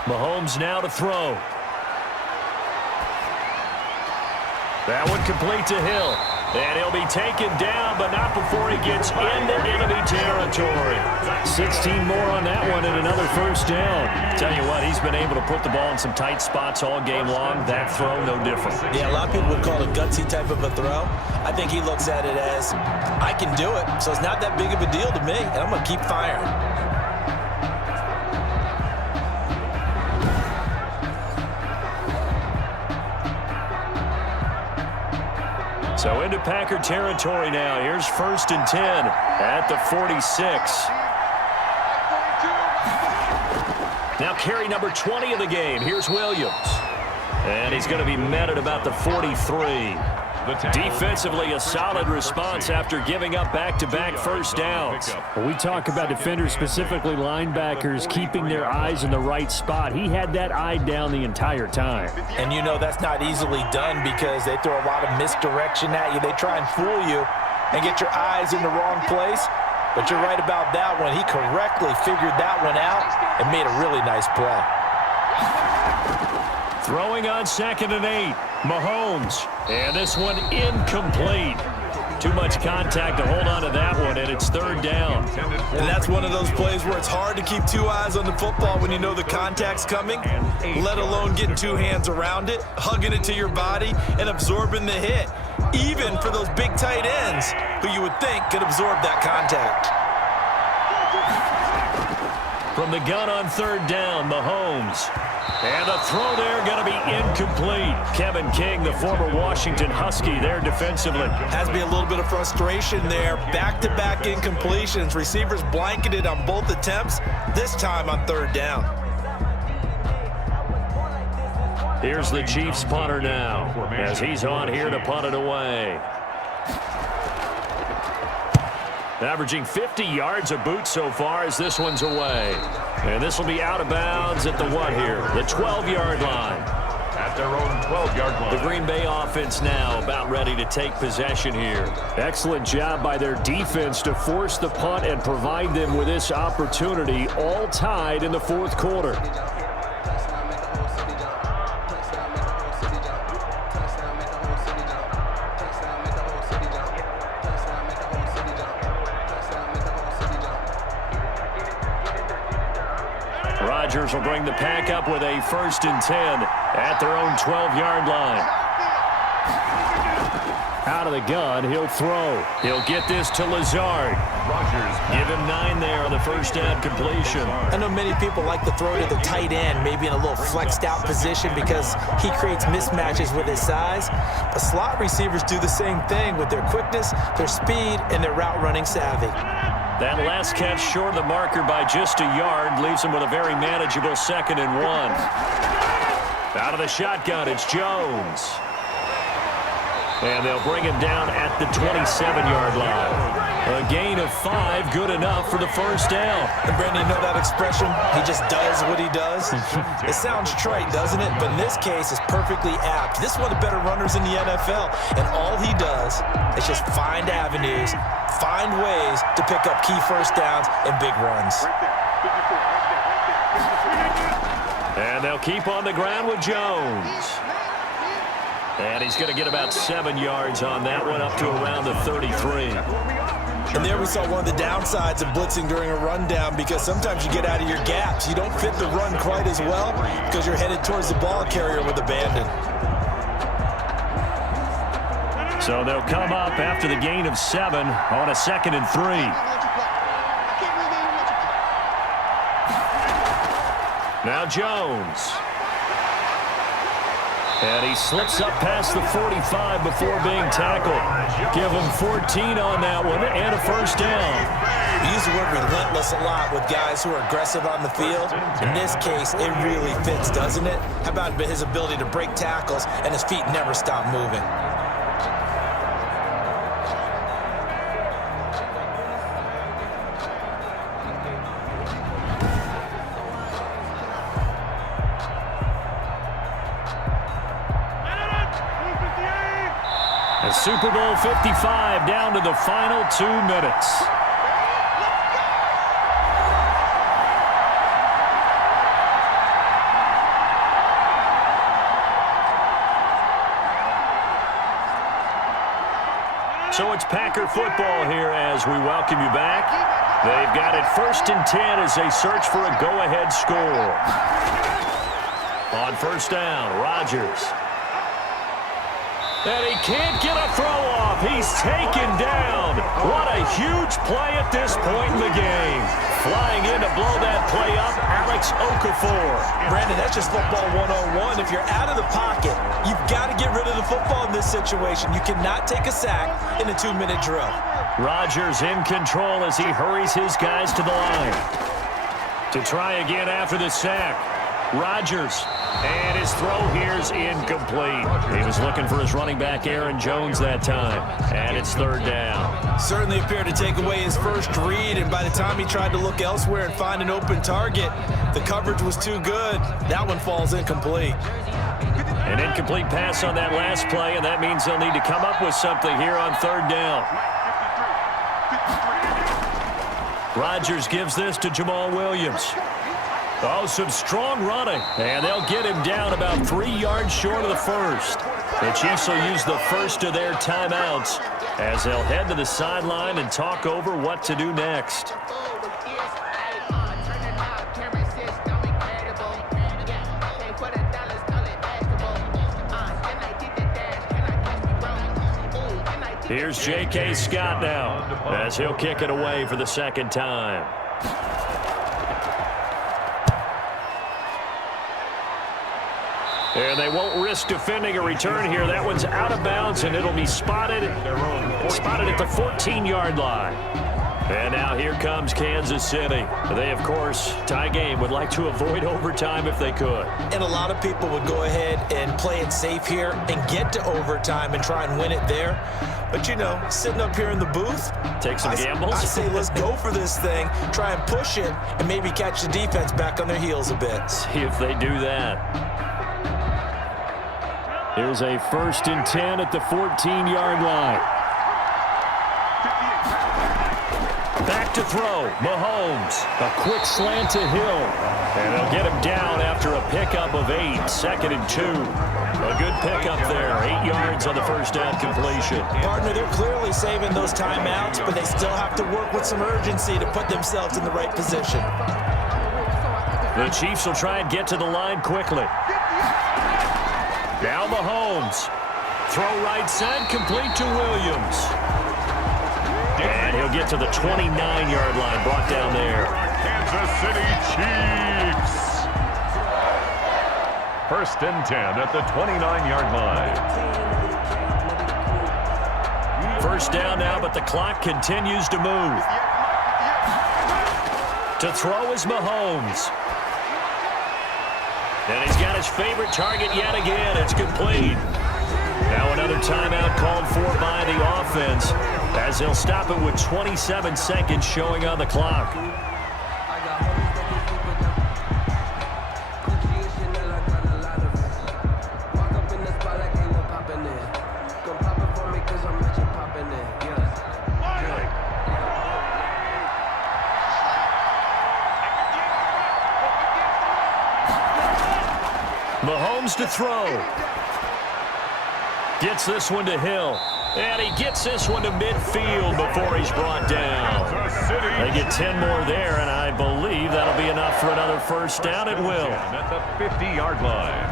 Mahomes now to throw. That one complete to Hill. And he'll be taken down, but not before he gets into enemy territory. 16 more on that one and another first down. Tell you what, he's been able to put the ball in some tight spots all game long. That throw, no different. Yeah, a lot of people would call it a gutsy type of a throw. I think he looks at it as, I can do it, so it's not that big of a deal to me, and I'm going to keep firing. So into Packer territory now. Here's 1st and 10 at the 46. Now carry number 20 of the game. Here's Williams. And he's going to be met at about the 43. Defensively, a solid response after giving up back-to-back first downs. When we talk about defenders, specifically linebackers, keeping their eyes in the right spot, he had that eye down the entire time. And you know that's not easily done because they throw a lot of misdirection at you. They try and fool you and get your eyes in the wrong place. But you're right about that one. He correctly figured that one out and made a really nice play. Throwing on 2nd and 8. Mahomes. And this one incomplete. Too much contact to hold on to that one, and it's 3rd down. And that's one of those plays where it's hard to keep two eyes on the football when you know the contact's coming, let alone getting two hands around it, hugging it to your body, and absorbing the hit. Even for those big tight ends who you would think could absorb that contact. From the gun on 3rd down, Mahomes. And the throw there going to be incomplete. Kevin King, the former Washington Husky, there defensively. Has to be a little bit of frustration there. Back-to-back incompletions. Receivers blanketed on both attempts, this time on 3rd down. Here's the Chiefs punter now as he's on here to punt it away. Averaging 50 yards a boot so far as this one's away. And this will be out of bounds at the what here? The 12-yard line. At their own 12-yard line. The Green Bay offense now about ready to take possession here. Excellent job by their defense to force the punt and provide them with this opportunity, all tied in the 4th quarter. Rodgers will bring the pack up with a 1st and 10 at their own 12-yard line. Out of the gun, he'll throw. He'll get this to Lazard. Rodgers. Give him 9 there on the first down completion. I know many people like to throw to the tight end, maybe in a little flexed out position because he creates mismatches with his size. But slot receivers do the same thing with their quickness, their speed, and their route running savvy. That last catch short of the marker by just a yard leaves him with a very manageable 2nd and 1. Out of the shotgun, it's Jones. And they'll bring him down at the 27-yard line. A gain of 5, good enough for the first down. And Brandon, you know that expression? He just does what he does. It sounds trite, doesn't it? But in this case, it's perfectly apt. This is one of the better runners in the NFL. And all he does is just find avenues, find ways to pick up key first downs and big runs. And they'll keep on the ground with Jones. And he's going to get about 7 yards on that one, up to around the 33. And there we saw one of the downsides of blitzing during a rundown, because sometimes you get out of your gaps. You don't fit the run quite as well because you're headed towards the ball carrier with abandon. So they'll come up after the gain of 7 on a 2nd and 3. Now Jones. And he slips up past the 45 before being tackled. Give him 14 on that one and a first down. We use the word relentless a lot with guys who are aggressive on the field. In this case, it really fits, doesn't it? How about his ability to break tackles and his feet never stop moving? Super Bowl 55 down to the final 2 minutes. So it's Packer football here as we welcome you back. They've got it 1st and 10 as they search for a go-ahead score. On first down, Rodgers. And he can't get a throw off. He's taken down. What a huge play at this point in the game. Flying in to blow that play up, Alex Okafor. Brandon, that's just football 101. If you're out of the pocket, you've got to get rid of the football in this situation. You cannot take a sack in a 2-minute drill. Rodgers in control as he hurries his guys to the line. To try again after the sack. Rodgers. And his throw here's incomplete. He was looking for his running back, Aaron Jones, that time. And it's 3rd down. Certainly appeared to take away his first read, and by the time he tried to look elsewhere and find an open target, the coverage was too good. That one falls incomplete. An incomplete pass on that last play, and that means they'll need to come up with something here on 3rd down. Rodgers gives this to Jamal Williams. Oh, some strong running. And they'll get him down about 3 yards short of the first. The Chiefs will use the first of their timeouts as they'll head to the sideline and talk over what to do next. Here's J.K. Scott now as he'll kick it away for the 2nd time. And they won't risk defending a return here. That one's out of bounds, and it'll be spotted at the 14-yard line. And now here comes Kansas City. They, of course, tie game, would like to avoid overtime if they could. And a lot of people would go ahead and play it safe here and get to overtime and try and win it there. But, you know, sitting up here in the booth, take some gambles. I say let's go for this thing, try and push it, and maybe catch the defense back on their heels a bit. See if they do that. Here's a 1st and 10 at the 14-yard line. Back to throw. Mahomes. A quick slant to Hill. And they'll get him down after a pickup of 8. 2nd and 2. A good pickup there. 8 yards on the first down completion. Partner, they're clearly saving those timeouts, but they still have to work with some urgency to put themselves in the right position. The Chiefs will try and get to the line quickly. Now Mahomes. Throw right side, complete to Williams. And he'll get to the 29-yard line, brought down there. Kansas City Chiefs. 1st and 10 at the 29-yard line. First down now, but the clock continues to move. To throw is Mahomes. And he's got his favorite target yet again. It's complete. Now another timeout called for by the offense as they'll stop it with 27 seconds showing on the clock. Mahomes to throw. Gets this one to Hill. And he gets this one to midfield before he's brought down. They get 10 more there, and I believe that'll be enough for another first down. It will. At the 50-yard line.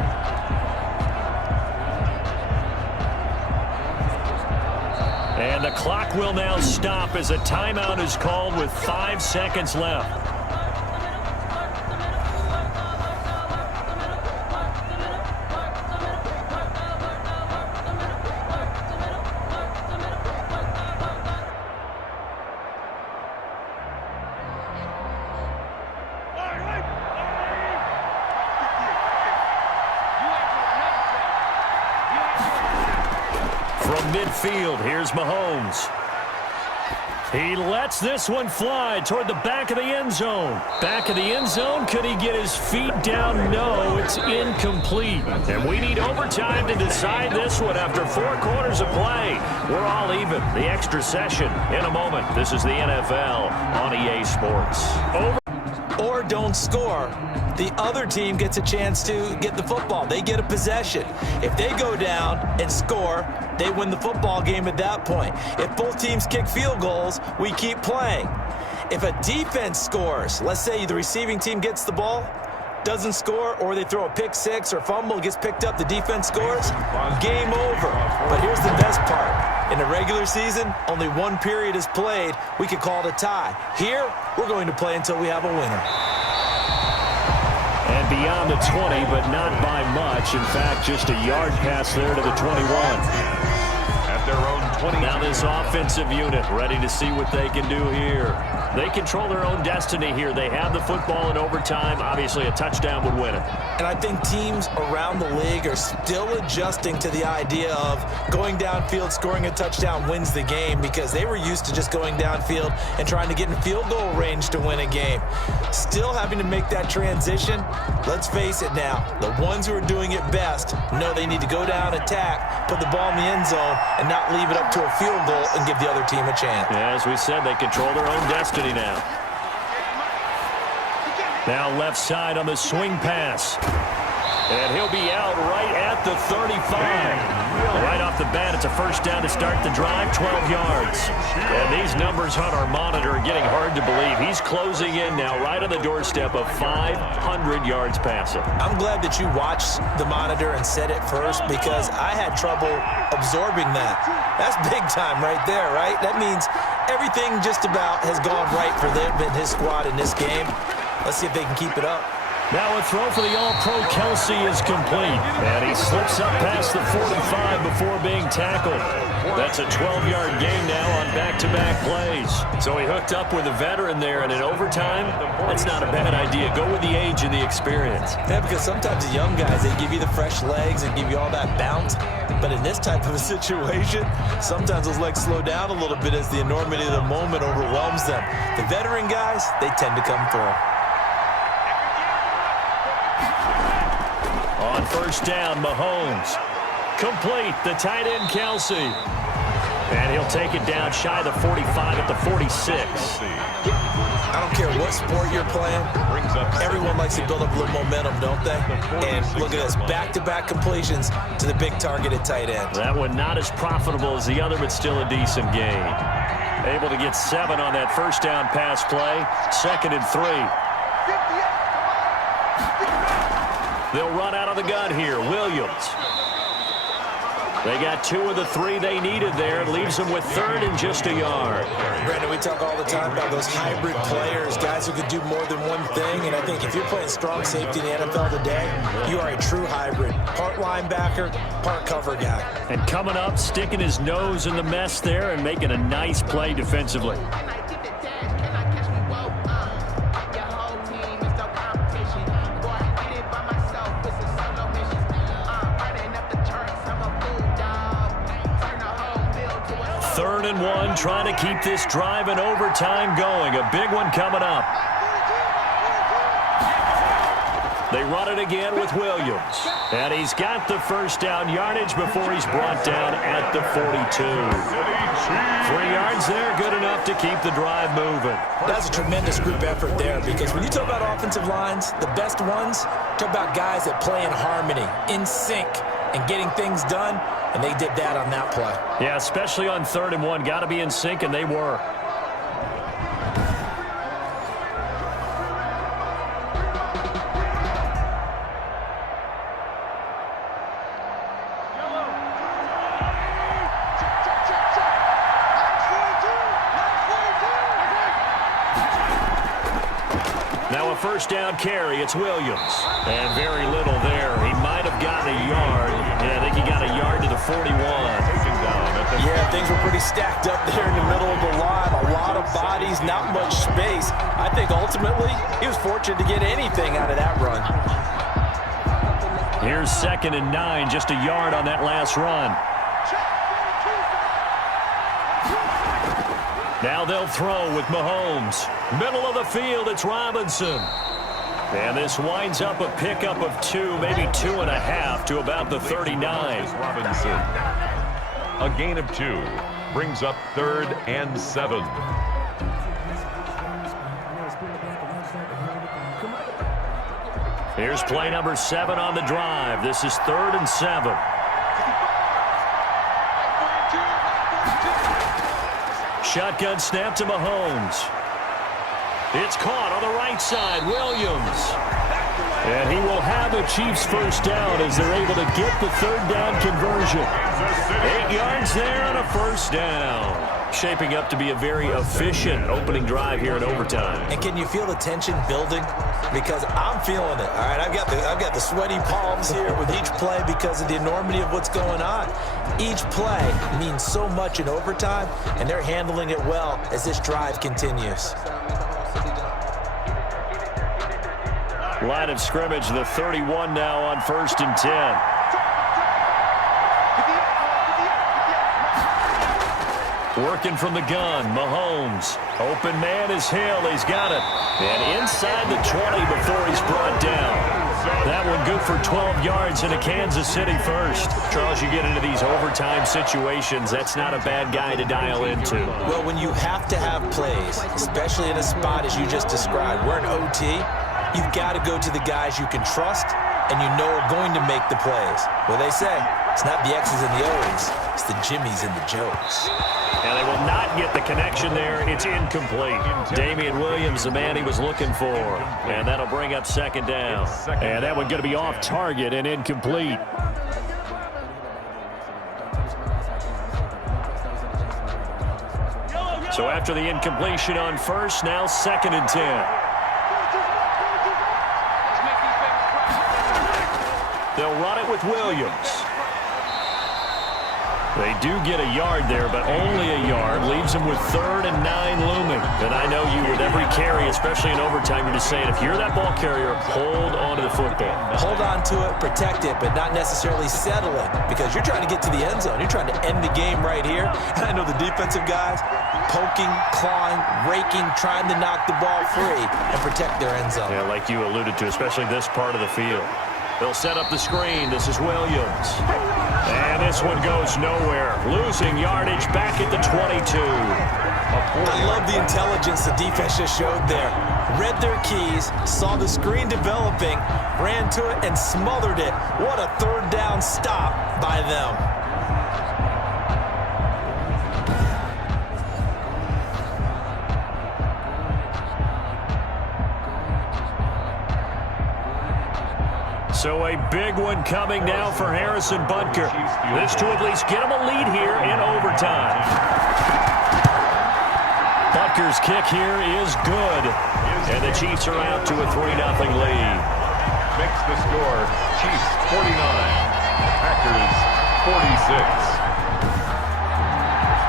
And the clock will now stop as a timeout is called with 5 seconds left. From midfield, here's Mahomes. He lets this one fly toward the back of the end zone. Back of the end zone, could he get his feet down? No, it's incomplete. And we need overtime to decide this one after 4 quarters of play. We're all even. The extra session in a moment. This is the NFL on EA Sports. Or don't score, the other team gets a chance to get the football. They get a possession. If they go down and score, they win the football game at that point. If both teams kick field goals, we keep playing. If a defense scores, let's say the receiving team gets the ball, doesn't score, or they throw a pick six or fumble, gets picked up, the defense scores, game over. But here's the best part. In the regular season, only 1 period is played. We could call it a tie. Here, we're going to play until we have a winner. And beyond the 20, but not by much. In fact, just a yard pass there to the 21. At their own 20. Now this offensive unit ready to see what they can do here. They control their own destiny here. They have the football in overtime. Obviously, a touchdown would win it. And I think teams around the league are still adjusting to the idea of going downfield, scoring a touchdown wins the game, because they were used to just going downfield and trying to get in field goal range to win a game. Still having to make that transition. Let's face it now, the ones who are doing it best know they need to go down, attack, put the ball in the end zone, and not leave it up to a field goal and give the other team a chance. Yeah, as we said, they control their own destiny now. Now left side on the swing pass. And he'll be out right at the 35. Right off the bat, it's a first down to start the drive, 12 yards. And these numbers on our monitor are getting hard to believe. He's closing in now right on the doorstep of 500 yards passing. I'm glad that you watched the monitor and said it first, because I had trouble absorbing that. That's big time right there, right? That means everything just about has gone right for them and his squad in this game. Let's see if they can keep it up. Now a throw for the All-Pro Kelsey is complete. And he slips up past the 45 before being tackled. That's a 12-yard gain now on back-to-back plays. So he hooked up with a veteran there, and in overtime, that's not a bad idea. Go with the age and the experience. Yeah, because sometimes the young guys, they give you the fresh legs and give you all that bounce. But in this type of a situation, sometimes those legs slow down a little bit as the enormity of the moment overwhelms them. The veteran guys, they tend to come through. On first down, Mahomes. Complete, the tight end, Kelsey. And he'll take it down shy of the 45 at the 46. I don't care what sport you're playing. Everyone likes to build up a little momentum, don't they? And look at this, back-to-back completions to the big targeted tight end. That one not as profitable as the other, but still a decent gain. Able to get 7 on that first down pass play. 2nd and 3. They'll run out of the gun here. Williams. They got 2 of the 3 they needed there. It leaves them with 3rd and just a yard. Brandon, we talk all the time about those hybrid players, guys who could do more than one thing. And I think if you're playing strong safety in the NFL today, you are a true hybrid. Part linebacker, part cover guy. And coming up, sticking his nose in the mess there and making a nice play defensively. 3rd and 1, trying to keep this drive in overtime going. A big one coming up. They run it again with Williams. And he's got the first down yardage before he's brought down at the 42. 3 yards there, good enough to keep the drive moving. That's a tremendous group effort there, because when you talk about offensive lines, the best ones, talk about guys that play in harmony, in sync, and getting things done, and they did that on that play. Yeah, especially on 3rd and 1. Got to be in sync, and they were. Now a first down carry. It's Williams. And very little there. He might have gotten a yard. Yeah, I think he got a yard to the 41. Yeah, things were pretty stacked up there in the middle of the line. A lot of bodies, not much space. I think ultimately he was fortunate to get anything out of that run. Here's 2nd and 9, just a yard on that last run. Now they'll throw with Mahomes. Middle of the field, it's Robinson. And this winds up a pickup of 2, maybe 2.5 to about the 39. Robinson. A gain of 2 brings up 3rd and 7. Here's play number 7 on the drive. This is 3rd and 7. Shotgun snap to Mahomes. It's caught on the right side. Williams. And he will have a Chiefs first down as they're able to get the 3rd down conversion. 8 yards there on a first down. Shaping up to be a very efficient opening drive here in overtime. And can you feel the tension building? Because I'm feeling it. All right, I've got the sweaty palms here with each play because of the enormity of what's going on. Each play means so much in overtime, and they're handling it well as this drive continues. Line of scrimmage, the 31 now on 1st and 10. Working from the gun, Mahomes. Open man is Hill. He's got it. And inside the 20 before he's brought down. That one good for 12 yards in a Kansas City first. Charles, you get into these overtime situations, that's not a bad guy to dial into. Well, when you have to have plays, especially in a spot as you just described, we're in OT, you've got to go to the guys you can trust and you know are going to make the plays. Well, they say it's not the X's and the O's, it's the Jimmys and the Joes. And they will not get the connection there. It's incomplete. Damian Williams, the man he was looking for. And that'll bring up 2nd down. And that one going to be off target and incomplete. So after the incompletion on 1st, now 2nd and 10. They'll run it with Williams. They do get a yard there, but only a yard. Leaves them with 3rd and 9 looming. And I know you with every carry, especially in overtime, you're just saying, if you're that ball carrier, hold on to the football. Hold on to it, protect it, but not necessarily settle it, because you're trying to get to the end zone. You're trying to end the game right here. And I know the defensive guys poking, clawing, raking, trying to knock the ball free and protect their end zone. Yeah, like you alluded to, especially this part of the field. They'll set up the screen. This is Williams. And this one goes nowhere. Losing yardage back at the 22. I love the intelligence the defense just showed there. Read their keys, saw the screen developing, ran to it, and smothered it. What a 3rd down stop by them. So a big one coming now for Harrison Butker. This to at least get him a lead here in overtime. Butker's kick here is good. And the Chiefs are out to a 3-0 lead. Makes the score Chiefs 49, Packers 46.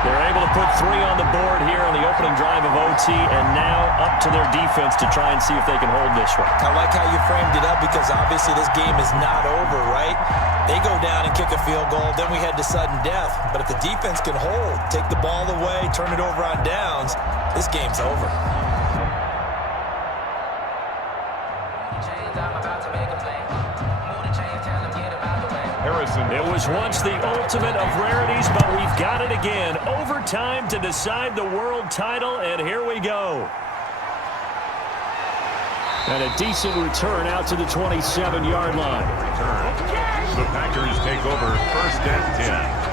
They're able to put 3 on the board here on the opening drive of OT, and now up to their defense to try and see if they can hold this one. I like how you framed it up because obviously this game is not over, right? They go down and kick a field goal, then we head to sudden death. But if the defense can hold, take the ball away, turn it over on downs, this game's over. It was once the ultimate of rarities, but we've got it again. Overtime to decide the world title, and here we go. And a decent return out to the 27-yard line. The Packers take over 1st and 10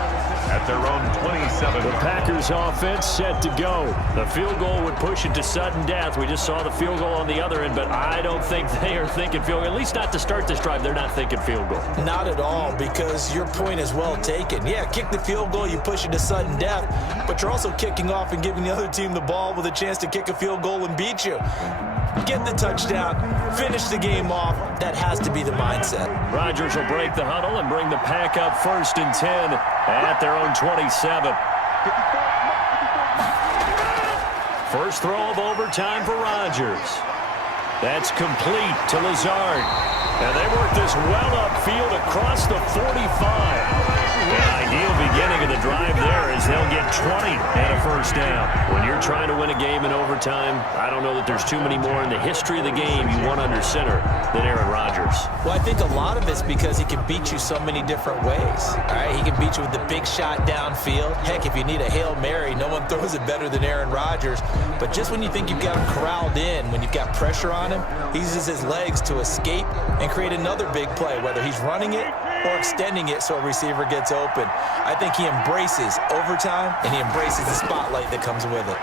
at their own 27. The Packers offense set to go. The field goal would push it to sudden death. We just saw the field goal on the other end, but I don't think they are thinking field goal. At least not to start this drive. They're not thinking field goal. Not at all, because your point is well taken. Yeah, kick the field goal, you push it to sudden death, but you're also kicking off and giving the other team the ball with a chance to kick a field goal and beat you. Get the touchdown, finish the game off. That has to be the mindset. Rodgers will break the huddle and bring the pack up 1st and 10 at their own 27. First throw of overtime for Rodgers. That's complete to Lazard. And they work this well upfield across the 45. An ideal beginning of the drive there as they'll get 20 and a first down. When you're trying to win a game in overtime, I don't know that there's too many more in the history of the game you want under center than Aaron Rodgers. Well, I think a lot of it's because he can beat you so many different ways. All right, he can beat you with the big shot downfield. Heck, if you need a Hail Mary, no one throws it better than Aaron Rodgers. But just when you think you've got him corralled in, when you've got pressure on him, he uses his legs to escape and create another big play, whether he's running it or extending it so a receiver gets open. I think he embraces overtime, and he embraces the spotlight that comes with it.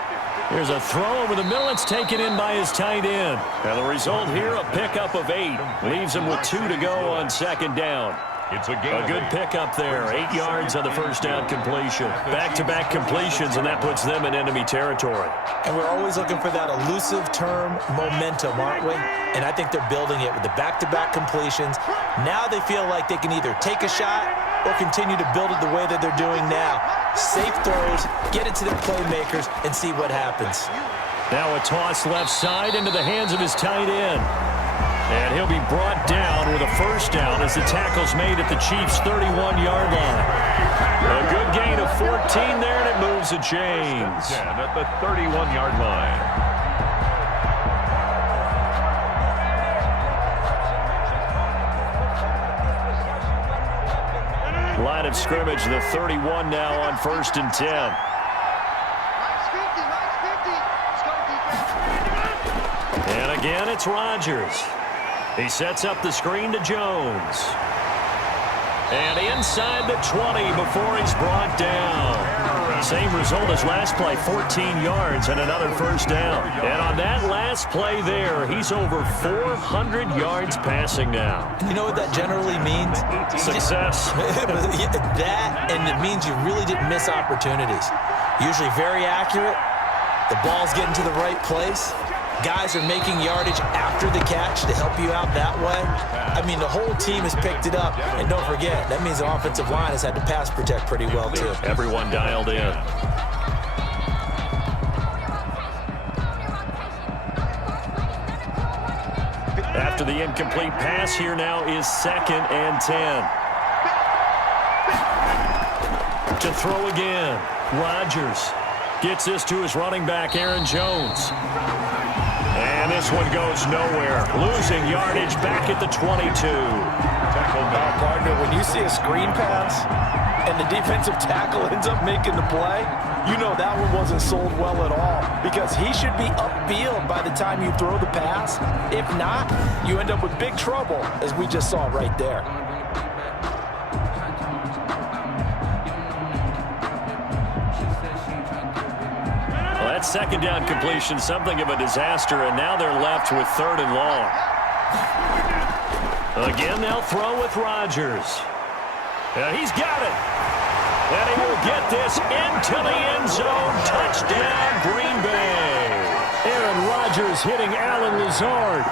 Here's a throw over the middle. It's taken in by his tight end. And the result here, a pickup of 8. Leaves him with 2 to go on 2nd down. It's a good pickup there. 8 yards on the first down completion. Back-to-back completions, and that puts them in enemy territory. And we're always looking for that elusive term, momentum, aren't we? And I think they're building it with the back-to-back completions. Now they feel like they can either take a shot or continue to build it the way that they're doing now. Safe throws, get it to their playmakers, and see what happens. Now a toss left side into the hands of his tight end. And he'll be brought down with a first down as the tackle's made at the Chiefs' 31-yard line. A good gain of 14 there, and it moves the chains. At the 31-yard line. Line of scrimmage, the 31 now on 1st and 10. And again, it's Rodgers. He sets up the screen to Jones. And inside the 20 before he's brought down. Same result as last play, 14 yards and another first down. And on that last play there, he's over 400 yards passing now. You know what that generally means? Success. That, and it means you really didn't miss opportunities. Usually very accurate. The ball's getting to the right place. Guys are making yardage after the catch to help you out that way. I mean, the whole team has picked it up. And don't forget, that means the offensive line has had to pass protect pretty well, too. Everyone dialed in. After the incomplete pass, here now is 2nd and 10. To throw again. Rodgers gets this to his running back, Aaron Jones. And this one goes nowhere. Losing yardage back at the 22. Partner, when you see a screen pass and the defensive tackle ends up making the play, you know that one wasn't sold well at all because he should be upfield by the time you throw the pass. If not, you end up with big trouble, as we just saw right there. That 2nd down completion, something of a disaster, and now they're left with 3rd and long. Again, they'll throw with Rodgers. And he's got it. And he will get this into the end zone. Touchdown, Green Bay. Aaron Rodgers hitting Allen Lazard.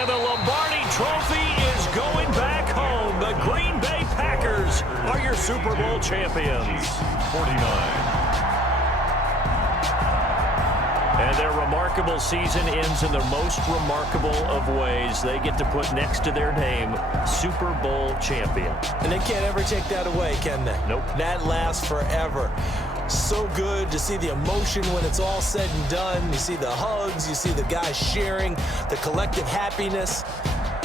And the Lombardi Trophy is going back home. The Green Bay Packers are your Super Bowl champions. 49. And their remarkable season ends in the most remarkable of ways. They get to put next to their name, Super Bowl champion. And they can't ever take that away, can they? Nope. That lasts forever. So good to see the emotion when it's all said and done. You see the hugs, you see the guys sharing, the collective happiness.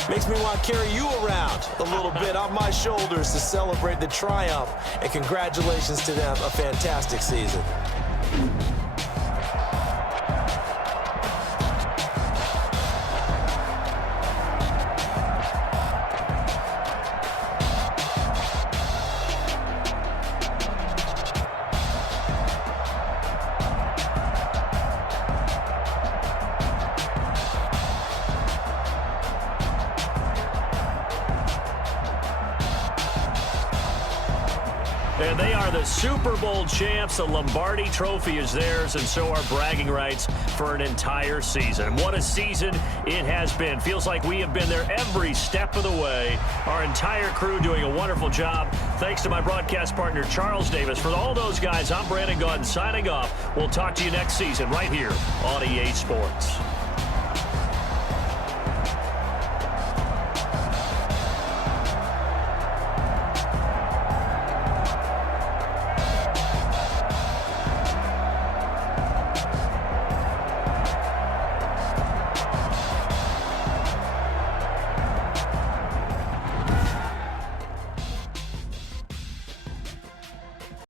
Makes me want to carry you around a little bit on my shoulders to celebrate the triumph. And congratulations to them, a fantastic season. And they are the Super Bowl champs. The Lombardi Trophy is theirs, and so are bragging rights for an entire season. What a season it has been. Feels like we have been there every step of the way. Our entire crew doing a wonderful job. Thanks to my broadcast partner, Charles Davis. For all those guys, I'm Brandon Gaudin signing off. We'll talk to you next season right here on EA Sports.